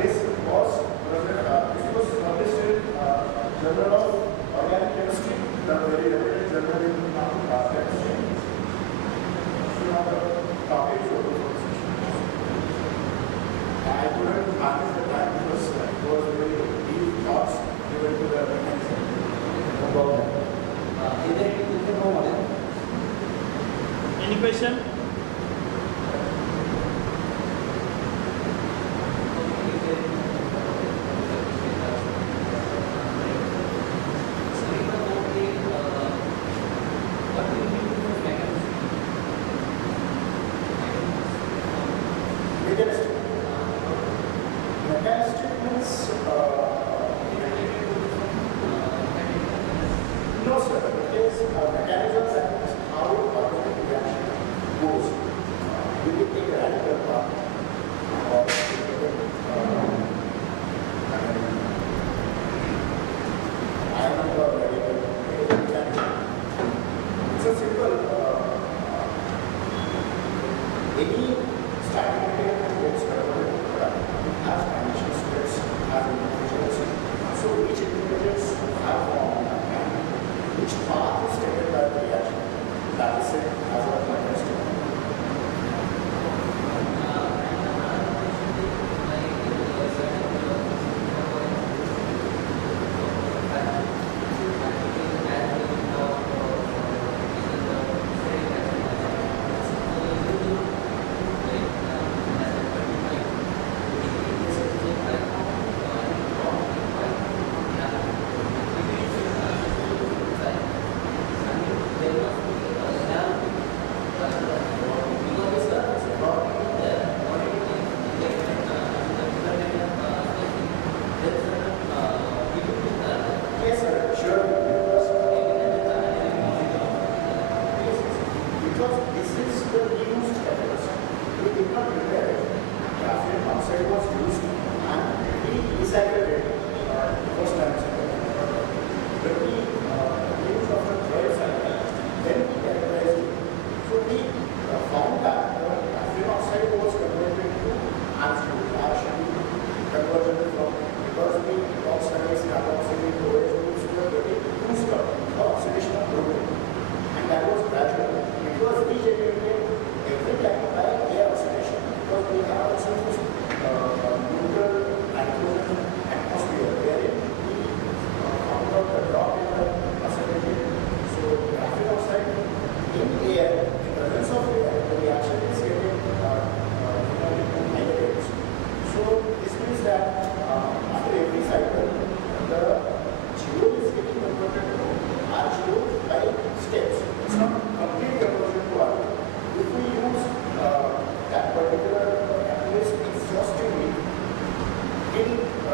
this was published in Journal of Organic Chemistry, the very reputed journal in chemistry. So now the topic is over. I couldn't manage the time because it was very deep thoughts given to the mechanism. Any question? Mechanistic means no sir, it is mechanisms and how organic reaction goes. We will take a radical part or ion or radical mechanism. It's a simple any starting material gets converted to product has transition steps, has intermediates. So each intermediates have formed and which path is taken by the reaction. That is it as a mechanism.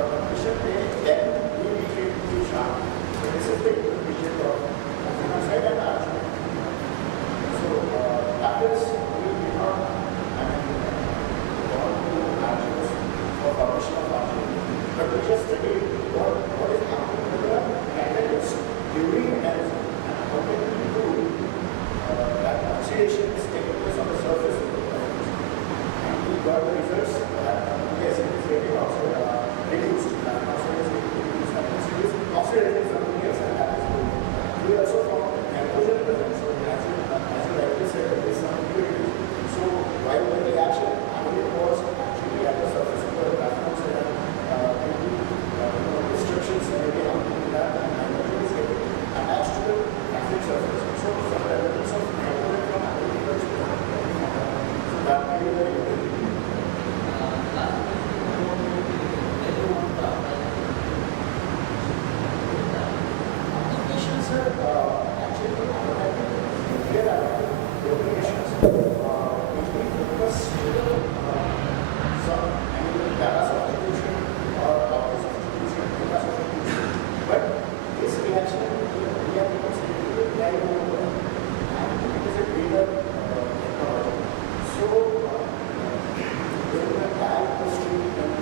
completion day, then we need to be sharp. So this is the vision of human side and archery. So that is, we did not, want to archers for publishing of archery, but we just studied what is happening with the candidates during analysis and how can we do that oxidation is taking place on the surface of the plant. And we got the results that yes, it is getting reduced. And oxidation is reduced. And oxidation is something else, and that is good. We also found hydrogen presence. So as you rightly said, there is some impurity. So while the reaction happening was actually at the surface of the platforms that restrictions maybe happening in that, and hydrogen is getting attached to the graphic surface. So some elements of hydrogen from agriculture is happening. So that may be very good. Applications are actually nuclear applications which we focus some data substitution or auto substitution, data substitution. But this reaction we are very over and it is a greater technology. So during the tire industry and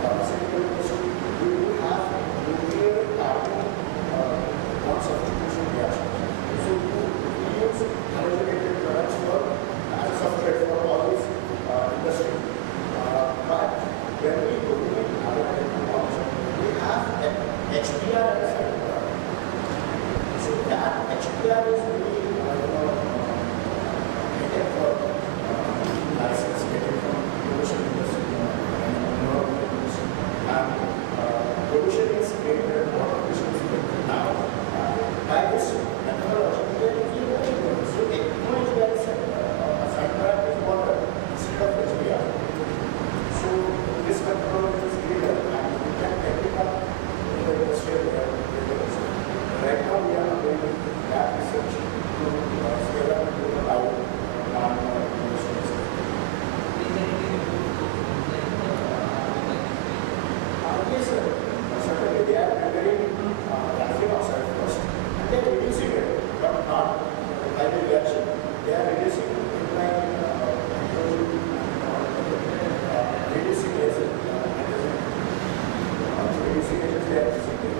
pharmaceutical industry, we do have nuclear carbon non-substitution reactions. So we use halogenated products as a substrate for all these industry. But when we dominate halogenated compounds, we have an HBr as a side product. So that HBr is really getting for license, getting from pollution industry and pollution is greater, water pollution is greater. Now, by this methodology, we are taking the HBr. So no HBr is a side product is water instead of HBr. So this methodology is greater and we can take it up in the industrial areas. Right now we are doing that research to scale up to the bio industries. Yes, sir. Certainly they are preparing graphene oxide first and they are reducing it, but not by the reaction. They are reducing it by reducing agent. Reducing agents they are reducing it.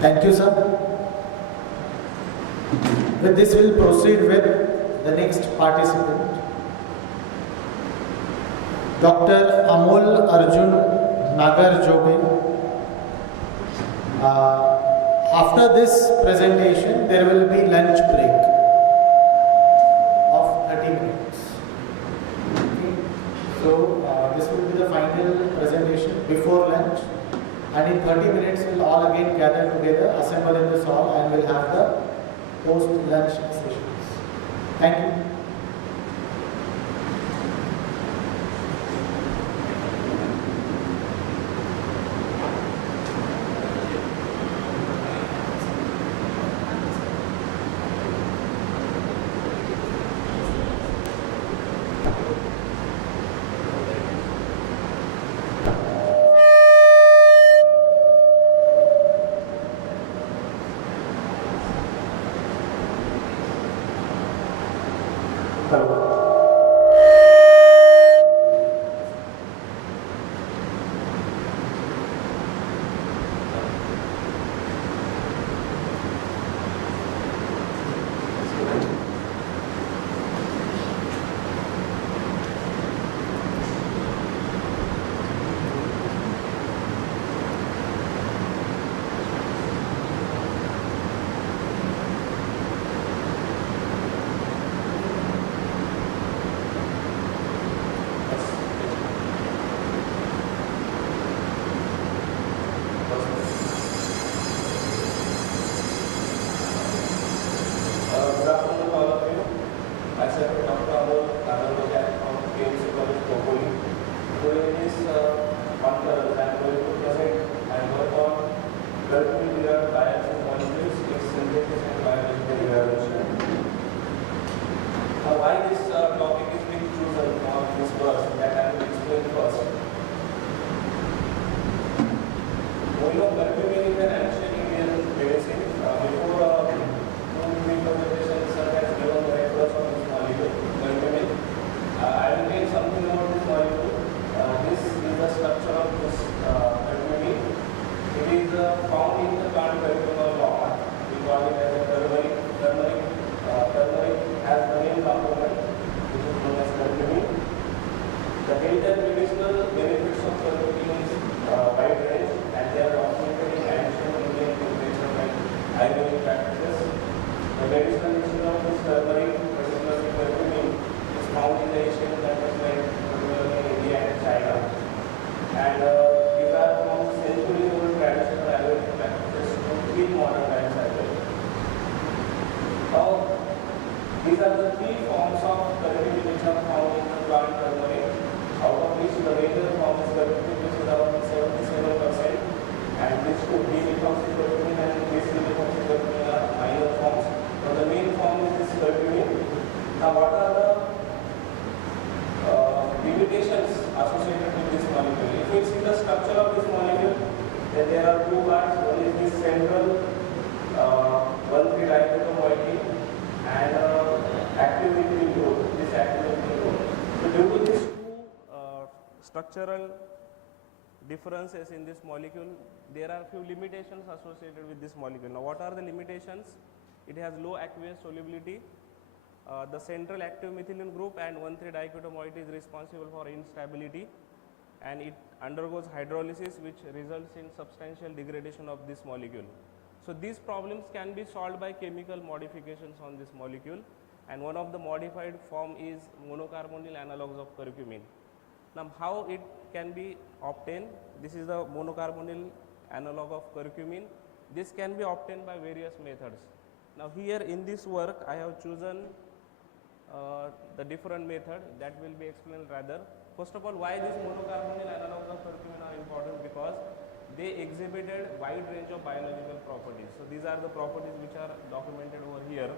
Thank you, sir. With this, we'll proceed with the next participant, Dr. Amol Arjun Nagarjoge. After this presentation, there will be lunch break of 30 minutes. Okay. So, this will be the final presentation before lunch. And in 30 minutes, we'll all again gather together, assemble in this hall, and we'll have the post-lunch sessions. Thank you. Good afternoon, all of you. Myself, Dr. Amol Nagarjoge from KMC College, Khopoli. Today in this conference, I am going to present and work on 12 million biaxis molecules, its synthesis and hygienic practices. The medicinal nature of this turmeric, particularly curcumin, is found in the Asian countries like particularly India and China. And these are from centuries-old traditional Ayurvedic practices to pre-modern times as well. Now, these are the three forms of curcumin which are found in the plant turmeric, out of which the major form is curcumin, which is around 77%, and which could be curcumin and deoxyribonucleic curcumin are minor forms. Now, the main form is this curcumin. Now, what are the limitations associated with this molecule? If we see the structure of this molecule, then there are two parts. One is this central 1,3-dichloromoiety and active methyl group. This active methyl group. So due to these two structural differences in this molecule, there are few limitations associated with this molecule. Now, what are the limitations? It has low aqueous solubility. The central active methylene group and 1,3-diketomoiety is responsible for instability, and it undergoes hydrolysis, which results in substantial degradation of this molecule. So these problems can be solved by chemical modifications on this molecule, and one of the modified form is monocarbonyl analogues of curcumin. Now, how it can be obtained? This is the monocarbonyl analog of curcumin. This can be obtained by various methods. Now, here in this work I have chosen the different method that will be explained rather. First of all, why these monocarbonyl analogues of curcumin are important? Because they exhibited wide range of biological properties. So these are the properties which are documented over here.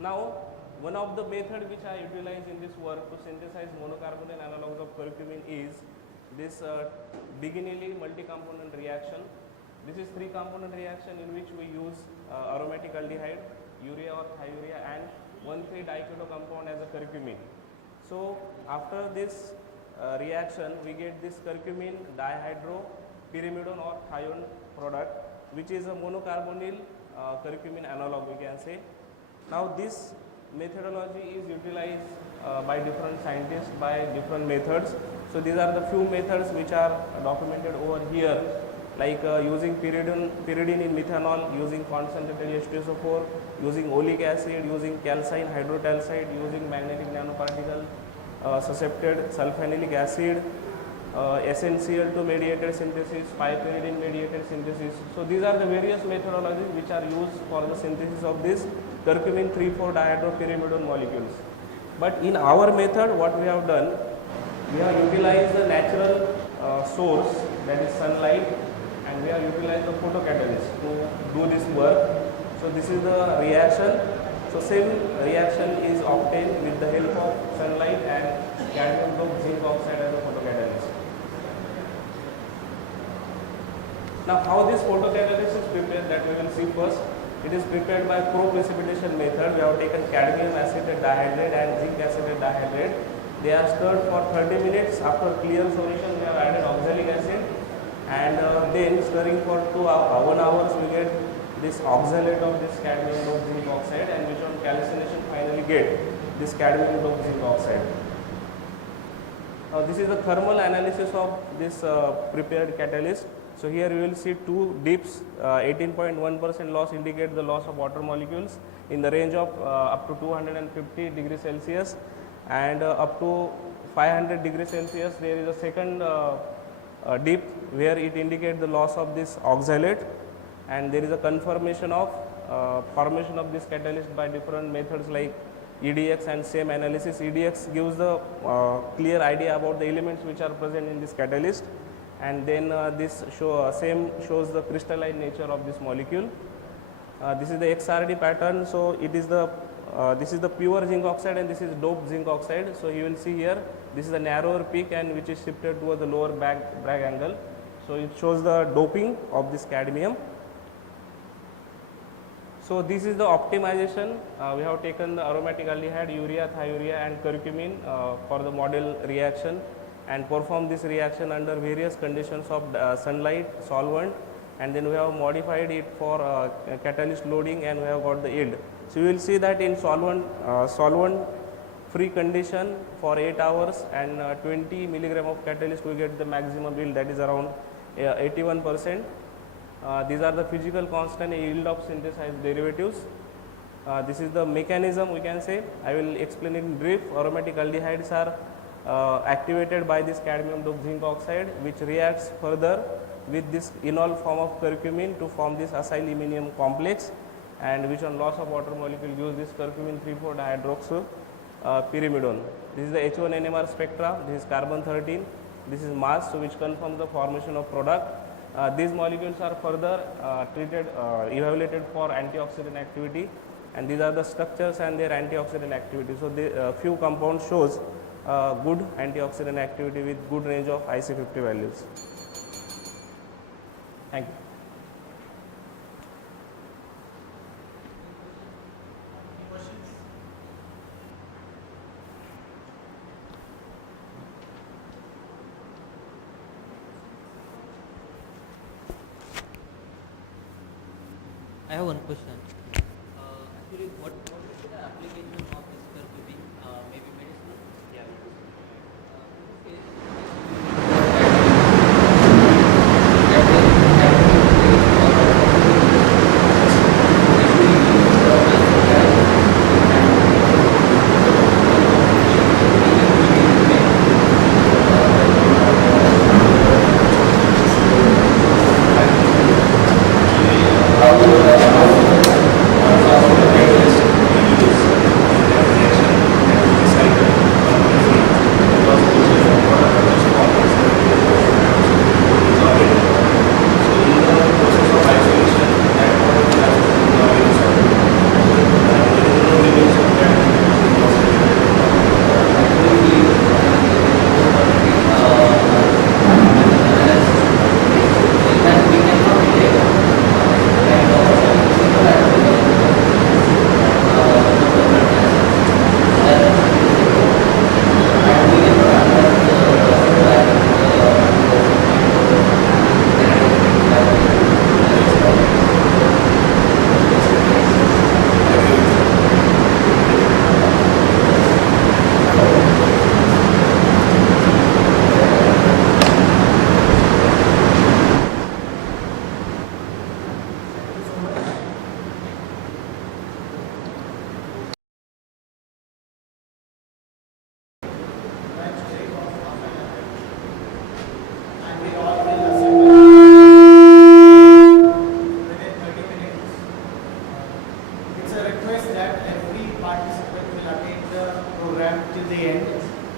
Now, one of the method which I utilize in this work to synthesize monocarbonyl analogues of curcumin is this Biginelli multi-component reaction. This is 3-component reaction in which we use aromatic aldehyde, urea or thiourea, and 1,3-diketo compound as a curcumin. So after this reaction, we get this curcumin dihydropyrimidone or thione product, which is a monocarbonyl curcumin analog, we can say. Now, this methodology is utilized by different scientists by different methods. So these are the few methods which are documented over here, like using pyridine in methanol, using concentrated H2SO4, using oleic acid, using calcine hydrotalcide, using magnetic nanoparticle suscepted sulfanylic acid, SnCl2 mediated synthesis, 5-pyridine mediated synthesis. So these are the various methodologies which are used for the synthesis of this curcumin 3,4-dihydropyrimidone molecules. But in our method, what we have done, we have utilized the natural source, that is sunlight, and we have utilized the photocatalyst to do this work. So this is the reaction. So same reaction is obtained with the help of sunlight and cadmium doped zinc oxide as a photocatalyst. Now, how this photocatalyst is prepared, that we will see first. It is prepared by pro-precipitation method. We have taken cadmium acetate dihydrate and zinc acetate dihydrate. They are stirred for 30 minutes. After clear solution, we have added oxalic acid, and then stirring for 1 hour, we get this oxalate of this cadmium doped zinc oxide, and which on calcination finally get this cadmium doped zinc oxide. This is the thermal analysis of this prepared catalyst. So here you will see two dips, 18.1% loss indicate the loss of water molecules in the range of up to 250 degrees Celsius, and up to 500 degrees Celsius there is a second dip where it indicates the loss of this oxalate, and there is a confirmation of formation of this catalyst by different methods like EDX and same analysis. EDX gives the clear idea about the elements which are present in this catalyst, and then this same shows the crystalline nature of this molecule. This is the XRD pattern. So it is the this is the pure zinc oxide and this is doped zinc oxide. So you will see here this is a narrower peak and which is shifted towards the lower Bragg angle. So it shows the doping of this cadmium. So this is the optimization. We have taken the aromatic aldehyde, urea, thiourea and curcumin for the model reaction, and perform this reaction under various conditions of sunlight, solvent, and then we have modified it for catalyst loading, and we have got the yield. So you will see that in solvent free condition for 8 hours and 20 milligram of catalyst we get the maximum yield, that is around 81%. These are the physical constant yield of synthesized derivatives. This is the mechanism, we can say. I will explain it in brief. Aromatic aldehydes are activated by this cadmium doped zinc oxide, which reacts further with this enol form of curcumin to form this acyl-iminium complex, and which on loss of water molecule gives this curcumin 3,4 dihydroxy pyrimidone. This is the H1 NMR spectra. This is carbon 13. This is mass, so which confirms the formation of product. These molecules are further evaluated for antioxidant activity, and these are the structures and their antioxidant activity. So, the few compounds shows good antioxidant activity with good range of IC50 values. Thank you. I have one question. Actually, what is the application of this curcumin? Maybe medicinal? Yeah.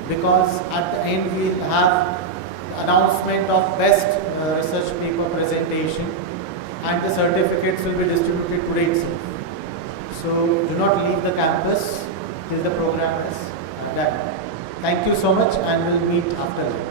Because at the end we will have announcement of best research paper presentation, and the certificates will be distributed today itself. So do not leave the campus till the program is done. Thank you so much, and we'll meet after lunch.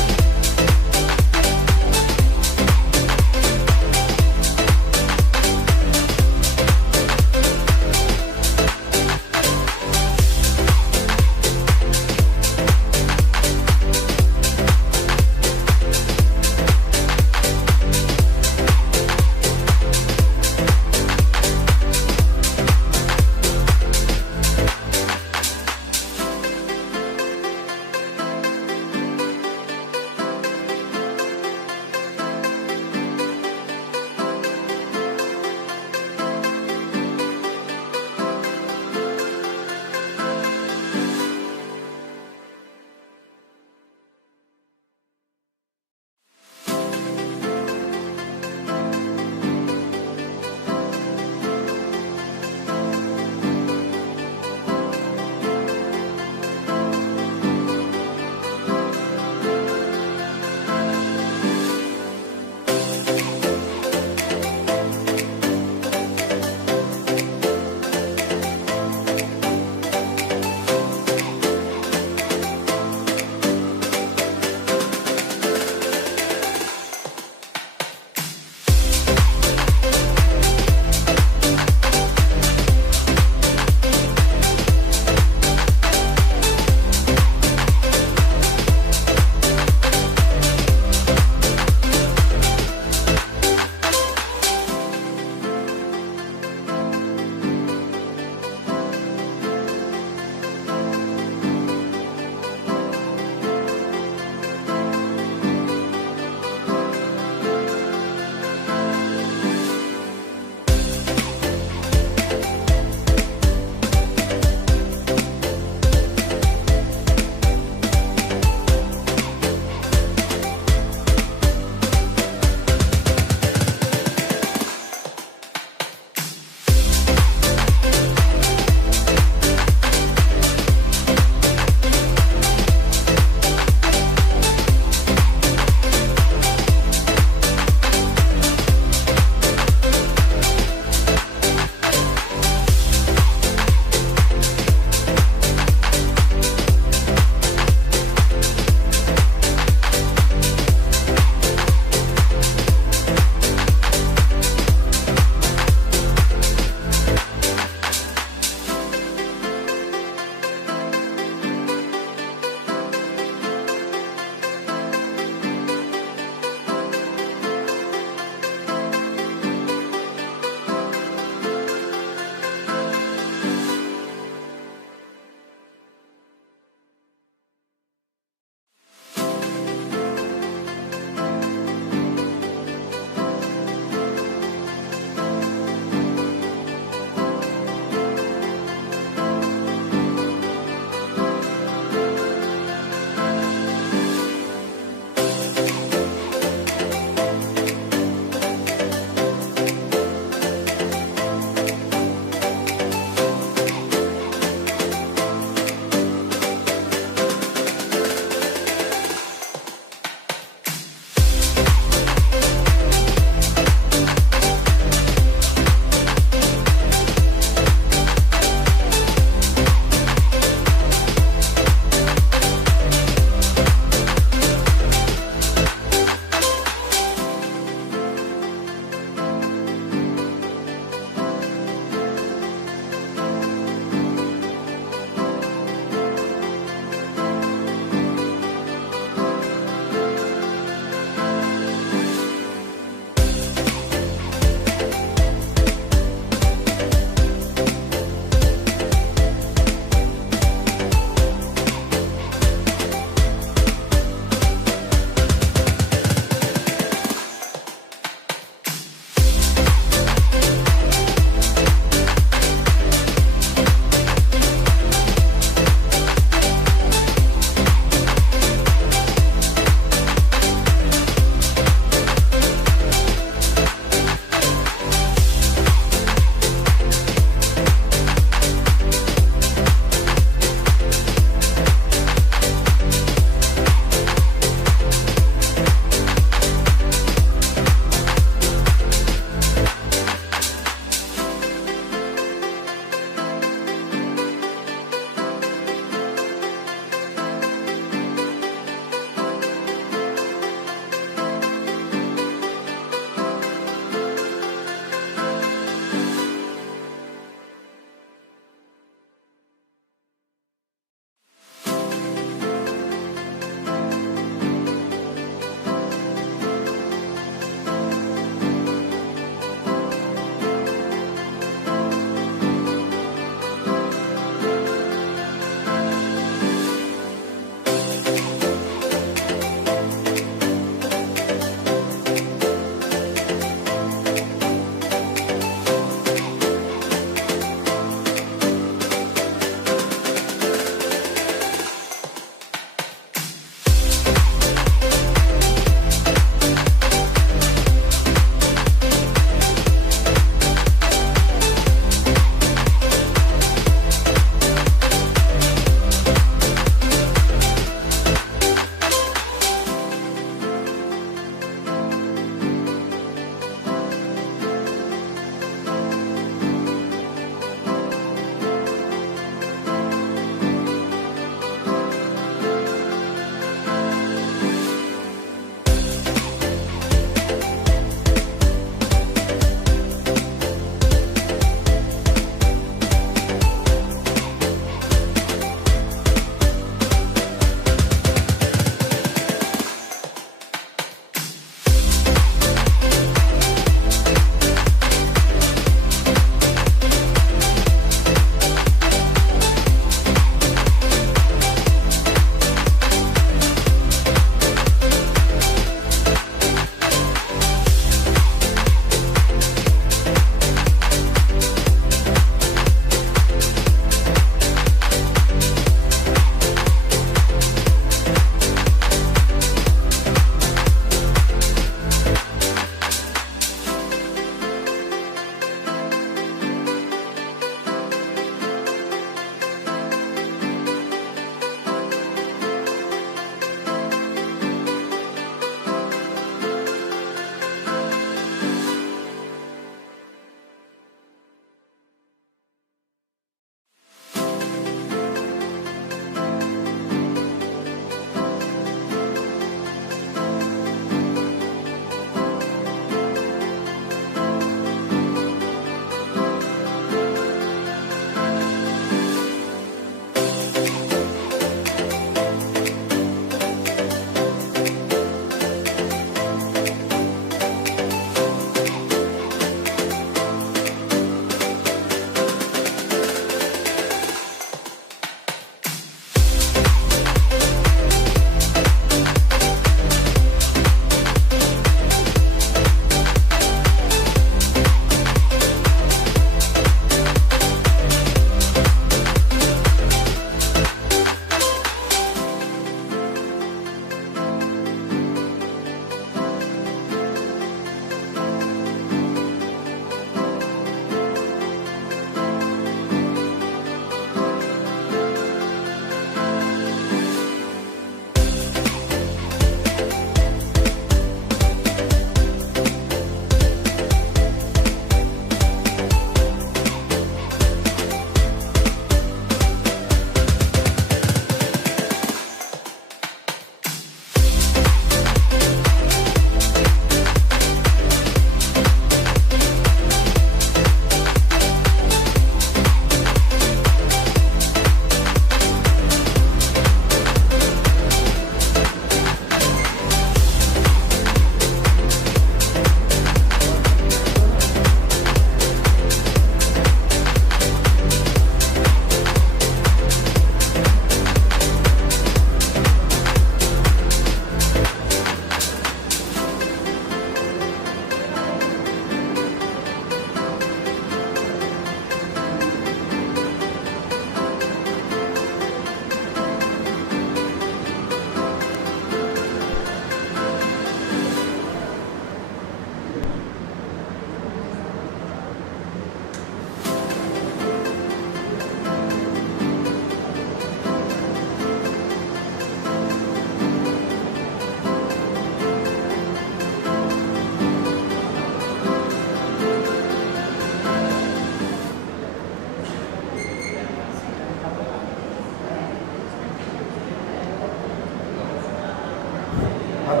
Okay.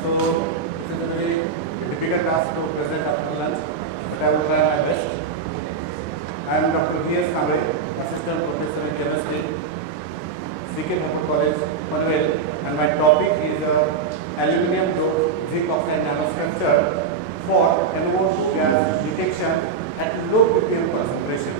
So, this is a very difficult task to present after lunch, but I will try my best. I am Dr. V.S. Kamre, Assistant Professor in Chemistry, C.K. Thakur College, Panvel, and my topic is aluminum zinc oxide nanostructure for NO2 gas detection at low ppm concentration.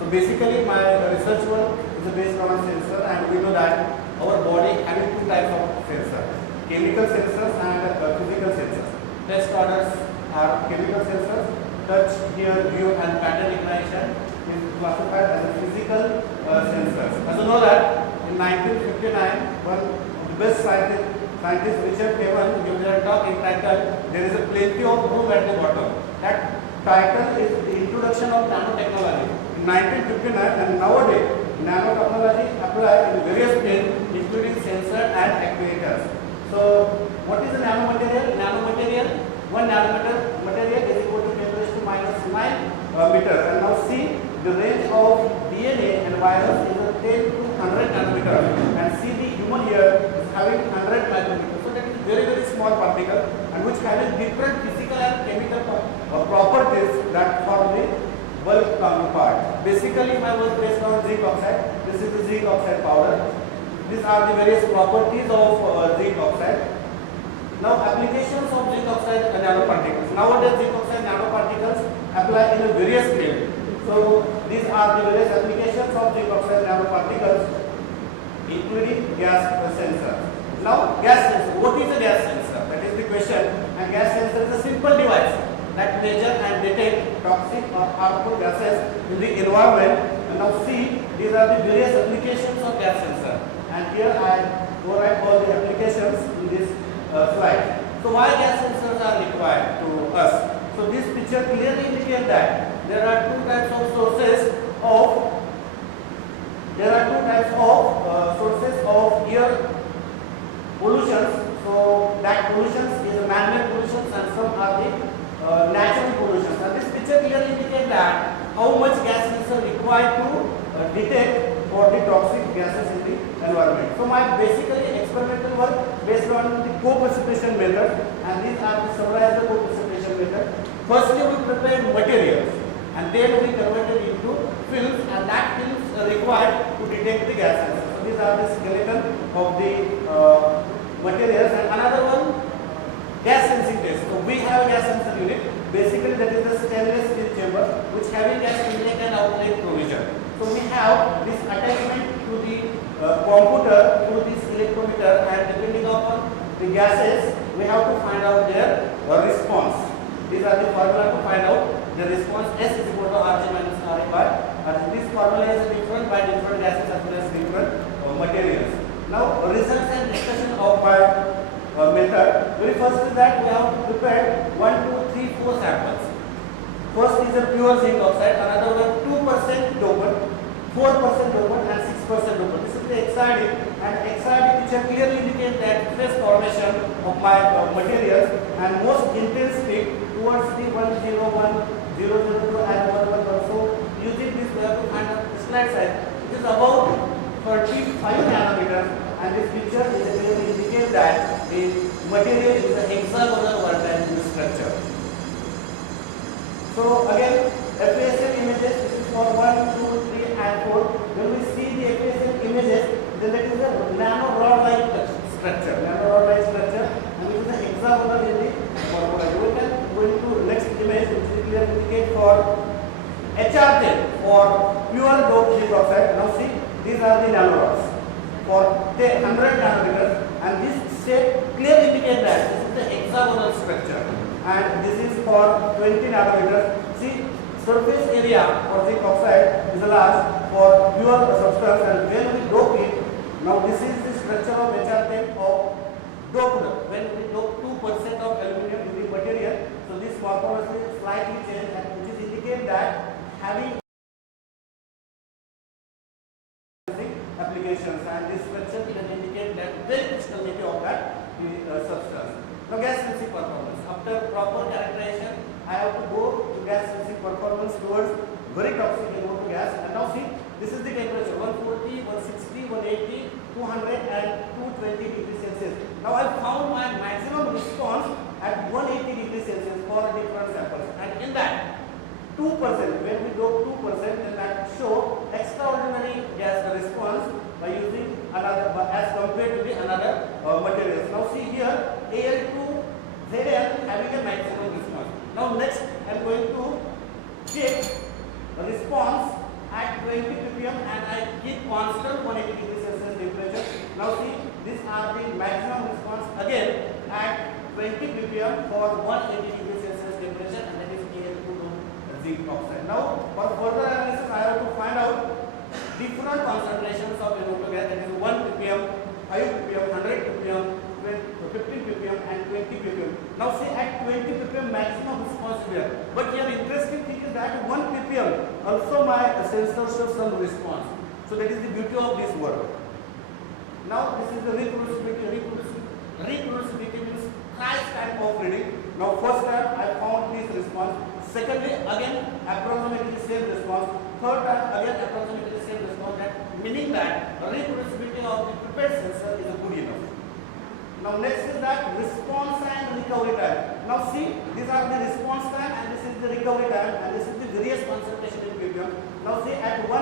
So basically my research work is based on a sensor, and we know that our body having two types of sensors, chemical sensors and physical sensors. Test orders are chemical sensors, touch, hear, view and pattern recognition is classified as a physical sensors. As you know that in 1959, one of the best scientist Richard Feynman gave a talk entitled "There is a plenty of room at the bottom." That title is the introduction of nanotechnology in 1959, and nowadays nanotechnology applied in various fields, including sensor and actuators. So, what is the nanomaterial? Nanomaterial, 1 nanometer material is equal to 10 raised to minus 9 meter. And now see the range of DNA and virus is 10 to 100 nanometer, and see the human here is having 100 micrometer. So that is very small particle, and which having different physical and chemical properties that form the bulk counterpart. Basically, my work based on zinc oxide. This is the zinc oxide powder. These are the various properties of zinc oxide. Now, applications of zinc oxide nanoparticles. Nowadays, zinc oxide nanoparticles apply in a various fields. So, these are the various applications of zinc oxide nanoparticles, including gas sensor. Now, gas sensor. What is a gas sensor? That is the question. And gas sensor is a simple device that measure and detect toxic or harmful gases in the environment. And now see, these are the various applications of gas sensor. And here I go write all the applications in this slide. So why gas sensors are required to us? So this picture clearly indicates that there are two types of sources of air pollution. So that pollution is man-made pollution, and some are the natural pollution. And this picture clearly indicates that how much gas sensor required to detect for the toxic gases in the environment. So my basically experimental work based on the co-precipitation method, and these are the summarized co-precipitation method. Firstly, we prepared materials, and then we converted into films, and that films are required to detect the gases. So these are the skeleton of the materials, and another one, gas sensing test. So we have a gas sensor unit. Basically, that is the stainless steel chamber which having gas intake and outlet provision. So we have this attachment to the computer through this electrometer, and depending upon the gases, we have to find out their response. These are the formula to find out the response. S is equal to Rg minus Ri by Rg. This formula is different by different gases as well as different materials. Now, results and discussion of my method. Very first is that we have to prepare 1, 2, 3, 4 samples. First is a pure zinc oxide, another one 2% dopant, 4% dopant and 6% dopant. This is the XRD, and XRD picture clearly indicates that phase formation of my materials, and most intense peak towards the 101, 002 and 111. So using this we have to find out the slide size. It is about 35 nanometers, and this picture is clearly indicates that the material is a hexagonal volatile structure. So again, FASL images, this is for 1, 2, 3 and 4. When we see the FASL images, then that is a nano rod-like structure, and it is a hexagonal in the formula. We can go into next image, which is clearly indicate for HR10 for pure dope zinc oxide. Now see, these are the nanorods for 100 nanometers, and this shape clearly indicates that this is the hexagonal structure, and this is for 20 nanometers. See, surface area for zinc oxide is large for pure substance, and when we dope it, now this is the structure of HR10 of doped. When we dope 2% of aluminum in the material, so this morphology is slightly changed, and which is indicate that having applications, and this structure can indicate that very crystallinity of that substance. Now, gas sensing performance. After proper characterization, I have to go 200 and 220 degrees Celsius. Now I found my maximum response at 180 degrees Celsius for different samples, and in that 2%, when we go 2%, then that show extraordinary gas response by using another, as compared to the another materials. Now see here, Al2Zl having a maximum response. Now next I am going to check the response at 20 ppm and I keep constant 180 degrees Celsius temperature. Now see, these are the maximum response again at 20 ppm for 180 degrees Celsius temperature, and that is Al2 zinc oxide. Now for further analysis I have to find out different concentrations of NO2 gas, that is 1 ppm, 5 ppm, 100 ppm, 15 ppm and 20 ppm. Now see, at 20 ppm maximum response here. But here interesting thing is that 1 ppm also my sensor shows some response. So that is the beauty of this work. Now this is the reproducibility. Reproducibility means thrice time of reading. Now first time I found this response. Secondly, again approximately same response. Third time again approximately same response. That meaning that reproducibility of the prepared sensor is good enough. Now next is that response and recovery time. Now see, these are the response time and this is the recovery time, and this is the various concentration in ppm. Now see, at 1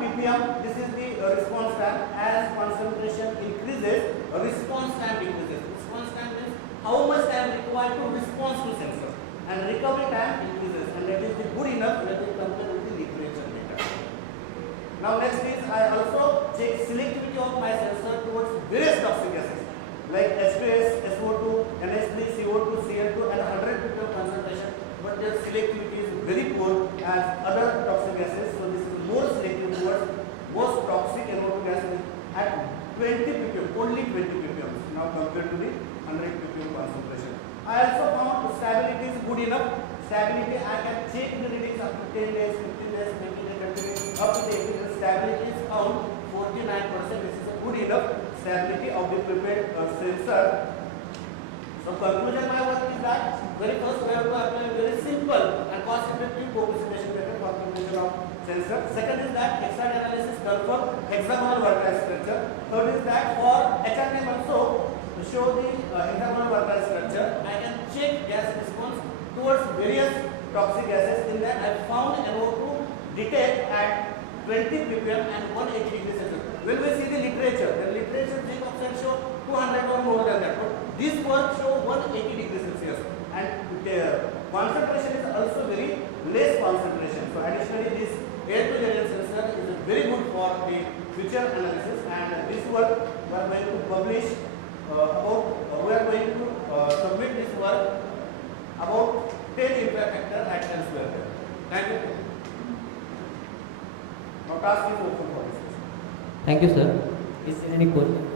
ppm, this is the response time. As concentration increases, response time decreases. Response time means how much time required to respond to sensor, and recovery time increases, and that is the good enough when we compare with the literature data. Now next is I also check selectivity of my sensor towards various toxic gases like H2S, SO2, NH3, CO2, Cl2 and 100 ppm concentration, but their selectivity is very poor as other toxic gases. So this is more selective towards most toxic NO2 gases at 20 ppm, only 20 ppm now compared to the 100 ppm concentration. I also found stability is good enough. Stability, I can check the readings up to 10 days, 15 days, 20 days, continuing up to 10 days. Stability is found 49%. This is a good enough stability of the prepared sensor. So conclusion my work is that very first we have to apply a very simple and cost-effective co-precipitation method for calculation of sensor. Second is that X-ray analysis confirm hexagonal vertex structure. Third is that for HRM also to show the hexagonal vertex structure, I can check gas response towards various toxic gases. In that I found NO2 detect at 20 ppm and 180 degrees Celsius. When we see the literature zinc oxide show 200 or more than that. But this work show 180 degrees Celsius, and the concentration is also very less concentration. So additionally, this Al2Zl sensor is very good for the future analysis, and this work we are going to publish we are going to submit this work about 10 impact factor at 10 square. Thank you. Now task is open for discussion. Thank you, sir. Is there any question?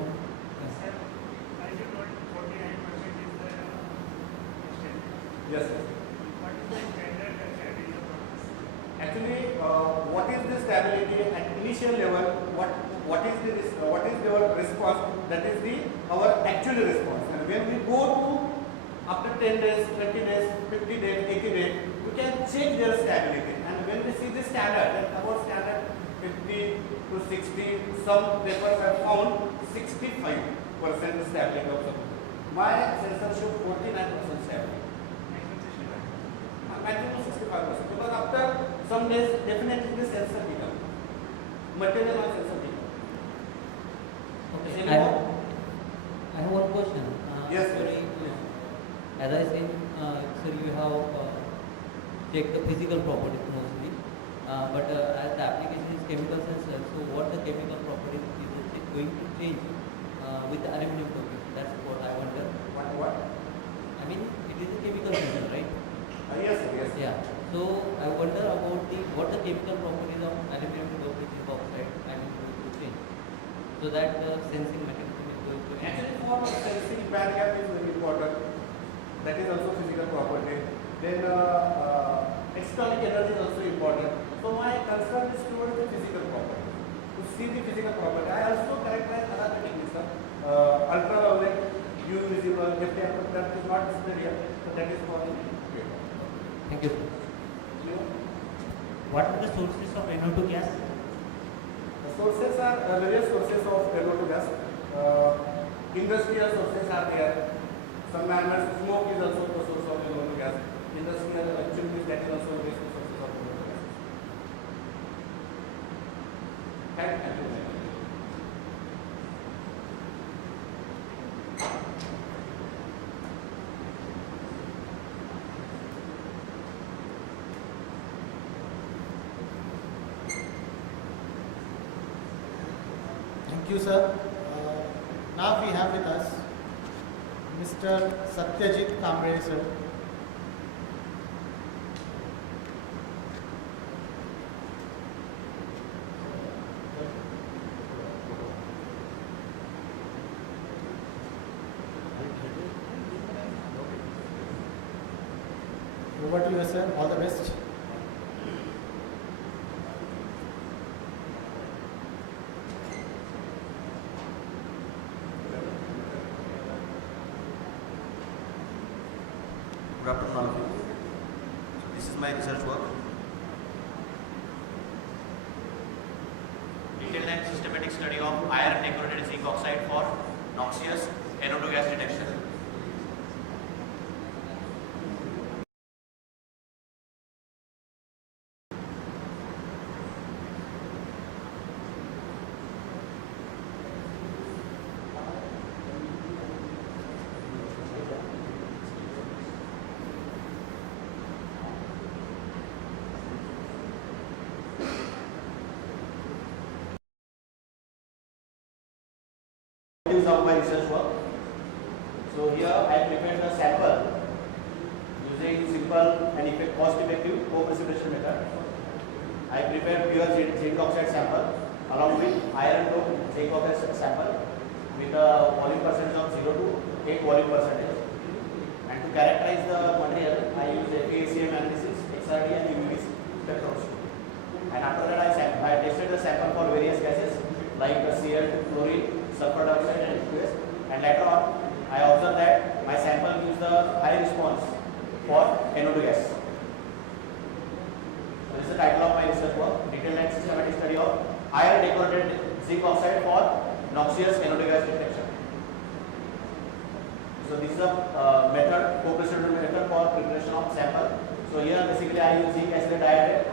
Yes, sir. Actually, what is the stability at initial level? What is the response? That is our actual response. And when we go to after 10 days, 20 days, 50 days, 80 days, we can check their stability. And when we see the standard, about standard 50 to 60, some papers have found 65% stability of something. My sensor show 49% stability. Maximum 65%, because after some days definitely the sensor become material on sensor become. Okay. I have one question. Yes, sorry, as I said, sir, you have checked the physical properties mostly, but as the application is chemical sensor, so what the chemical properties is going to change with the aluminum coating? That's what I wonder. What? I mean, it is a chemical sensor, right? Yes, yes. Yeah. So I wonder about what the chemical properties of aluminum coating oxide and going to change, so that the sensing mechanism is going to Actually, for sensing band gap is very important. That is also physical property. Then external energy is also important. So my concern is towards the physical property. To see the physical property, I also characterize other techniques. Ultraviolet, UV visible, FTM, that is not displayed here. So that is for the paper. Thank you. What are the sources of NO2 gas? The Sources are various sources of NO2 gas. Industrial sources are there. Some man-made smoke is also the source of NO2 gas. Industrial chimneys, that is also the sources of NO2 gas. Thank you. Thank you, sir. Now we have with us Mr. Satyajit Kamble, sir. Over to you, sir. All the best. Good afternoon, all of you. So this is my research work. Detailed and systematic study of iron decorated zinc oxide for noxious NO2 gas detection. Of my research work. So here I prepared a sample using simple and cost-effective co-precipitation method. I prepared pure zinc oxide sample along with iron doped zinc oxide sample with a volume percentage of 0 to 8 volume percentage. And to characterize the material, I use FACM analysis, XRD and UV spectroscopy. And after that I tested the sample for various gases like Cl, chlorine, sulfur dioxide and H2S, and later on I observed that my sample gives the high response for NO2 gas. So this is the title of my research work, detailed and systematic study of iron decorated zinc oxide for noxious NO2 gas detection. So this is a method, co-precipitation method for preparation of sample. So here basically I use zinc acetate dihydrate.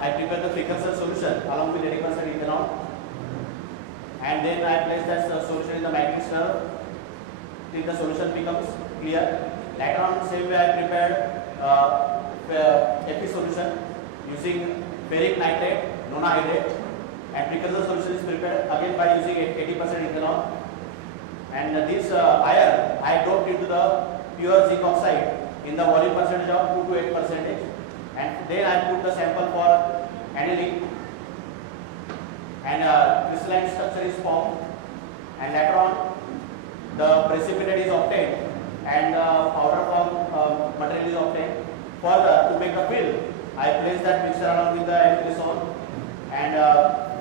I prepare the precursor solution along with 80% ethanol. And then I place that solution in the magnetic stirrer till the solution becomes clear. Later on, same way I prepared Fe solution using ferric nitrate, nonahydrate, and precursor solution is prepared again by using 80% ethanol. And this iron I doped into the pure zinc oxide in the volume percentage of 2 to 8%, and then I put the sample for annealing. And crystalline structure is formed, and later on the precipitate is obtained and powder form material is obtained. Further, to make a film, I place that mixture along with the amplicone, and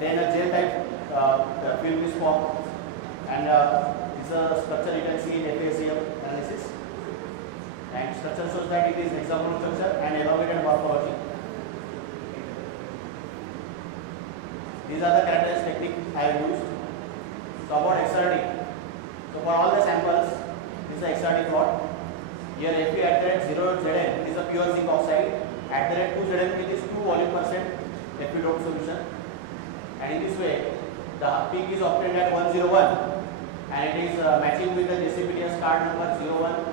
then a gel type film is formed, and this is a structure you can see in FACM analysis, and structure shows that it is hexagonal structure and elongated morphology. These are the characteristic technique I have used. So about XRD. So for all the samples, this is the XRD plot. Here Fe at the rate 0 Zn is a pure zinc oxide. At the rate 2 Zn it is 2 volume percent Fe doped solution. And in this way, the peak is obtained at 101, and it is matching with the JCPDS card number 01,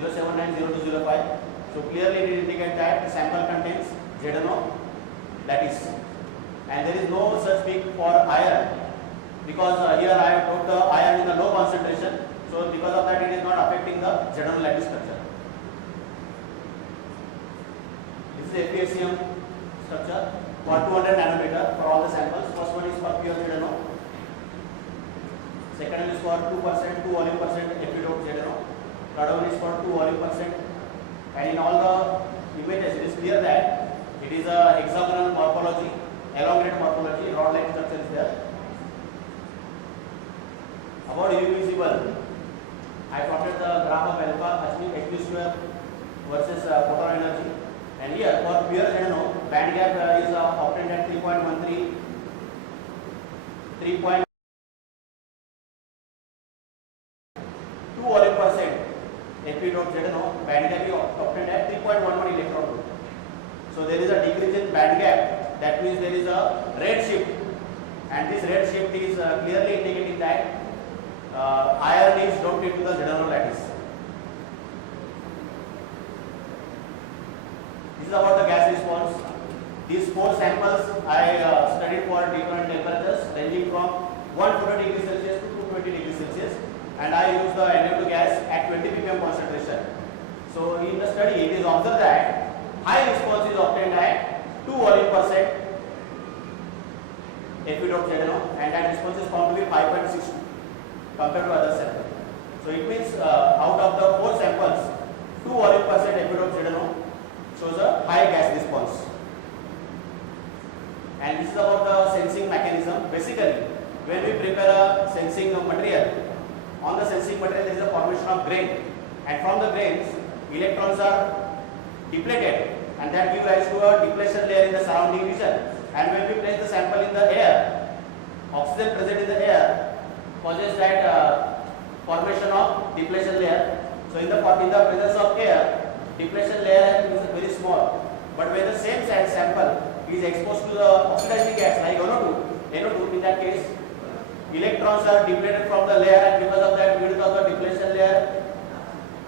079, 0205. So clearly it indicates that the sample contains ZNO, that is. And there is no such peak for iron, because here I have put the iron in a low concentration, so because of that it is not affecting the ZNO lattice structure. This is FACM structure for 200 nanometer for all the samples. First one is for pure ZNO, second one is for 2%, 2 volume percent Fe doped ZNO, third one is for 2 volume percent, and in all the images it is clear that it is a hexagonal morphology, elongated morphology, rod-like structure is there. About UV visible, I plotted the graph of alpha Hg square versus photon energy, and here for pure ZNO, band gap is obtained at 3.13 3.2 volume percent Fe.ZnO band gap is obtained at 3.11 electron volt. So there is a decrease in band gap. That means there is a red shift, and this red shift is clearly indicating that iron is dumped into the ZnO lattice. This is about the gas response. These 4 samples I studied for different temperatures ranging from 140 degrees Celsius to 220 degrees Celsius, and I used the Na2 gas at 20 ppm concentration. So in the study it is observed that high response is obtained at 2 volume percent Fe.ZnO, and that response is found to be 5.62 compared to other samples. So it means out of the 4 samples, 2 volume percent Fe.ZnO shows a high gas response. And this is about the sensing mechanism. Basically, when we prepare a sensing material, on the sensing material there is a formation of grain, and from the grains electrons are depleted, and that gives rise to a depletion layer in the surrounding region. And when we place the sample in the air, oxygen present in the air causes that formation of depletion layer. So in the presence of air, depletion layer is very small. But when the same sample is exposed to the oxidizing gas like NO2, in that case electrons are depleted from the layer, and because of that width of the depletion layer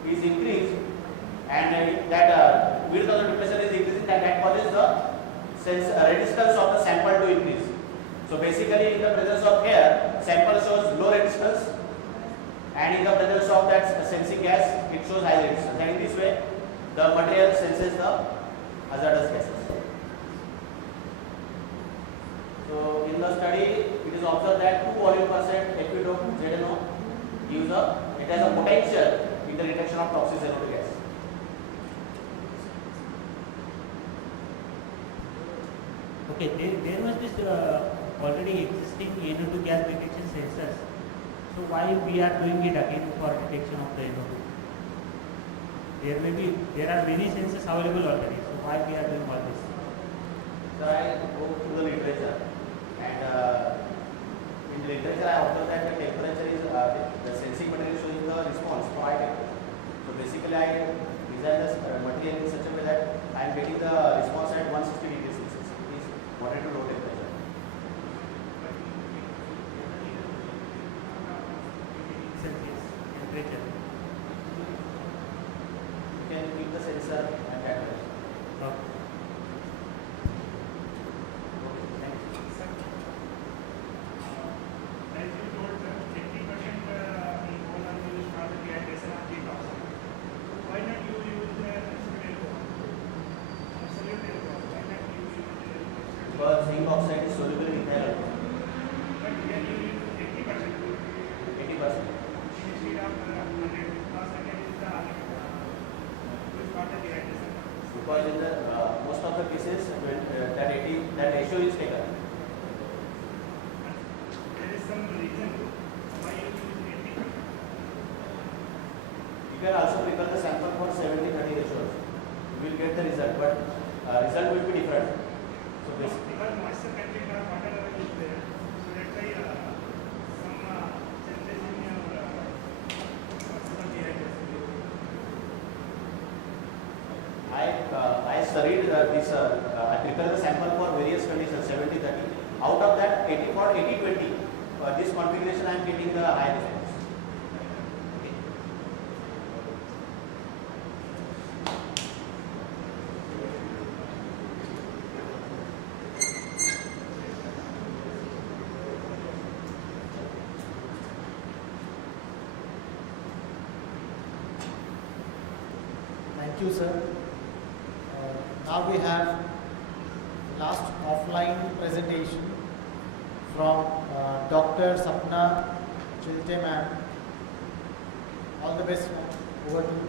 is increased, and that width of the depletion is increasing, and that causes the resistance of the sample to increase. So basically in the presence of air, sample shows low resistance, and in the presence of that sensing gas, it shows high resistance, and in this way the material senses the hazardous gases. So in the study it is observed that 2 volume percent Fe.ZnO gives it has a potential in the reduction of toxic NO2 gas. Okay, there must be already existing NO2 gas detection sensors. So why we are doing it again for detection of the NO2? There are many sensors available already. So why we are doing all this? So I go through the literature, and in the literature I observed that the temperature is the sensing material showing the response to high temperature. So basically I design this material in such a way that I am getting the response at 160 degrees Celsius. It is moderate to low temperature. Celsius temperature. You can keep the sensor at that temperature. Okay. As you told, 80% people are used for the deactivation of the toxin. Why not you use the absolute alcohol? Absolute alcohol. Why not you use Because zinc oxide is soluble in ethyl alcohol. But here you use 80%. 80%. Instead of 100, because 100 is the used for the deactivation. Because in the most of the cases when that ratio is taken. There is some reason why you use 80%. You can also prepare the sample for 70-30 ratios. You will get the result, but result will be different. So basically, Because moisture content of water level is there, so that's why some changes in your possible deactivation. I studied this. I prepared the sample for various conditions, 70-30. Out of that, 80-20. This configuration I am getting the high response. Thank you, sir. Now we have last offline presentation from Dr. Sapna Chilte ma'am. All the best, ma'am. Over to you.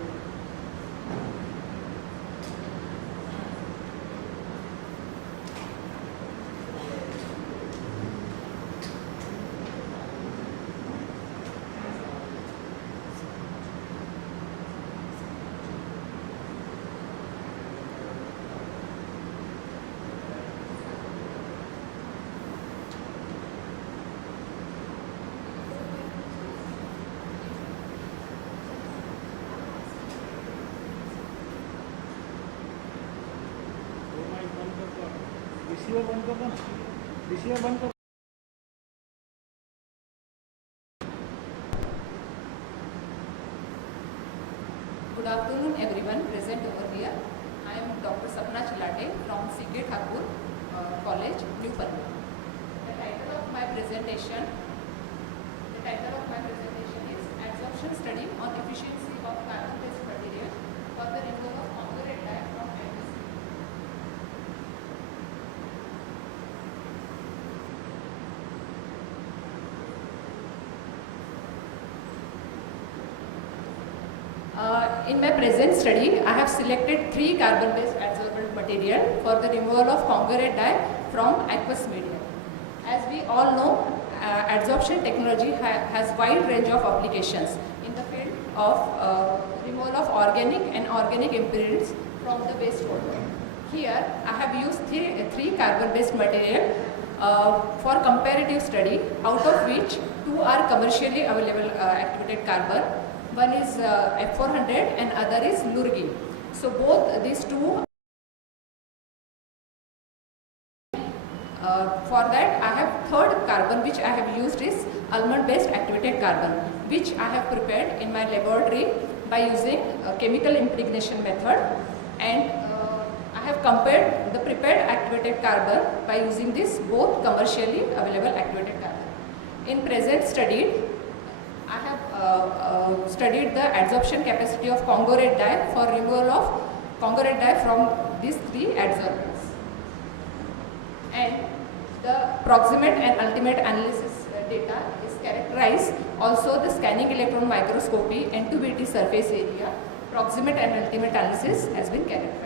Good afternoon everyone present over here. I am Dr. Sapna Chilate from CK Kharghar College, New Palma. The title of my presentation is Absorption Study on Efficiency of Carbon-based Material for the Removal of Conglomerate Dye from atmosphere. In my present study, I have selected 3 carbon-based adsorbent material for the removal of conglomerate dye from aqueous medium. As we all know, adsorption technology has wide range of applications in the field of removal of organic and organic impurities from the wastewater. Here, I have used 3 carbon-based material for comparative study, out of which 2 are commercially available activated carbon. One is F400 and other is Lurgi. So both these 2. For that I have third carbon which I have used is almond based activated carbon, which I have prepared in my laboratory by using a chemical impregnation method, and I have compared the prepared activated carbon by using this both commercially available activated carbon. In present study, I have studied the adsorption capacity of conglomerate dye for removal of conglomerate dye from these 3 adsorbents. And the proximate and ultimate analysis data is characterized. Also the scanning electron microscopy and turbidity surface area, proximate and ultimate analysis has been characterized.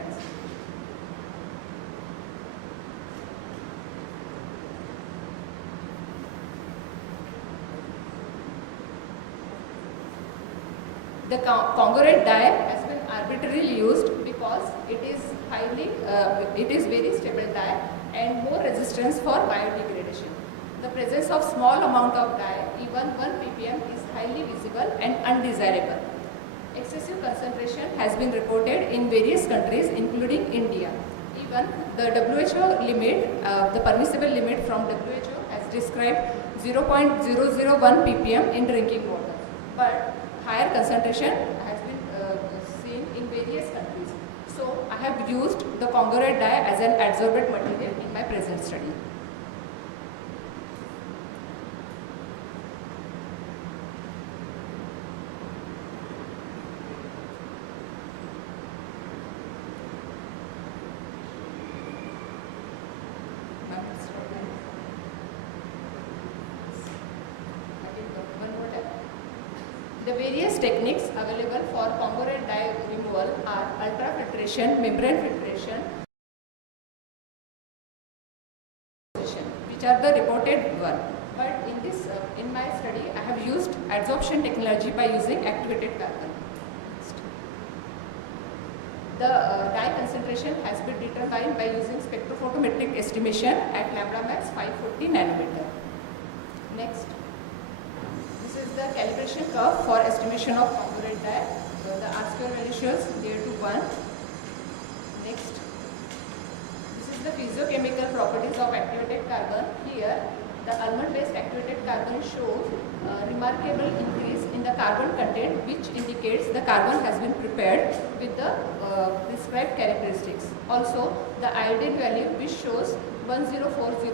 The conglomerate dye has been arbitrarily used because it is very stable dye and more resistance for biodegradation. The presence of small amount of dye, even 1 ppm, is highly visible and undesirable. Excessive concentration has been reported in various countries including India. Even the WHO limit, the permissible limit from WHO has described 0.001 ppm in drinking water. But higher concentration has been seen in various countries. So I have used the conglomerate dye as an adsorbent material in my present study. The various techniques available for conglomerate dye removal are ultrafiltration, membrane filtration, which are the reported one. But in my study, I have used adsorption technology by using activated carbon. The dye concentration has been determined by using spectrophotometric estimation at lambda max 540 nanometer. Next. This is the calibration curve for estimation of conglomerate dye. So the R-square value shows near to 1. Next, this is the physiochemical properties of activated carbon. Here, the almond-based activated carbon shows remarkable increase in the carbon content, which indicates the carbon has been prepared with the prescribed characteristics. Also, the iodine value, which shows 1040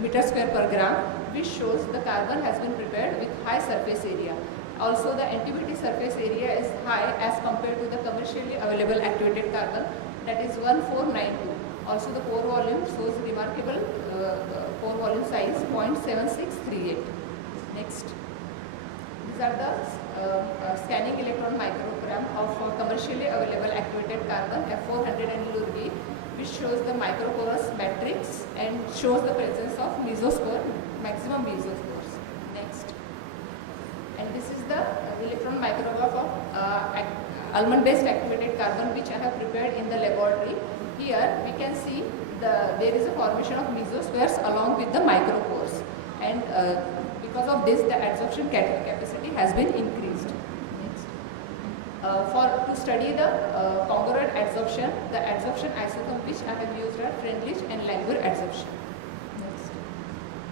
meter square per gram, which shows the carbon has been prepared with high surface area. Also, the NTBT surface area is high as compared to the commercially available activated carbon, that is 1492. Also, the pore volume shows remarkable pore volume size 0.7638. Next, these are the scanning electron microgram of commercially available activated carbon F400 and Lurgi, which shows the microporous matrix and shows the presence of mesospore, maximum mesospores. Next, and this is the electron micrograph of almond-based activated carbon, which I have prepared in the laboratory. Here we can see there is a formation of mesospheres along with the micropores, and because of this, the adsorption capacity has been increased. Next. To study the congruent adsorption, the adsorption isotherm which I have used are Freundlich and Langmuir adsorption. Next.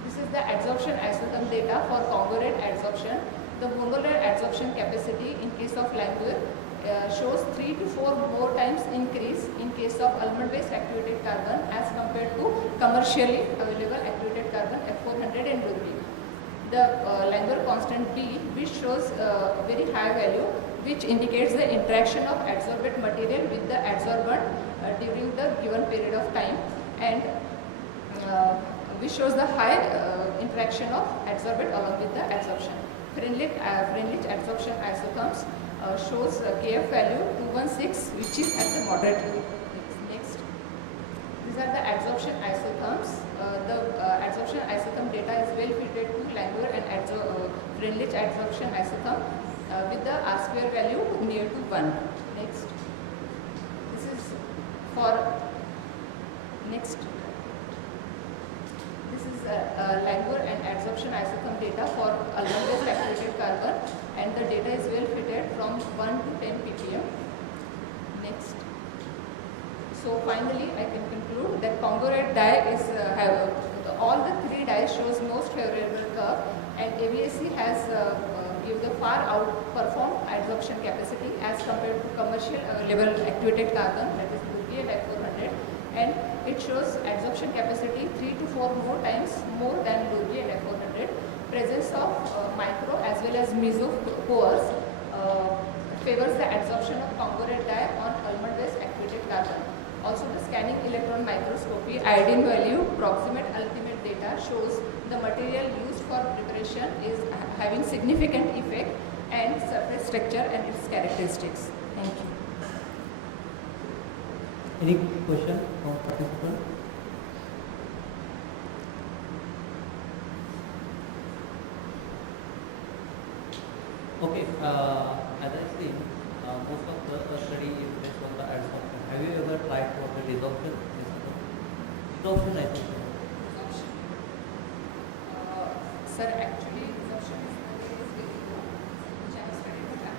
This is the adsorption isotherm data for congruent adsorption. The monolar adsorption capacity in case of Langmuir shows 3 to 4 more times increase in case of almond-based activated carbon as compared to commercially available activated carbon F400 and Durby. The Langmuir constant B, which shows a very high value, which indicates the interaction of adsorbate material with the adsorbent during the given period of time, and which shows the high interaction of adsorbate along with the adsorption. Freundlich adsorption isotherms shows Kf value 216, which is at the moderate level. Next. These are the adsorption isotherms. The adsorption isotherm data is well fitted to Langmuir and Freundlich adsorption isotherm with the R square value near to 1. Next. This is for next. This is Langmuir and adsorption isotherm data for almond-based activated carbon, and the data is well fitted from 1 to 10 ppm. Next. So finally, I can conclude that congruent die is all the 3 dies shows most favorable curve, and AVSC has give the far outperformed adsorption capacity as compared to commercial available activated carbon, that is Durby and F400, and it shows adsorption capacity 3 to 4 more times more than Durby and F400. Presence of micro as well as meso pores favors the adsorption of congruent die on almond-based activated carbon. Also, the scanning electron microscopy iodine value proximate ultimate data shows the material used for preparation is having significant effect and surface structure and its characteristics. Thank you. Any question from participant? Okay, as I see, most of the study is based on the adsorption. Have you ever tried for the desorption? Desorption, I think. Sir, actually, desorption is very low, which I have studied with that.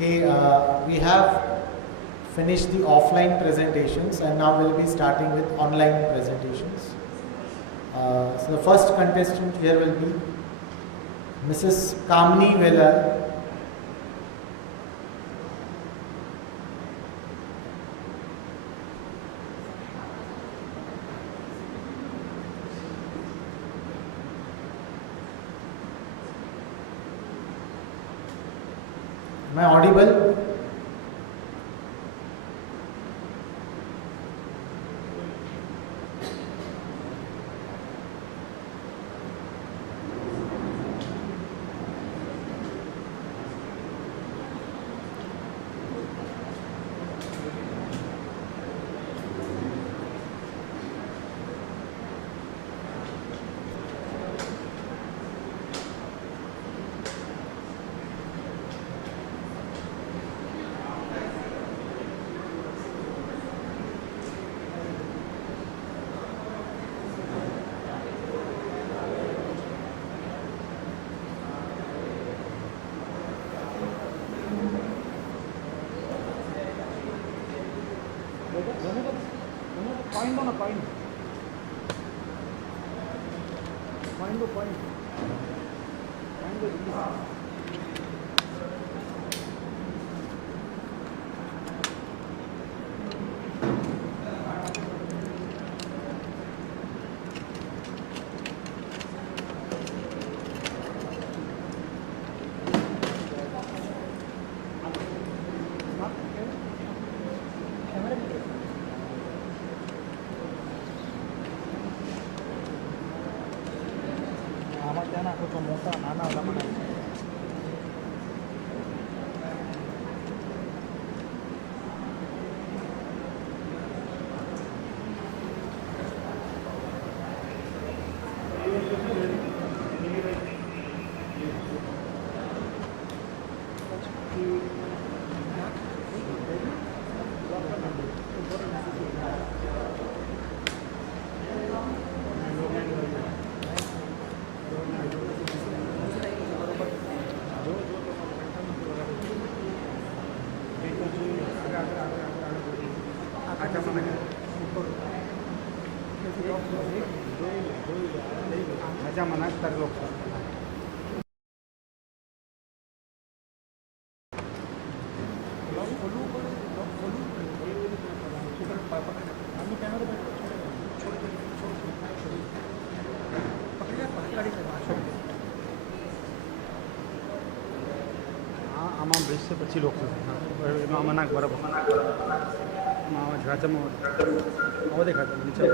Okay, we have finished the offline presentations and now we'll be starting with online presentations. So the first contestant here will be Mrs. Kamini Velar. Am I audible? Point on a point. Point to point. Point to release. माझ्या मनात तर लोक આમાં બેસશે પછી લોકો એમાં મનાક બરાબર આમાં ગાજામાં આવો દેખાતો નીચે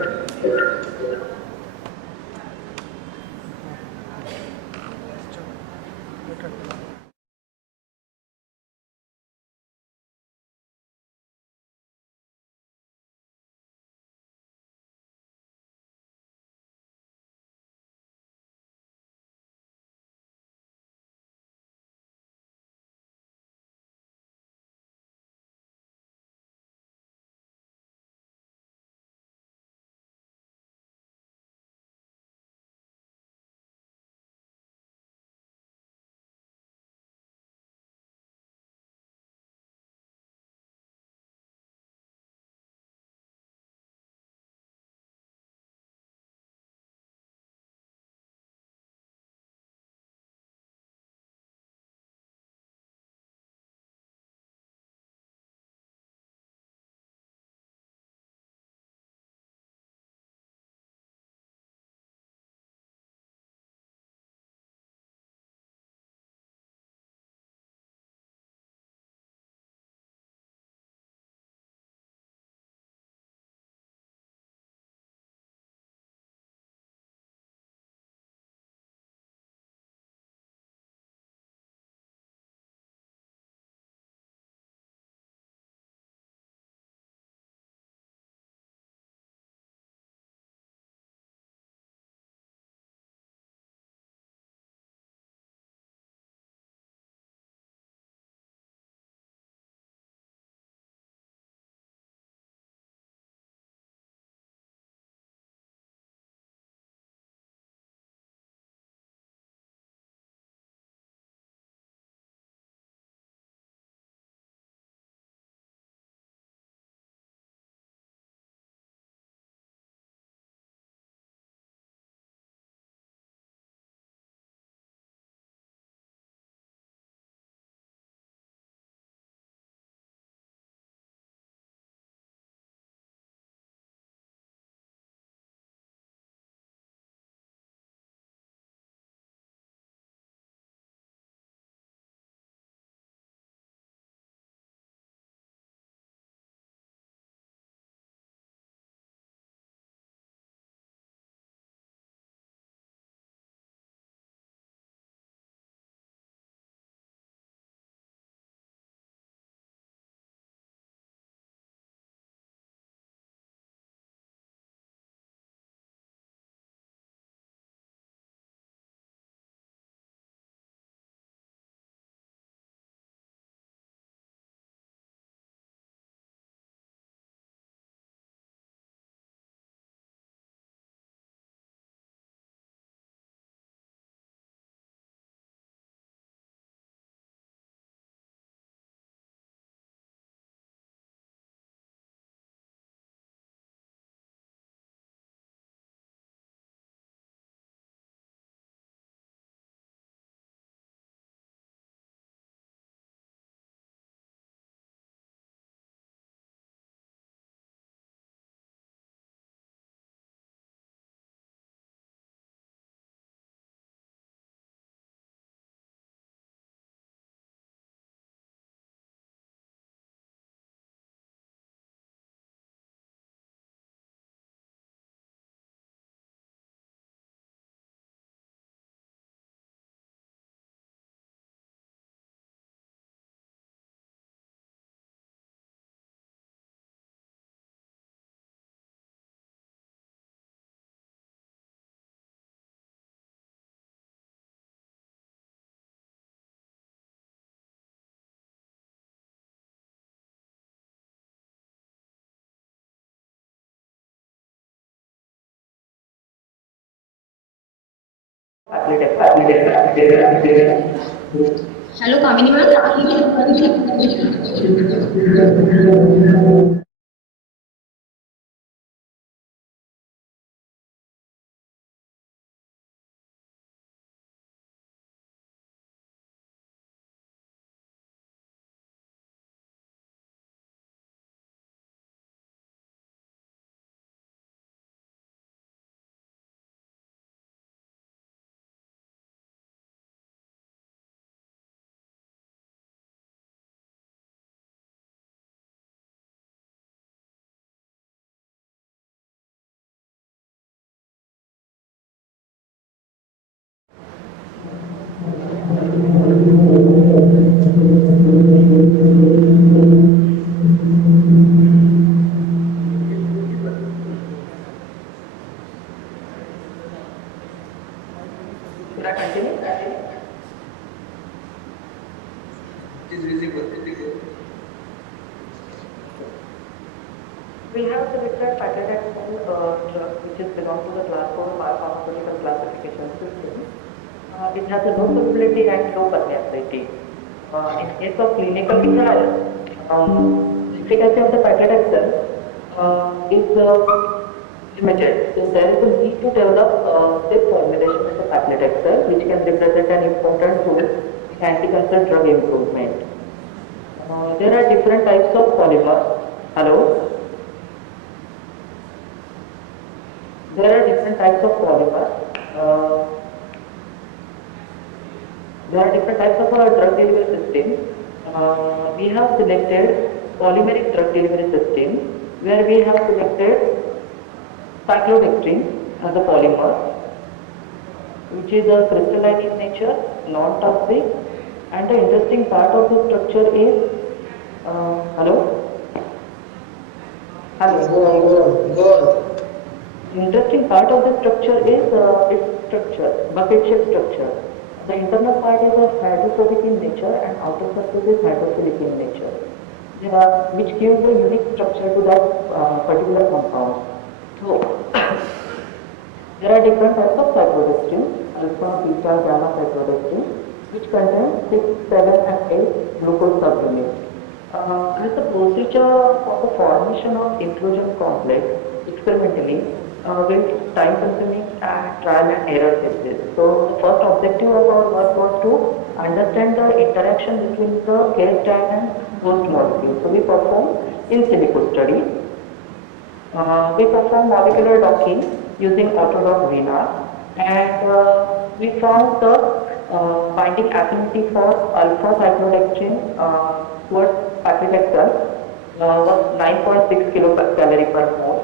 Hello, Kamini ma'am. have selected paclitaxel drug, which is belong to the class 4 biopharmaceutical classification system. It has a low solubility and low permeability. In case of clinical trials, efficacy of the paclitaxel is limited. So there is a need to develop safe formulation of the paclitaxel, which can represent an important tool in anti-cancer drug improvement. There are different types of polymers. Hello? There are different types of polymers. There are different types of drug delivery systems. We have selected polymeric drug delivery system, where we have selected cyclodextrin as a polymer, which is a crystalline in nature, non-toxic, and the interesting part of the structure is hello? Hello. Go on. The interesting part of the structure is its structure, bucket-shaped structure. The internal part is hydrophobic in nature and outer surface is hydrophilic in nature, which gives a unique structure to that particular compound. So, there are different types of cyclodextrin, alpha, beta, gamma cyclodextrin, which contain 6, 7 and 8 glucose subunits. As the procedure for the formation of inclusion complex experimentally with time consuming and trial and error cases. So the first objective of our work was to understand the interaction between the case time and host molecule. So we perform in silico study. We perform molecular docking using autodock VNAR, and we found the binding affinity for alpha cyclodextrin towards paclitaxel was 9.6 kilocalorie per mole.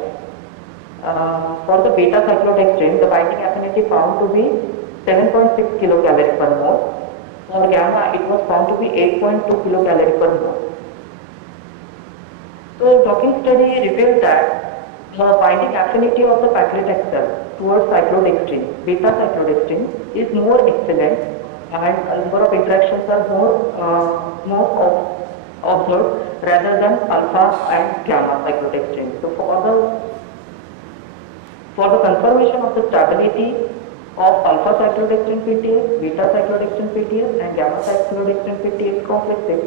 For the beta cyclodextrin, the binding affinity found to be 7.6 kilocalorie per mole. For gamma, it was found to be 8.2 kilocalorie per mole. So docking study revealed that the binding affinity of the paclitaxel towards cyclodextrin, beta cyclodextrin, is more excellent, and number of interactions are more observed rather than alpha and gamma cyclodextrin. So for the confirmation of the stability of alpha cyclodextrin PTX, beta cyclodextrin PTX, and gamma cyclodextrin PTX complexes,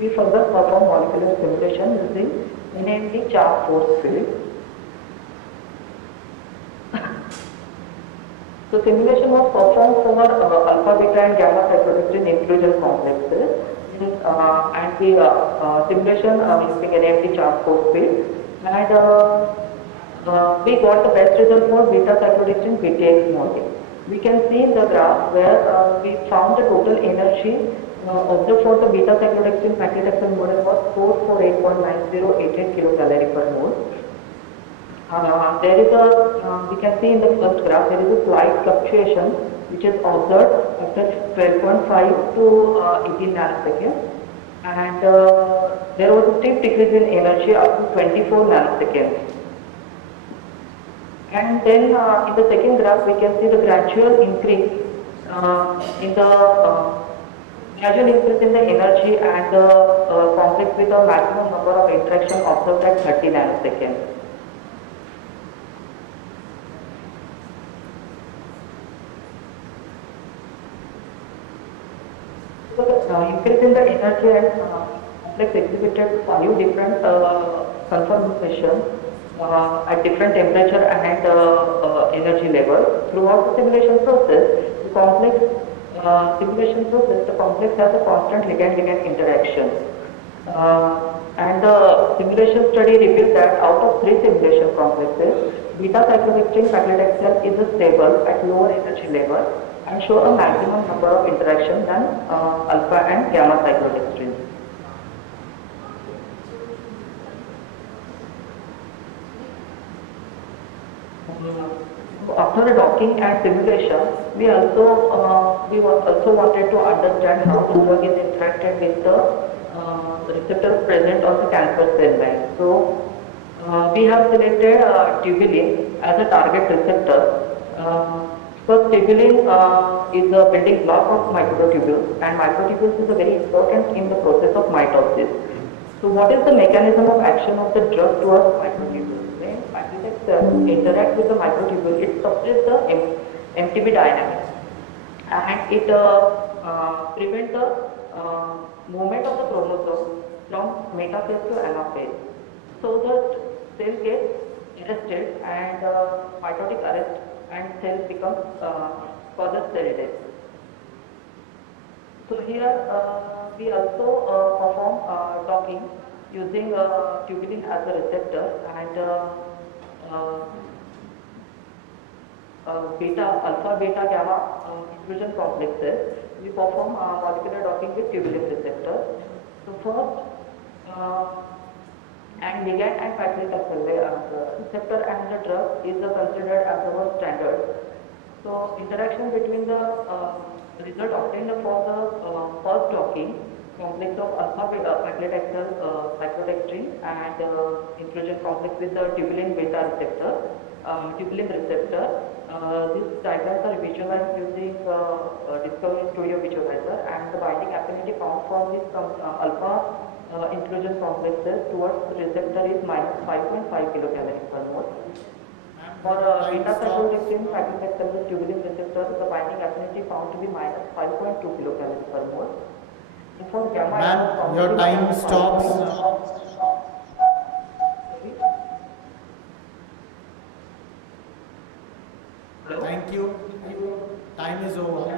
we further perform molecular simulation using NMD charge force field. So simulation was performed for alpha, beta and gamma cyclodextrin inclusion complexes, and the simulation using NMD charge force field, and we got the best result for beta cyclodextrin PTX model. We can see in the graph where we found the total energy observed for the beta cyclodextrin paclitaxel model was 448.9088 kilocalorie per mole. There is we can see in the first graph, there is a slight fluctuation which is observed after 12.5 to 18 nanoseconds, and there was a steep decrease in energy up to 24 nanoseconds. And then in the second graph, we can see the gradual increase in the energy and the complex with a maximum number of interaction observed at 30 nanoseconds. Increase in the energy and complex exhibited 5 different conformations at different temperature and energy level. Throughout the simulation process, the complex has a constant ligand-ligand interaction. And the simulation study revealed that out of 3 simulation complexes, beta cyclodextrin paclitaxel is stable at lower energy level and show a maximum number of interaction than alpha and gamma cyclodextrin. After the docking and simulation, we also wanted to understand how the drug is interacted with the receptors present on the cancer cell line. So we have selected tubulin as a target receptor. First, tubulin is a building block of microtubules, and microtubules is very important in the process of mitosis. So what is the mechanism of action of the drug towards microtubules? interact with the microtubule, it suppresses the MTB dynamics, and it prevents the movement of the chromosome from metaphase to anaphase. So the cell gets arrested and mitotic arrest, and cell becomes further cell death. So here we also perform docking using tubulin as a receptor, and alpha, beta, gamma inclusion complexes. We perform molecular docking with tubulin receptors. So first, and ligand and catalytic receptor and the drug is considered as our standard. So interaction between the result obtained for the first docking complex of alpha beta cyclodextrin and inclusion complex with the tubulin beta receptor. These diagrams are visualized using Discovery Studio Visualizer, and the binding affinity found from this alpha inclusion complexes towards the receptor is minus 5.5 kilocalories per mole. For beta cyclodextrin cyclodextrin tubulin receptors, the binding affinity found to be minus 5.2 kilocalories per mole. And for gamma, ma'am, your time stops. Thank you. Time is over.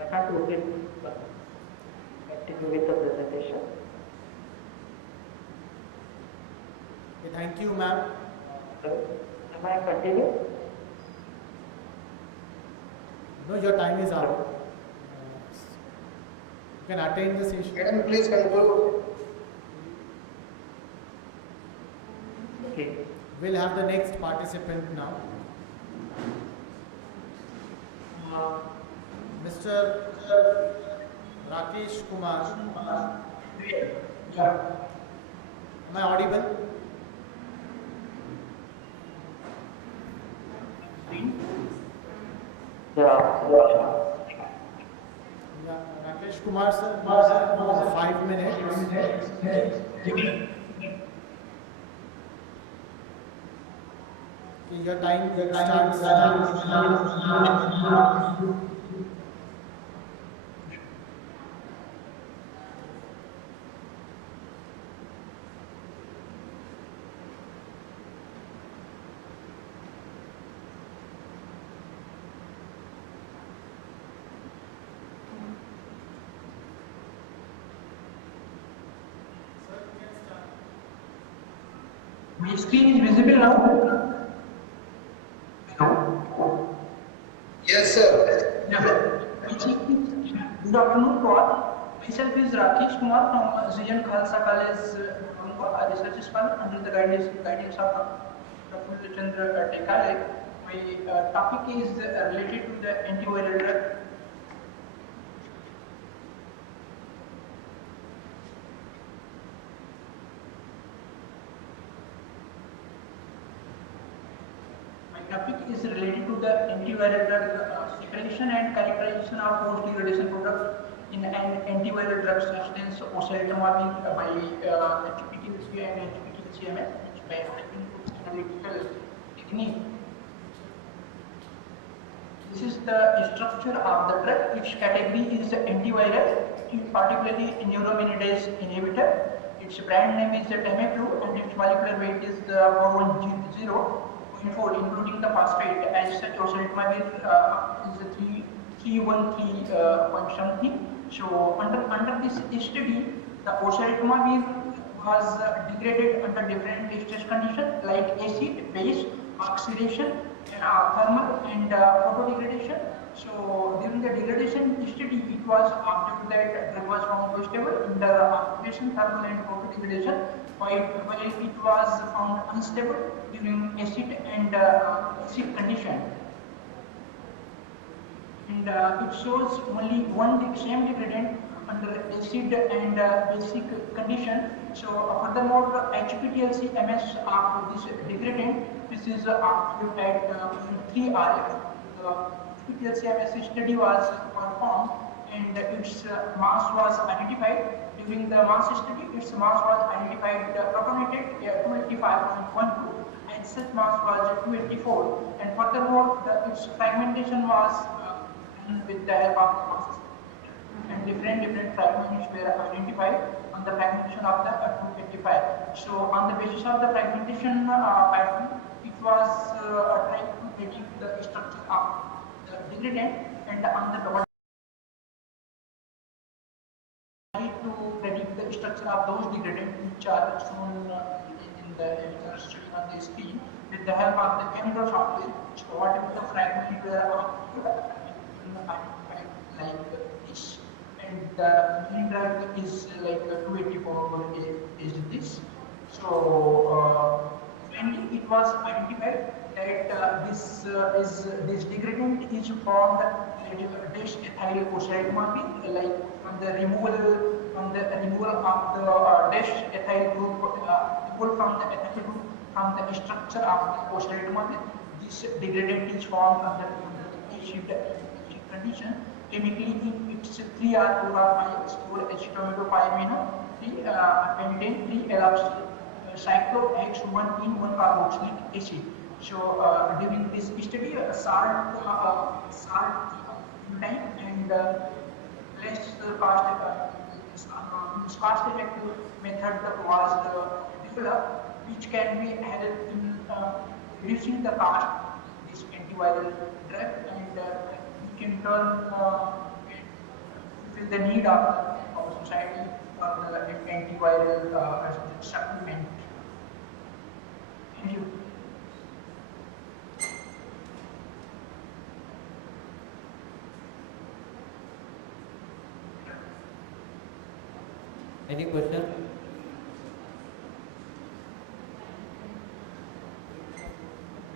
I can't look it, continue with the presentation. Okay, thank you, ma'am. Am I continue? No, your time is up. You can attend the session. Madam, please conclude. Okay. We'll have the next participant now. Mr. Rakesh Kumar. Am I audible? Rakesh Kumar sir, 5 minutes. Okay, your time starts now. My screen is visible now? Hello? Yes, sir. Yeah. Good afternoon to all. Myself is Rakesh Kumar from Zijan Khalsa College, a research scholar under the guidance of Dr. Chandra Tekale. My topic is related to the antiviral drug. Topic is related to the antiviral drug separation and characterization of post-degradation products in an antiviral drug substance oseltamivir by HPTLC and HPTLCMS, which by analytical technique. This is the structure of the drug. Its category is antiviral, particularly neuraminidase inhibitor. Its brand name is Tamiflu, and its molecular weight is 410. Including the phosphate, as such oseltamivir is 313 point something. So under this study, the oseltamivir was degraded under different stress conditions like acid, base, oxidation, thermal and photodegradation. So during the degradation study, it was observed that drug was found stable under oxidation, thermal and photodegradation, while it was found unstable during acid and acid condition. And it shows only one same degradant under acid and basic condition. So furthermore, HPTLC MS of this degradant, this is observed at 3 RF. LCMS study was performed and its mass was identified. During the mass study, its mass was identified protonated 285.12 and such mass was 284, and furthermore its fragmentation was done with the help of the mass spectrometer, and different fragments were identified on the fragmentation of the 285. So on the basis of the fragmentation pattern, it was trying to predict the structure of the degradant, and on the double to predict the structure of those degradants which are shown in the study on the screen with the help of the chemical software. So whatever the fragment were identified like this, and the main drug is like 284 is this. So finally it was identified that this degradant is formed dash ethyl oxide molecule, like from the removal of the dash ethyl group, removal from the ethyl group from the structure of the oxide molecule. This degradant is formed under acid condition. Chemically, it's 3R-4R-5 acetamidopyramino, 3-pentane, 3-elapsed cyclohexone in 1-carboxylic acid. So during this study, salt time and less cost-effective method was developed, which can be helped in reducing the cost of this antiviral drug, and we can fulfill the need of our society for the antiviral supplement. Thank you. Any question?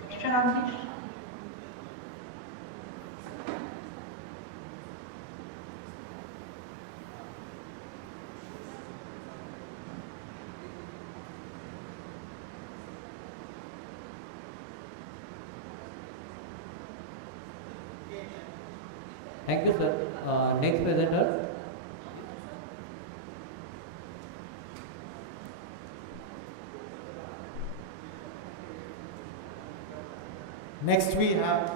Question on this? Thank you, sir. Next presenter. Next we have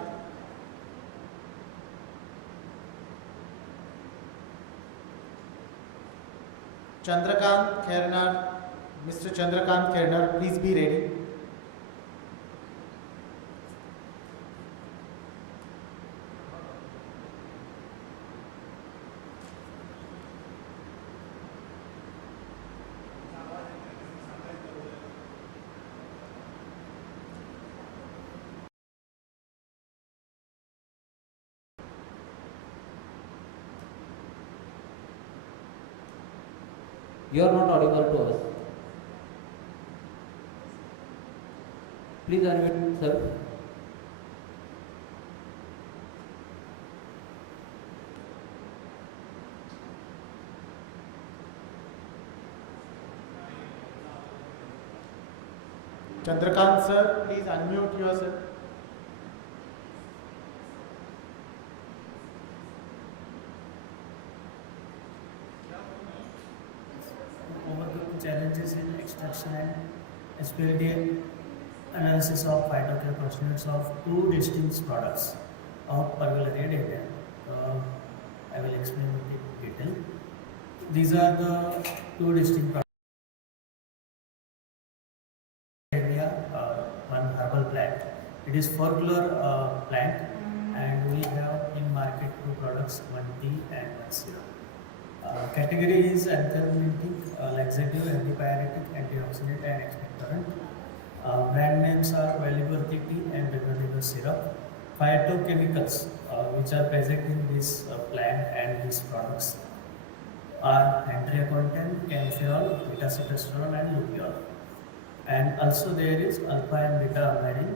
Chandrakant Kharghar. Mr. Chandrakant Kharghar, please be ready. You are not audible to us. Please unmute yourself. Chandrakant sir, please unmute yourself. Overcome challenges in extraction and SPLD analysis of phytocare constituents of two distinct products of pergolaria data. I will explain in detail. These are the two distinct products. One herbal plant. It is folklore plant, and we have in market two products, one tea and one syrup. Category is anthelmintic, laxative, antipyretic, antioxidant, and expectorant. Brand names are Valiburthy tea and Riverliver syrup. Phytochemicals which are present in this plant and these products are anthraquinone, camphorol, beta-cytosterone, and luteol. And also there is alpha and beta amylin,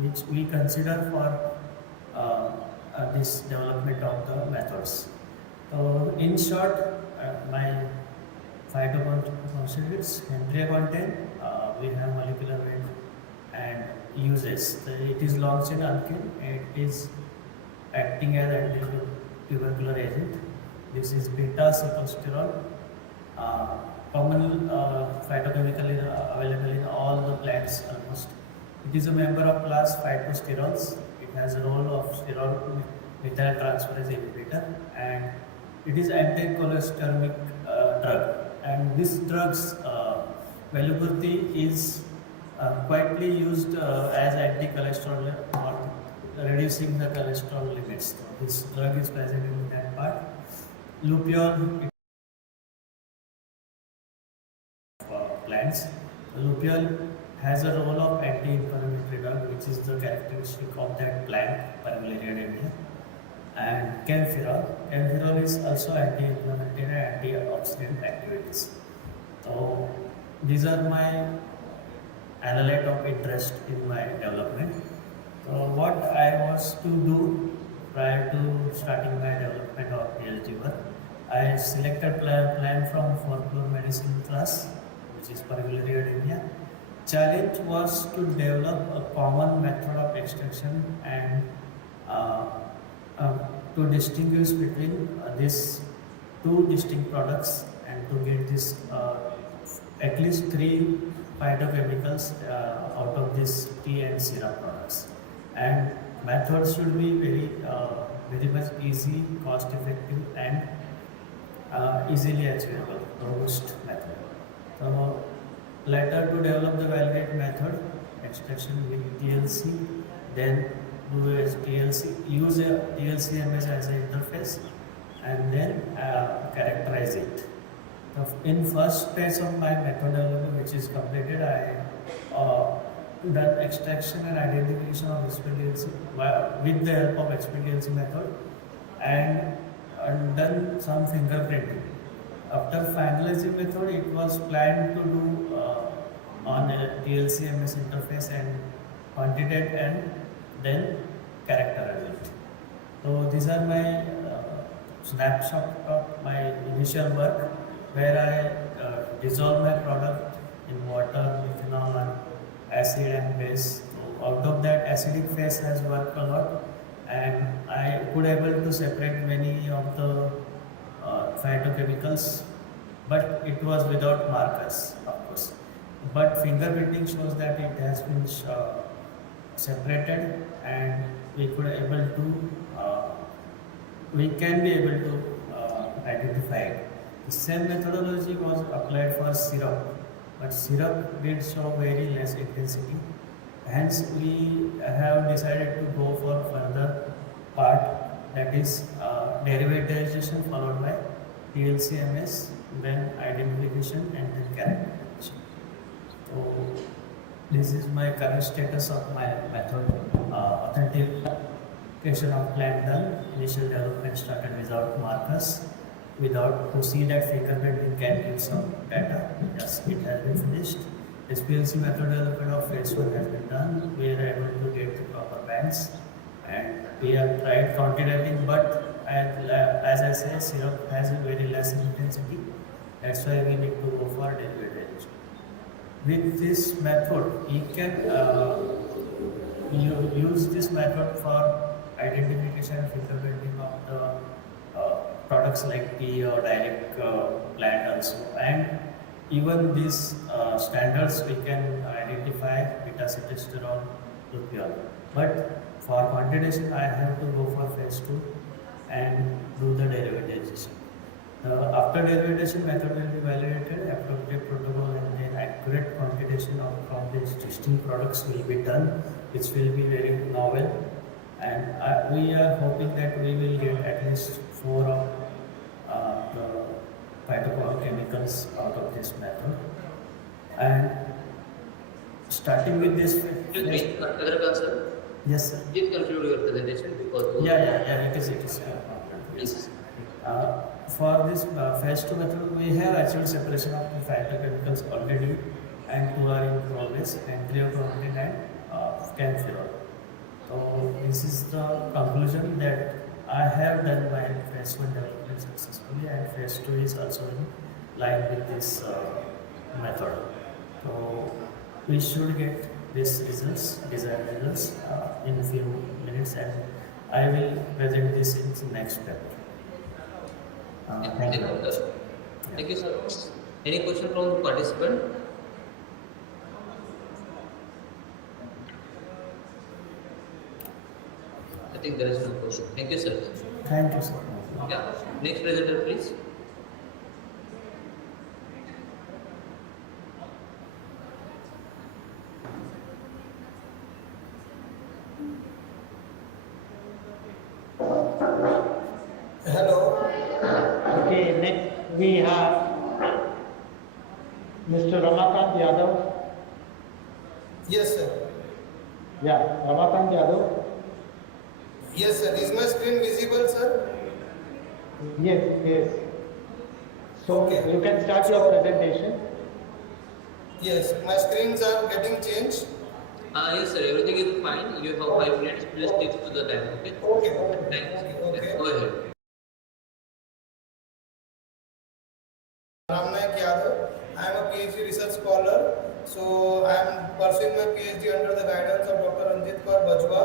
which we consider for this development of the methods. So in short, my phytoconstituents, anthraquinone, we have molecular weight and uses. It is long chain alkane. It is acting as anti-tubercular agent. This is beta-cyclosterol, common phytochemical available in all the plants almost. It is a member of class phytosterols. It has a role of sterol methyl transferase inhibitor, and it is anti-cholesteremic drug. And this drug's valuability is quietly used as anti-cholesterol or reducing the cholesterol limits. So this drug is present in that part. Lupiol, plants. Lupiol has a role of anti-inflammatory drug, which is the characteristic of that plant, Parvularia. And camphorol is also anti-inflammatory and antioxidant activities. So these are my analyte of interest in my development. So what I was to do prior to starting my development of PhD work, I selected plan from folklore medicine class, which is Parvularia. Challenge was to develop a common method of extraction and to distinguish between these two distinct products and to get this at least 3 phytochemicals out of these tea and syrup products. And methods should be very much easy, cost effective, and easily achievable, robust method. So later to develop the validate method, extraction with TLC, then do a TLC, use a TLCMS as an interface, and then characterize it. So in first phase of my method development, which is completed, I done extraction and identification of expediency with the help of expediency method, and done some fingerprinting. After finalizing method, it was planned to do on a TLCMS interface and quantitate and then characterize it. So these are my snapshot of my initial work, where I dissolve my product in water, methanol, and acid and base. So out of that, acidic phase has worked a lot, and I could able to separate many of the phytochemicals, but it was without markers, of course. But fingerprinting shows that it has been separated, and we can be able to identify it. The same methodology was applied for syrup, but syrup did show very less intensity. Hence, we have decided to go for further part, that is derivatization followed by TLCMS, then identification, and then characterization. So this is my current status of my method. Authentication of plant done. Initial development started without markers, without to see that fingerprinting can give some data. Yes, it has been finished. SPLC method development of phase 1 has been done. We are able to get the proper bands, and we have tried quantitating, but as I say, syrup has a very less intensity. That's why we need to go for derivatization. With this method, you can use this method for identification and fingerprinting of the products like tea or direct plant also. And even these standards, we can identify beta-cyclosterol, lupiol. But for quantitation, I have to go for phase 2 and do the derivatization. After derivation, method will be validated, appropriate protocol and then accurate quantitation from the existing products will be done, which will be very novel. And we are hoping that we will get at least 4 of the phytochemicals out of this method. And starting with this. Yes, sir. Please conclude your presentation because. Yeah, it is. Please. For this phase 2 method, we have achieved separation of the phytochemicals already, and 2 are in progress, and 3 are chromatin and camphorol. So this is the conclusion that I have done my phase 1 development successfully, and phase 2 is also in line with this method. So we should get these results, desired results, in few minutes, and I will present this in next step. Thank you. Thank you, sir. Any question from the participant? I think there is no question. Thank you, sir. Thank you, sir. Yeah. Next presenter, please. Hello. Okay, next we have Mr. Ramakant Yadav. Yes, sir. Yeah, Ramakant Yadav. Yes, sir. Is my screen visible, sir? Yes, yes. So you can start your presentation. Yes, my screens are getting changed. Yes, sir. Everything is fine. You have 5 minutes. Please stick to the time. Okay. Okay. Thanks. Okay. Go ahead. I am a PhD research scholar. So I am pursuing my PhD under the guidance of Dr. Ranjit Kaur Bajwa,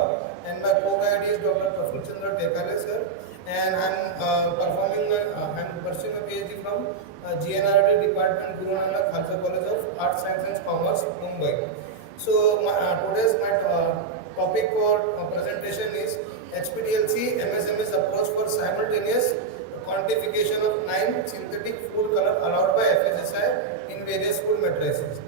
and my co-guide is Dr. Praful Chandra Tekale, sir. And I am pursuing my PhD from GNRD Department, Guru Nanak Khalsa College of Arts, Science and Commerce, Mumbai. So today's topic for presentation is HPDLC MSMS approach for simultaneous quantification of 9 synthetic food color allowed by FSSI in various food matrices.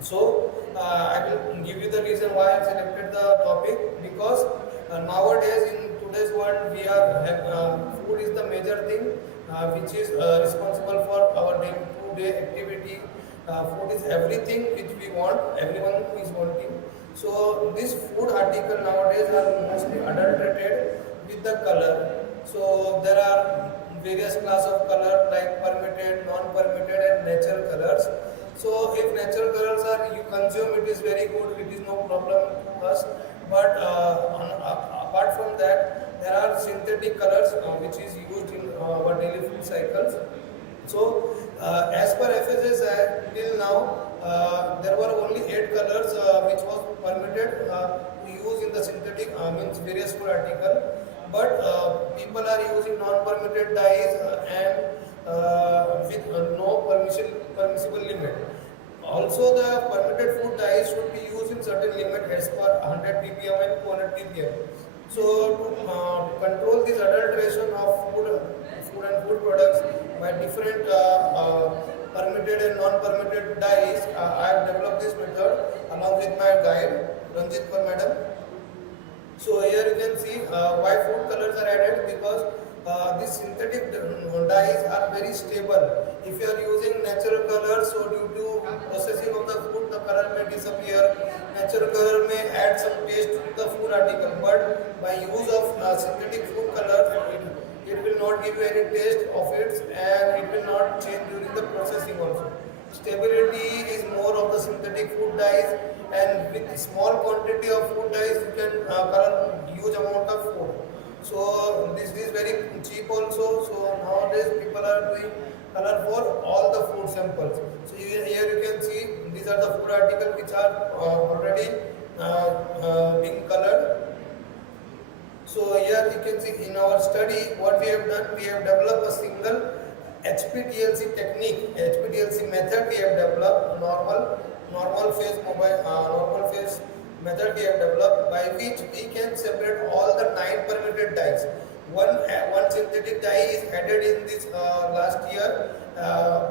So I will give you the reason why I selected the topic, because nowadays in today's world food is the major thing which is responsible for our day-to-day activity. Food is everything which we want, everyone is wanting. So these food articles nowadays are mostly adulterated with the color. So there are various class of color like permitted, non-permitted and natural colors. So if natural colors are you consume, it is very good, it is no problem to us. But apart from that, there are synthetic colors which is used in our daily food cycles. So as per FSSI till now, there were only 8 colors which was permitted to use in the synthetic means various food article. But people are using non-permitted dyes and with no permissible limit. Also, the permitted food dyes should be used in certain limit as per 100 ppm and 200 ppm. So, to control this adulteration of food and food products by different permitted and non-permitted dyes, I have developed this method along with my guide, Ranjit Kaur madam. So here you can see why food colors are added, because these synthetic dyes are very stable. If you are using natural colors, so due to processing of the food, the color may disappear. Natural color may add some taste to the food article, but by use of synthetic food color, it will not give you any taste of it, and it will not change during the processing also. Stability is more of the synthetic food dyes, and with small quantity of food dyes you can color huge amount of food. So this is very cheap also. So nowadays people are doing color for all the food samples. So here you can see these are the food articles which are already being colored. So here you can see in our study what we have done, we have developed a single HPDLC technique, HPDLC method we have developed, normal phase method we have developed, by which we can separate all the 9 permitted dyes. One synthetic dye is added in this last year,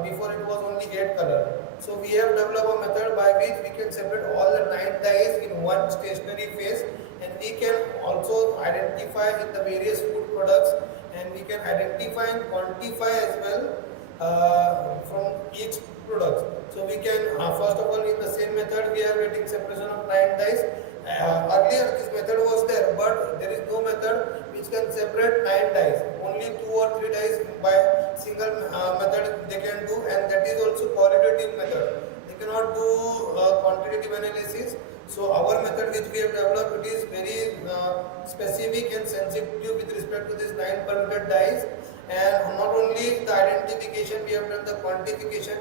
before it was only 8 color. So we have developed a method by which we can separate all the 9 dyes in one stationary phase, and we can also identify in the various food products, and we can identify and quantify as well from each product. So we can first of all in the same method we are getting separation of 9 dyes. Earlier this method was there, but there is no method which can separate 9 dyes. Only 2 or 3 dyes by single method they can do, and that is also qualitative method. They cannot do quantitative analysis. So our method which we have developed, it is very specific and sensitive with respect to these 9 permitted dyes. And not only the identification, we have done the quantification.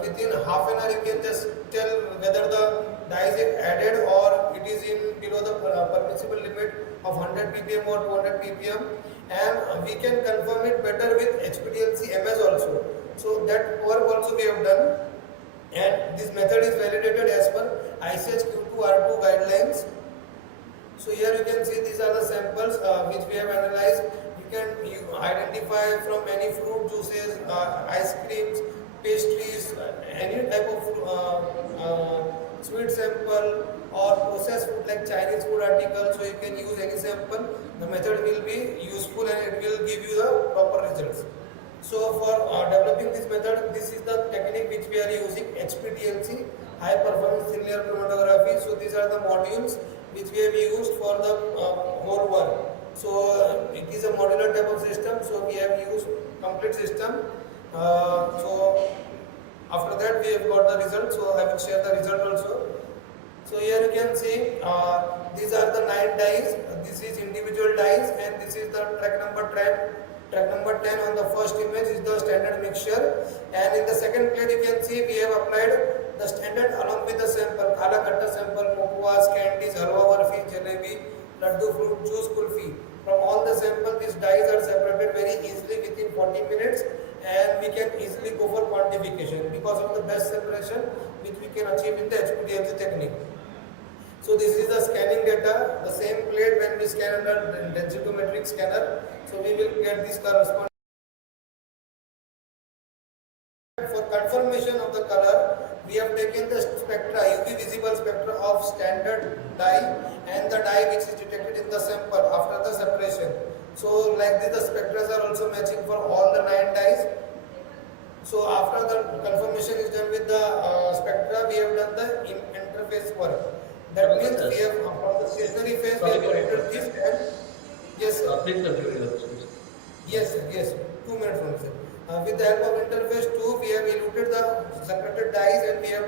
Within half an hour you can just tell whether the dye is added or it is in below the permissible limit of 100 ppm or 200 ppm, and we can confirm it better with HPDLC MS also. So that work also we have done, and this method is validated as per ICH Q2R2 guidelines. So here you can see these are the samples which we have analyzed. You identify from any fruit juices, ice creams, pastries, any type of sweet sample or processed food like Chinese food article. So you can use any sample. The method will be useful and it will give you the proper results. So for developing this method, this is the technique which we are using, HPDLC, high performance linear chromatography. So these are the modules which we have used for the whole work. So it is a modular type of system. So we have used complete system. So after that we have got the result. So I will share the result also. So here you can see these are the 9 dies. This is individual dies, and this is the track number 10. Track number 10 on the first image is the standard mixture, and in the second plate you can see we have applied the standard along with the sample, khala khatta sample, mukwas, candies, halwa barfi, jalebi, laddu, fruit juice, kulfi. From all the samples, these dyes are separated very easily within 40 minutes, and we can easily go for quantification because of the best separation which we can achieve in the HPDLC technique. So this is the scanning data, the same plate when we scan under densitometric scanner. So we will get this corresponding. For confirmation of the color, we have taken the spectra, UV visible spectra of standard dye and the dye which is detected in the sample after the separation. So like this, the spectra are also matching for all the 9 dyes. So after the confirmation is done with the spectra, we have done the interface work. That means we have from the stationary phase we have entered this and yes sir. Yes, 2 minutes only sir. With the help of interface 2, we have eluted the separated dyes and we have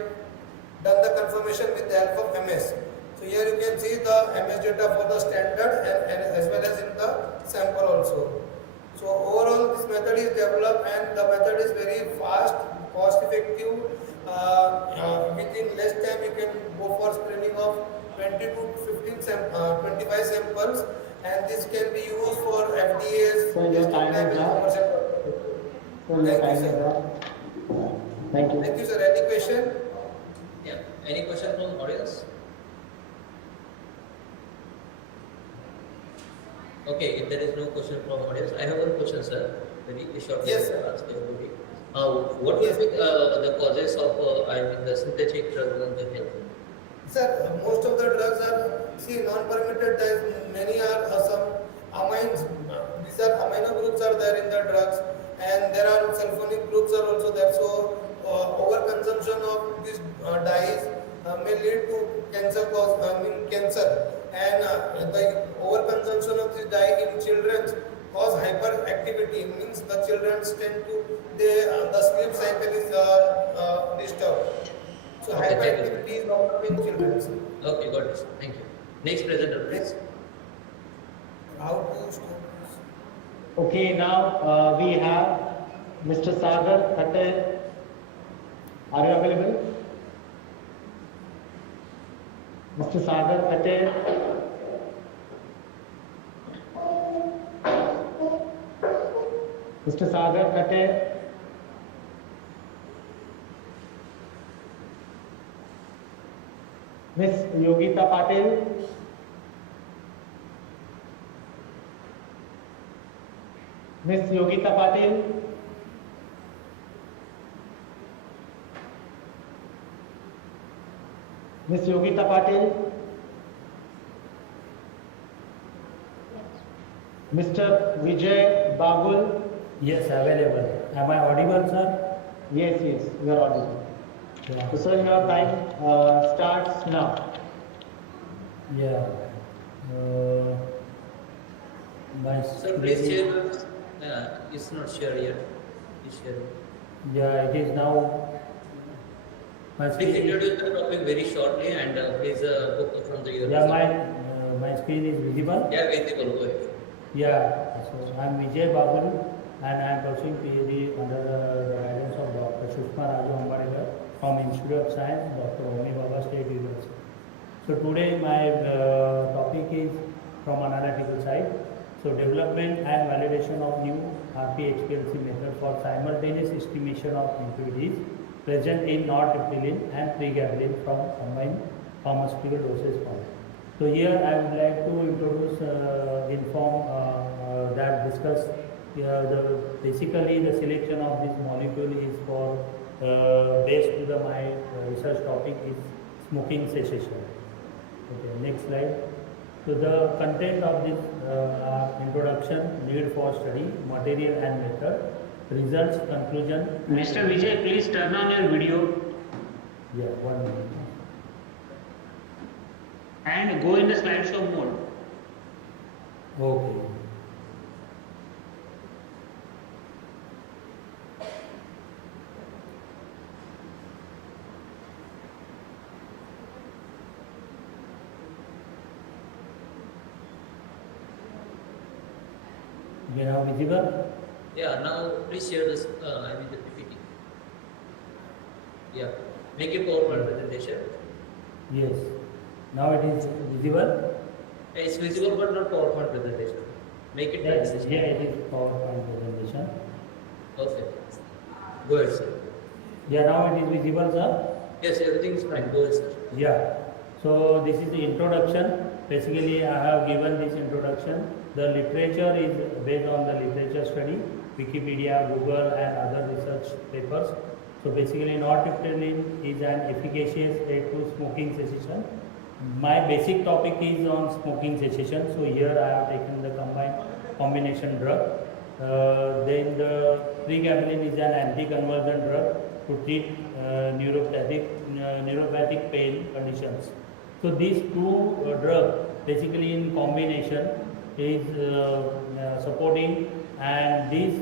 done the confirmation with the help of MS. So here you can see the MS data for the standard and as well as in the sample also. So overall this method is developed and the method is very fast, cost effective. Within less time you can go for screening of 20 to 25 samples, and this can be used for FDA's. So your time is up. Thank you. Thank you sir. Any question? Yeah. Any question from audience? Okay, if there is no question from audience, I have one question, sir. Very short. Yes, sir. What will be the causes of the synthetic drugs on the health? Sir, most of the drugs are, non-permitted dyes. Many are some amines. These are amino groups are there in the drugs, and there are sulfonic groups are also there. So, overconsumption of these dyes may lead to cancer cancer. And the overconsumption of this dye in children cause hyperactivity. Means the children tend to the sleep cycle is disturbed. So hyperactivity is normal in children. Okay, got it. Thank you. Next presenter, please. How to start? Okay, now we have Mr. Sagar Khatte. Are you available? Mr. Sagar Khatte. Mr. Sagar Khatte. Miss Yogita Patil. Miss Yogita Patil. Miss Yogita Patil. Mr. Vijay Bagul. Yes, available. Am I audible, sir? Yes, you are audible. Yeah. So your time starts now. Yeah. Sir, please share. It's not shared yet. Please share. Yeah, it is now. Please introduce the topic very shortly and please focus on the your. Yeah, my screen is visible. Yeah, visible. Go ahead. Yeah, so I am Vijay Babul and I am pursuing PhD under the guidance of Dr. Sushma Raju Ambadekar from Institute of Science, Dr. Homi Bhabha State University. So today my topic is from analytical side. So development and validation of new RP-HPLC method for simultaneous estimation of impurities present in nortriptyline and pregabalin from combined pharmaceutical dosage form. So here I would like to introduce, discuss basically the selection of this molecule is for based to the my research topic is smoking cessation. Okay, next slide. So the content of this introduction, need for study, material and method, results, conclusion. Mr. Vijay, please turn on your video Yeah, 1 minute. and go in the slideshow mode. Okay. You are now visible? Yeah, now please share this, the PPT. Yeah, make a PowerPoint presentation. Yes. Now it is visible? It's visible but not PowerPoint presentation. Make it Yes, presentation. yeah, it is PowerPoint presentation. Okay. Go ahead, sir. Yeah, now it is visible, sir? Yes, everything is fine. Go ahead, sir. Yeah. So this is the introduction. Basically, I have given this introduction. The literature is based on the literature study, Wikipedia, Google, and other research papers. So basically, nortriptyline is an efficacious aid to smoking cessation. My basic topic is on smoking cessation. So here I have taken the combination drug. Then the pregabalin is an anti-convulsant drug to treat neuropathic pain conditions. So these two drugs basically in combination is supporting, and this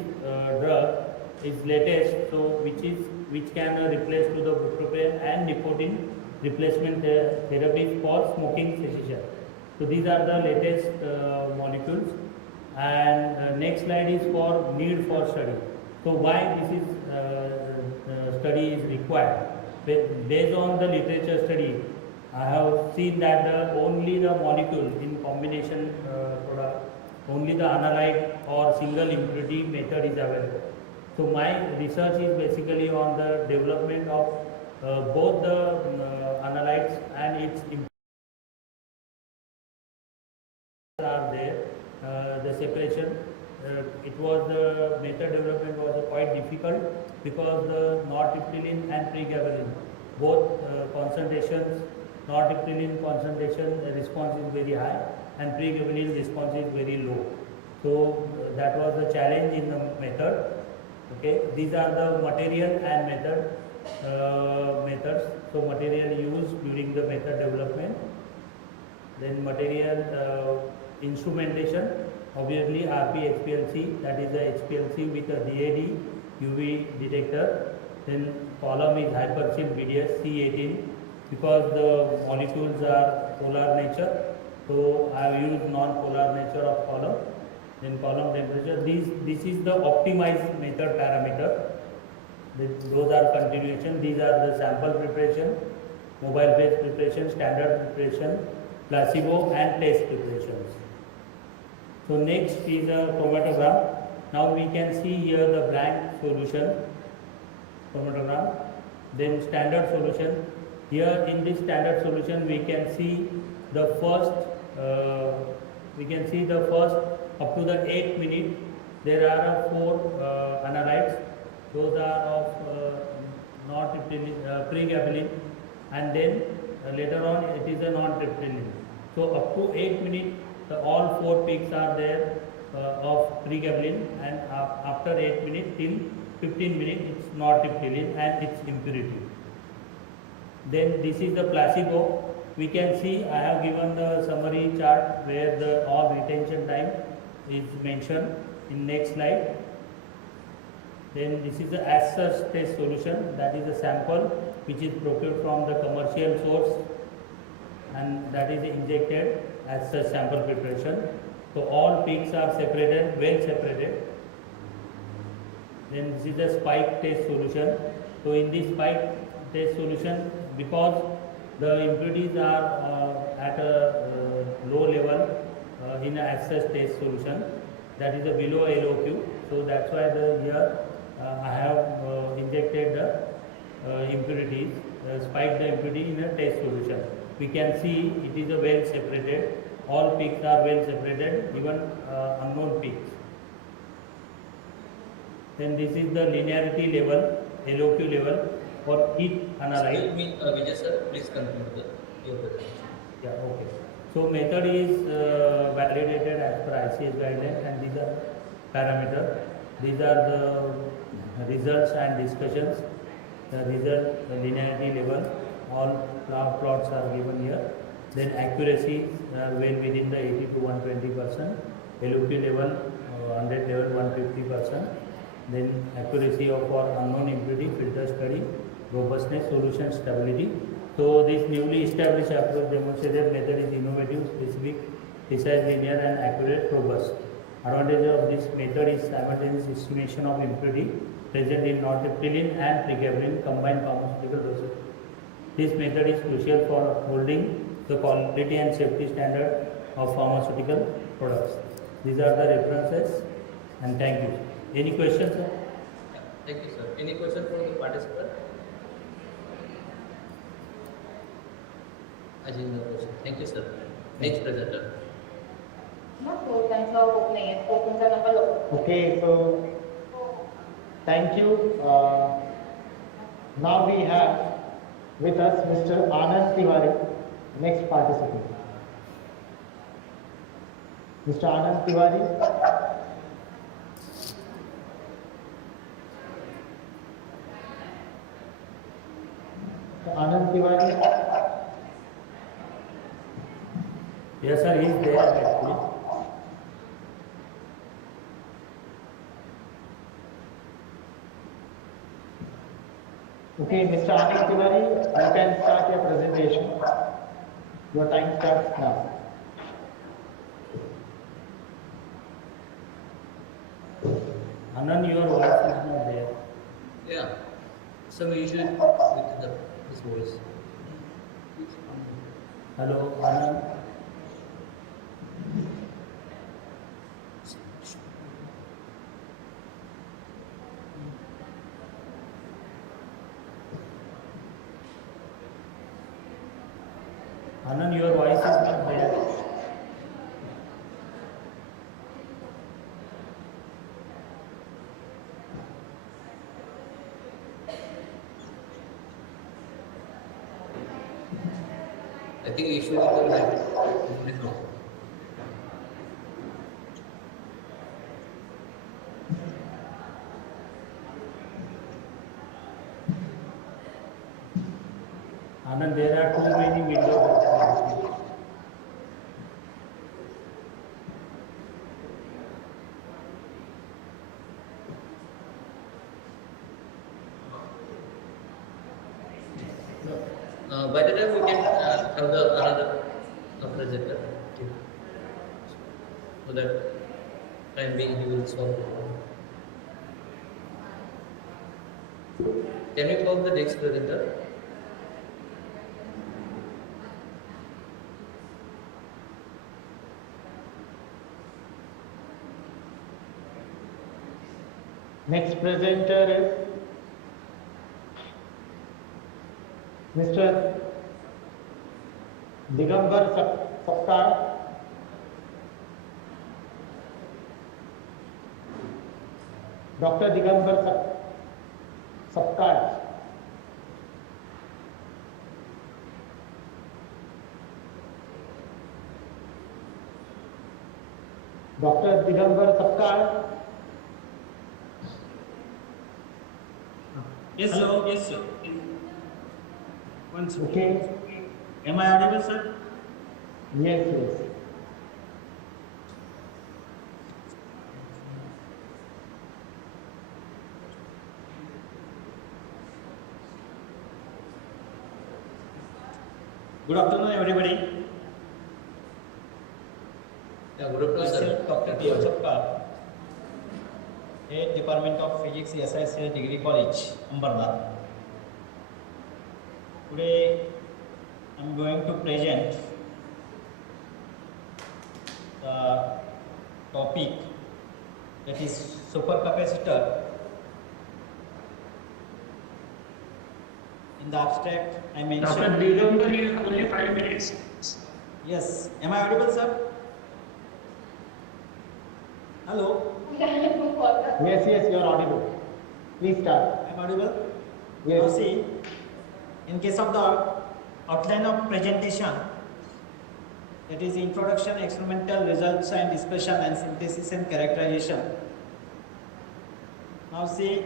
drug is latest, so which can replace to the bupropion and nicotine replacement therapies for smoking cessation. So these are the latest molecules. And next slide is for need for study. So why this is study is required? Based on the literature study, I have seen that only the molecule in combination product, only the analyte or single impurity method is available. So my research is basically on the development of both the analytes and its impurities are there. The separation, it was the method development was quite difficult because the nortriptyline and pregabalin, both concentrations, nortriptyline concentration response is very high and pregabalin response is very low. So that was the challenge in the method. Okay, these are the material and methods. So material used during the method development. Then material instrumentation, obviously RP-HPLC, that is the HPLC with a DAD UV detector. Then column is hyperchill BDS C18 because the molecules are polar nature. So I have used non-polar nature of column. Then column temperature. This is the optimized method parameter. Those are continuation. These are the sample preparation, mobile based preparation, standard preparation, placebo and test preparations. So next is a chromatogram. Now we can see here the blank solution chromatogram. Then standard solution. Here in this standard solution we can see the first up to the 8 minute there are 4 analytes. Those are of pregabalin, and then later on it is a non-triptyline. So up to 8 minutes all 4 peaks are there of pregabalin, and after 8 minutes till 15 minutes it's non-triptyline and its impurity. Then this is the placebo. We can see I have given the summary chart where the all retention time is mentioned in next slide. Then this is the as such test solution, that is the sample which is procured from the commercial source and that is injected as such sample preparation. So all peaks are separated, well separated. Then this is the spike test solution. So in this spike test solution, because the impurities are at a low level, in access test solution, that is below LOQ. So that's why here I have injected the impurities, spiked the impurity in a test solution. We can see it is well separated. All peaks are well separated, even unknown peaks. Then this is the linearity level, LOQ level for each analyte. Excuse me, Vijay sir, please continue your presentation. Yeah, okay. So method is validated as per ICS guidelines, and these are parameters. These are the results and discussions. The result, the linearity level, all plots are given here. Then accuracy well within the 80 to 120%. LOQ level, 100 level 150%. Then accuracy of our unknown impurity, filter study, robustness, solution stability. So this newly established approach demonstrated method is innovative, specific, precise, linear and accurate, robust. Advantage of this method is simultaneous estimation of impurity present in nortriptyline and pregabalin combined pharmaceutical dosage. This method is crucial for holding the quality and safety standard of pharmaceutical products. These are the references, and thank you. Any questions, sir? Thank you, sir. Any question from the participant? Ajay, no question. Thank you, sir. Next presenter. Okay, so thank you. Now we have with us Mr. Anand Tiwari, next participant. Mr. Anand Tiwari. Anand Tiwari. Yes, sir, he is there actually. Okay, Mr. Anand Tiwari, you can start your presentation. Your time starts now. Anand, your voice is not there. Yeah. Some issue with his voice. Hello, Anand. Anand, your voice is not there. I think issue with the network. Anand, there are too many windows. By the time we can have the another presenter, okay. So that time being he will solve the problem. Can we call the next presenter? Next presenter is Mr. Digambar Sapkar. Dr. Digambar Sapkar. Dr. Digambar Sapkar. Yes, sir. Yes, sir. Once. Okay. Am I audible, sir? Yes, yes. Good afternoon, everybody. Yeah, good afternoon, sir. Myself, Dr. T. Sapkar, Head Department of Physics, SICS Degree College, Ambernath. Today, I am going to present the topic, that is supercapacitor. In the abstract, I mentioned. Dr. Digambar, you have only 5 minutes. Yes. Am I audible, sir? Hello? Yes, you are audible. Please start. I am audible? Yes. Now see, in case of the outline of presentation, that is introduction, experimental results and discussion and synthesis and characterization. Now see,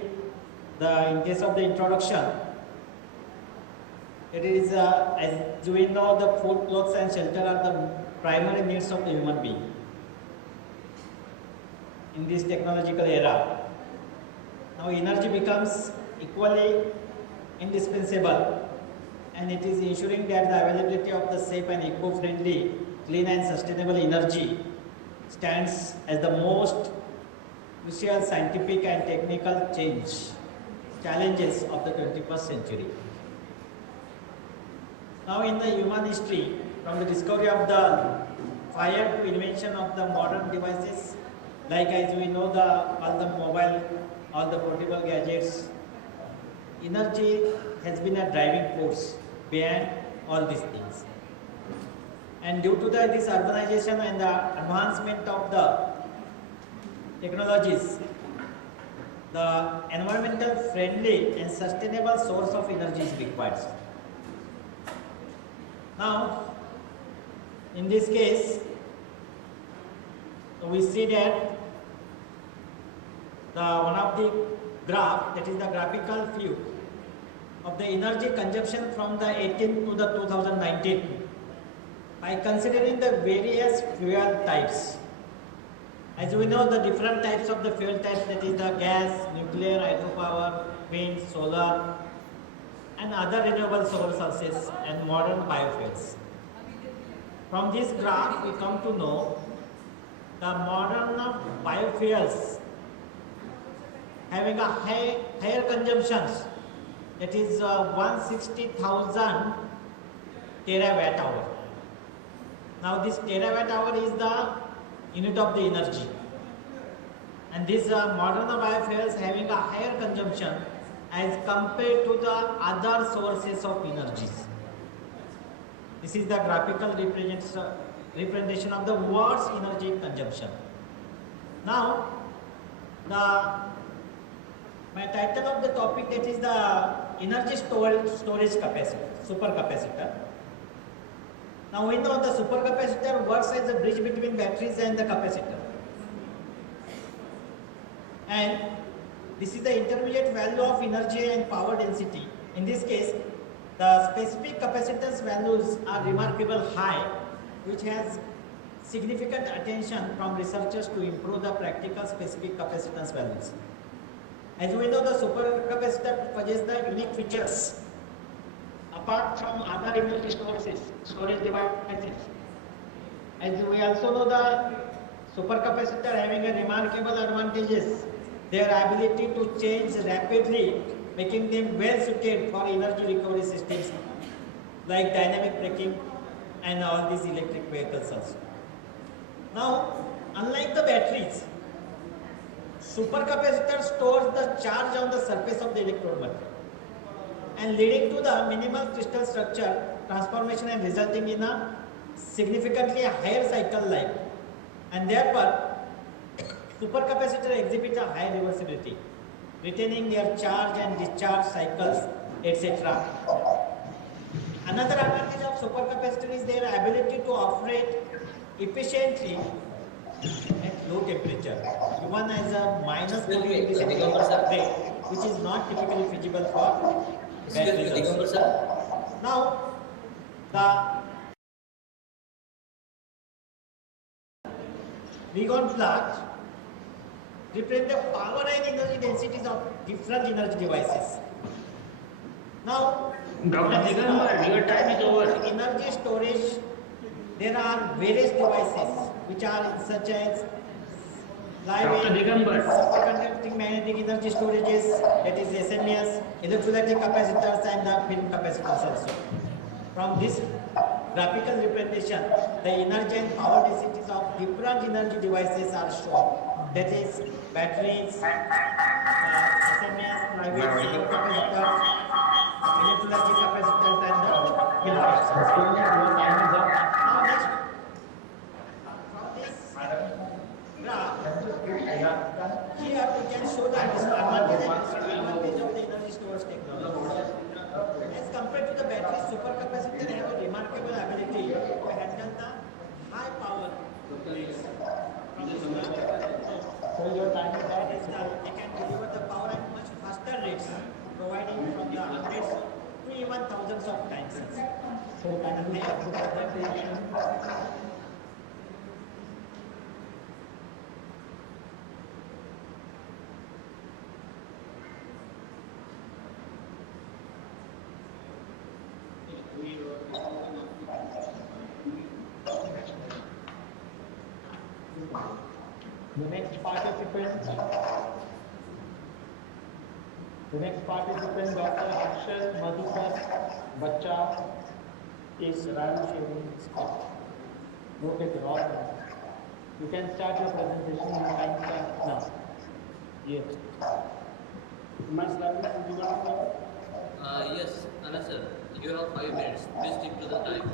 in case of the introduction, it is as we know, the food, clothes and shelter are the primary needs of the human being in this technological era. Now energy becomes equally indispensable, and it is ensuring that the availability of the safe and eco-friendly, clean and sustainable energy stands as the most crucial scientific and technical challenges of the 21st century. Now in the human history, from the discovery of the fire to invention of the modern devices, like as we know, all the mobile, all the portable gadgets, energy has been a driving force behind all these things. And due to this urbanization and the advancement of the technologies, the environmental friendly and sustainable source of energy is required. Now, in this case, we see that one of the graph, that is the graphical view of the energy consumption from the 18th to the 2019 by considering the various fuel types. As we know, the different types of the fuel types, that is the gas, nuclear, hydropower, wind, solar, and other renewable sources and modern biofuels. From this graph, we come to know the modern biofuels having a higher consumptions, that is 160,000 terawatt hour. Now this terawatt hour is the unit of the energy, and these modern biofuels having a higher consumption as compared to the other sources of energies. This is the graphical representation of the world's energy consumption. Now, my title of the topic, that is the energy storage capacitor, supercapacitor. Now we know the supercapacitor works as a bridge between batteries and the capacitor. And this is the intermediate value of energy and power density. In this case, the specific capacitance values are remarkably high, which has significant attention from researchers to improve the practical specific capacitance values. As we know, the supercapacitor possesses the unique features apart from other energy storage devices. As we also know, the supercapacitor having a remarkable advantages, their ability to change rapidly, making them well suited for energy recovery systems like dynamic braking and all these electric vehicles also. Now, unlike the batteries, supercapacitor stores the charge on the surface of the electrode material and leading to the minimal crystal structure transformation and resulting in a significantly higher cycle life, and therefore supercapacitor exhibit a high reversibility, retaining their charge and discharge cycles, etc. Another advantage of supercapacitor is their ability to operate efficiently at low temperature, even as a minus 40 degrees centigrade, which is not typically feasible for batteries. Now, we got plot represent the power and energy densities of different energy devices. Now, Dr. Digambar, your time is over. Energy storage, there are various devices which are such as superconducting magnetic energy storages, that is SMES, electrolytic capacitors and the film capacitors also. From this graphical representation, the energy and power densities of different energy devices are shown. That is batteries, SMS, private supercapacitors, electrolytic capacitors, and the field capacitors. Your time is up. Now next, from this graph, here we can show the advantage and disadvantage of the energy storage technology. As compared to the battery, supercapacitor have a remarkable ability to handle the high power leads from this graph. So your time is up. That is they can deliver the power at much faster rates, providing from the hundreds to even thousands of times. So can you start the presentation? The next participant, Dr. Akshay Madhukar Bacha is Ram Shetty. Okay, sir, awesome. You can start your presentation. Your time starts now. Yes. Yes, Anna sir, you have 5 minutes. Please stick to the time.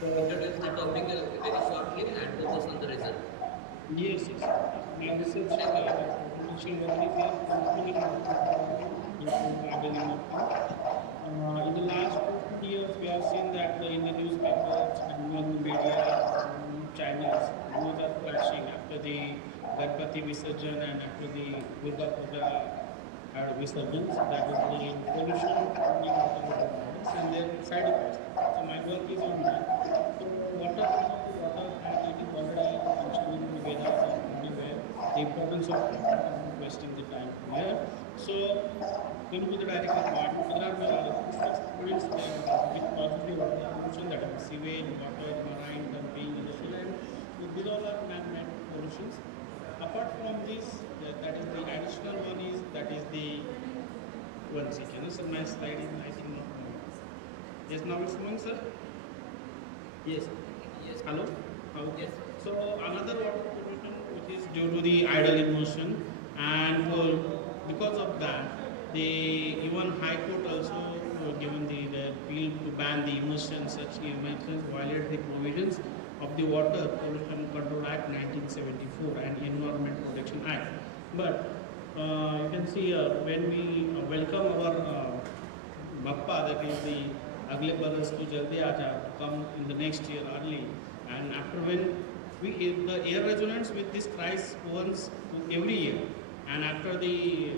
Introduce the topic very shortly and focus on the result. Yes, yes. My research potential battery in the last 2 years, we have seen that in the newspapers and in the media channels, news are flashing after the Ganpati Visarjan and after the Durga Puja Visarjans, that is the pollution and their side effects. So my work is on that. So water and it is already mentioned in the Vedas and everywhere, the importance of not wasting the time here. So going to the direct part, there are 6 points which positively water pollution, that is sewage, water, marine, dumping, industrial, and these all are man-made pollutions. Apart from this, that is the additional one is, that is the one second. So my slide is I think not moving. Yes, now it's moving, sir? Yes. Yes. Hello? Okay. Yes. So another water pollution which is due to the idle immersion, and because of that, the even High Court also given the appeal to ban the immersion. Such immersions violate the provisions of the Water Pollution Control Act 1974 and Environment Protection Act. But you can see when we welcome our Bappa, that is the Agle Baras to Jaldi Aja, to come in the next year early, and after when the air resonance with this Christ once every year, and after the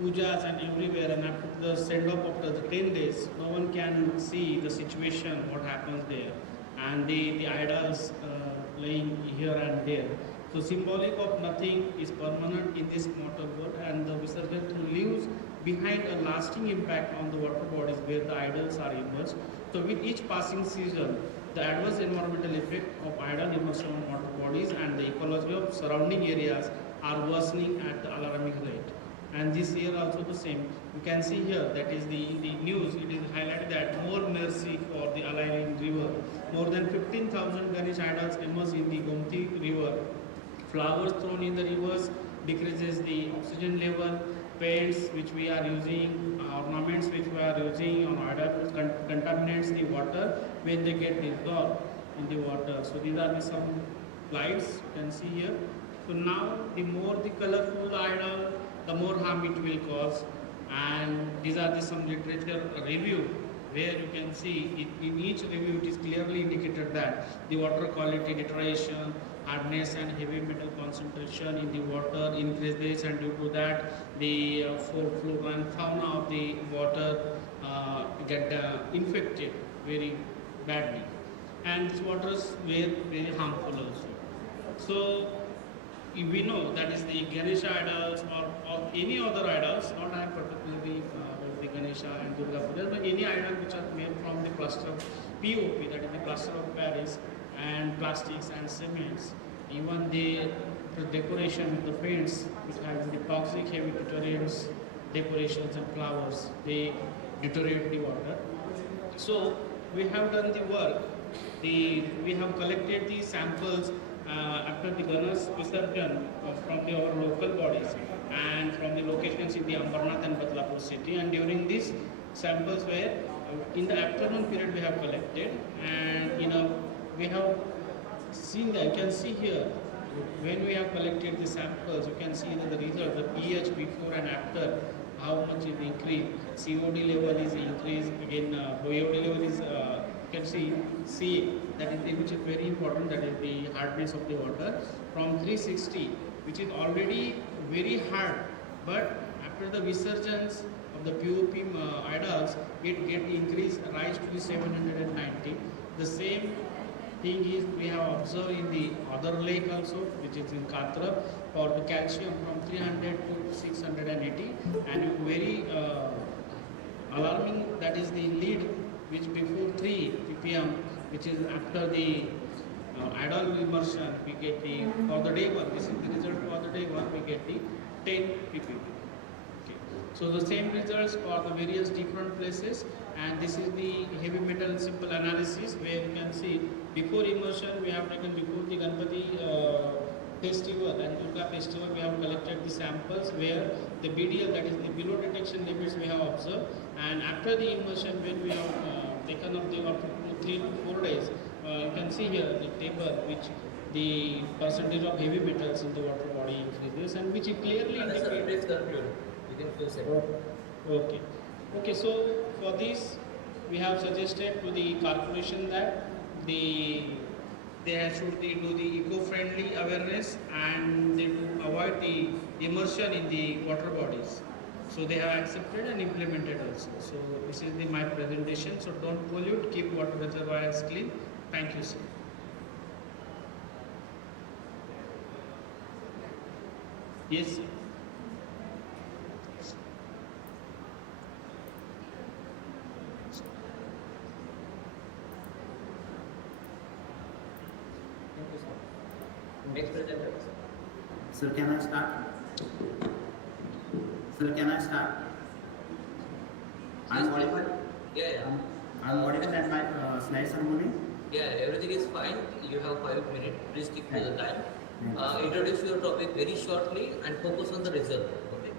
pujas and everywhere, and after the send off after the 10 days, no one can see the situation, what happens there, and the idols laying here and there. So symbolic of nothing is permanent in this mortal world, and the Visarjan leaves behind a lasting impact on the water bodies where the idols are immersed. So with each passing season, the adverse environmental effect of idol immersion on water bodies and the ecology of surrounding areas are worsening at the alarming rate. And this year also the same. You can see here, that is the news, it is highlighted that more mercy for the Aligning River. More than 15,000 Ganesh idols immersed in the Gomti River. Flowers thrown in the rivers decreases the oxygen level. Paints which we are using, ornaments which we are using on idols contaminates the water when they get dissolved in the water. So these are some slides you can see here. So now the more the colorful the idol, the more harm it will cause. And these are some literature review where you can see in each review it is clearly indicated that the water quality deterioration, hardness and heavy metal concentration in the water increases, and due to that the flora and fauna of the water get infected very badly, and these waters were very harmful also. So we know that is the Ganesha idols or any other idols, not I am particularly the Ganesha and Durga Puja, but any idol which are made from the plaster of POP, that is the plaster of Paris, and plastics and cements, even the decoration with the paints which have the toxic heavy deterrents, decorations and flowers, they deteriorate the water. So we have done the work. We have collected the samples after the Ganesh Visarjan from our local bodies and from the locations in the Ambernath and Badlapur city. And during these samples were in the afternoon period we have collected, and we have seen that. You can see here when we have collected the samples, you can see that the result, the pH before and after, how much is increased. COD level is increased again. VOD level is you can see that is which is very important. That is the hardness of the water from 360, which is already very hard, but after the resurgence of the POP idols, it get increased, rise to 790. The same thing is we have observed in the other lake also, which is in Kharghar, for the calcium from 300 to 680, and very alarming, that is the lead which before 3 ppm, which is after the idol immersion, we get the, for the day 1, this is the result for the day 1, we get the 10 ppm. Okay. So the same results for the various different places, and this is the heavy metal simple analysis where you can see before immersion we have taken before the Ganpati festival and Durga festival, we have collected the samples where the BDL, that is the below detection limits, we have observed, and after the immersion when we have taken up the up to 3 to 4 days, you can see here the table which the percentage of heavy metals in the water body increases, and which clearly indicates. You can close it. Okay. Okay, so for this we have suggested to the corporation that they should do the eco-friendly awareness, and they to avoid the immersion in the water bodies. So they have accepted and implemented also. So this is my presentation. So don't pollute, keep water reservoirs clean. Thank you, sir. Yes, sir. Next presenter. Sir, can I start? Sir, can I start? I'm audible? Yeah. I'm audible and my slides are moving? Yeah, everything is fine. You have 5 minutes. Please stick to the time. Introduce your topic very shortly and focus on the result. Okay.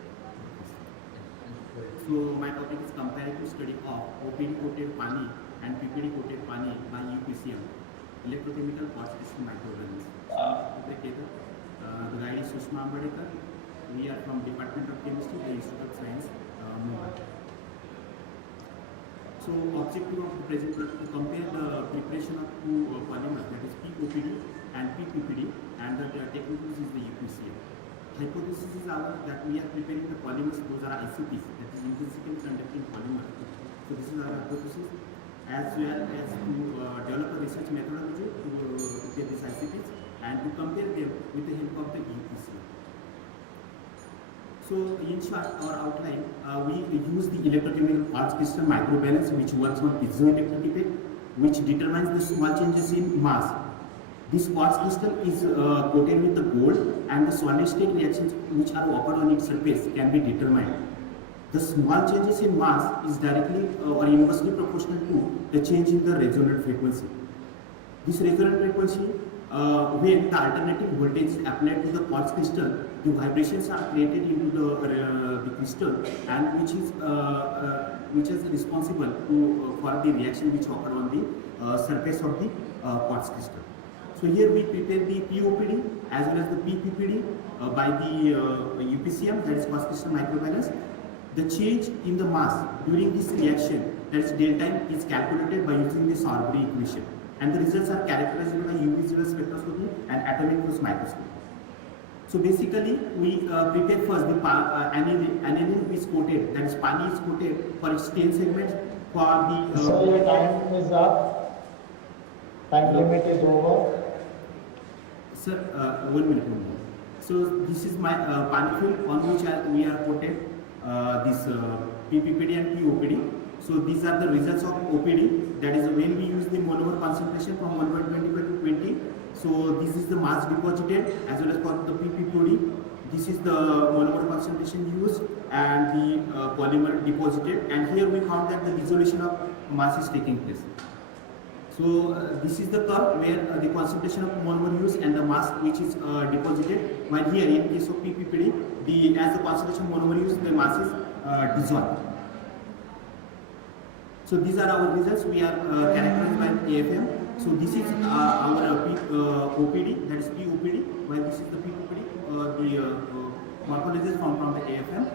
So my topic is comparative study of OPD coated pani and PPD coated pani by UPCM, electrochemical pot system microorganisms. The guide is Sushma Ambedkar. We are from Department of Chemistry, the Institute of Science, Mumbai. So objective of the presentation to compare the preparation of two polymers, that is POPD and PPPD, and the technicals is the UPCM. Hypothesis is that we are preparing the polymers, those are ICPs, that is intrinsically conducting polymers. So this is our hypothesis, as well as to develop a research methodology to prepare these ICPs and to compare them with the help of the UPCM. So in short, our outline, we use the electrochemical quartz crystal microbalance, which works on piezoelectric effect, which determines the small changes in mass. This quartz crystal is coated with the gold, and the solid state reactions which are occurred on its surface can be determined. The small changes in mass is directly or inversely proportional to the change in the resonant frequency. This resonant frequency, when the alternating voltage is applied to the quartz crystal, the vibrations are created into the crystal, and which is responsible for the reaction which occur on the surface of the quartz crystal. So here we prepare the POPD as well as the PPPD by the UPCM, that is quartz crystal microbalance. The change in the mass during this reaction, that is delta M, is calculated by using the Sorbury equation, and the results are characterized by UV visible spectroscopy and atomic force microscopy. So basically, we prepare first the aniline is coated, that is pani is coated for its 10 segments for the. So your time is up. Time limit is over. Sir, 1 minute only. So this is my pani film on which we are coated this PPPD and POPD. So these are the results of OPD. That is when we use the monomer concentration from 1.25 to 20. So this is the mass deposited, as well as for the PPPD. This is the monomer concentration used and the polymer deposited. And here we found that the dissolution of mass is taking place. So this is the curve where the concentration of monomer used and the mass which is deposited. While here in case of PPPD, as the concentration of monomer used, the mass is dissolved. So these are our results. We are characterized by AFM. So this is our OPD, that is POPD, while this is the PPPD, the morphology is found from the AFM.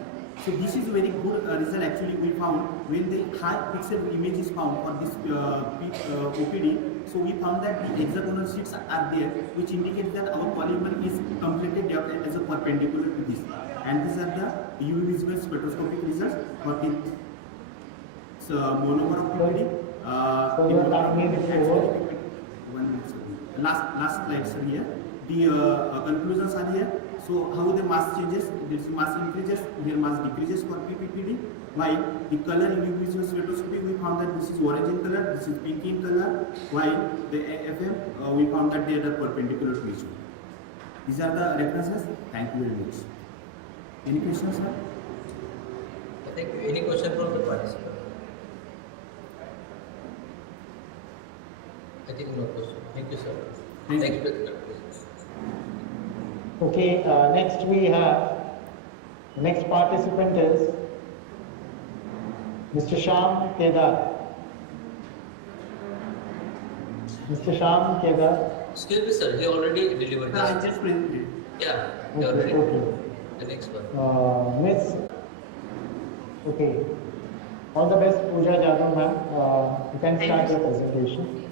So this is a very good result actually we found when the high pixel image is found for this OPD. So we found that the hexagonal sheets are there, which indicates that our polymer is completely developed as a perpendicular to this. And these are the UV visible spectroscopic results for the monomer of PPD. Last slide, sir, here. The conclusions are here. So how the mass changes, this mass increases, here mass decreases for PPPD, while the color in UV visual spectroscopy we found that this is orange in color, this is pink in color, while the AFM we found that they are perpendicular to each other. These are the references. Thank you very much. Any questions, sir? Thank you. Any question from the participant? I think no question. Thank you, sir. Thank you. Okay, next we have, the next participant is Mr. Shyam Kedar. Mr. Shyam Kedar. Excuse me, sir. He already delivered. I just presented. Yeah. Okay, okay. The next one. Miss. Okay. All the best, Pooja Jadhav, ma'am. You can start your presentation.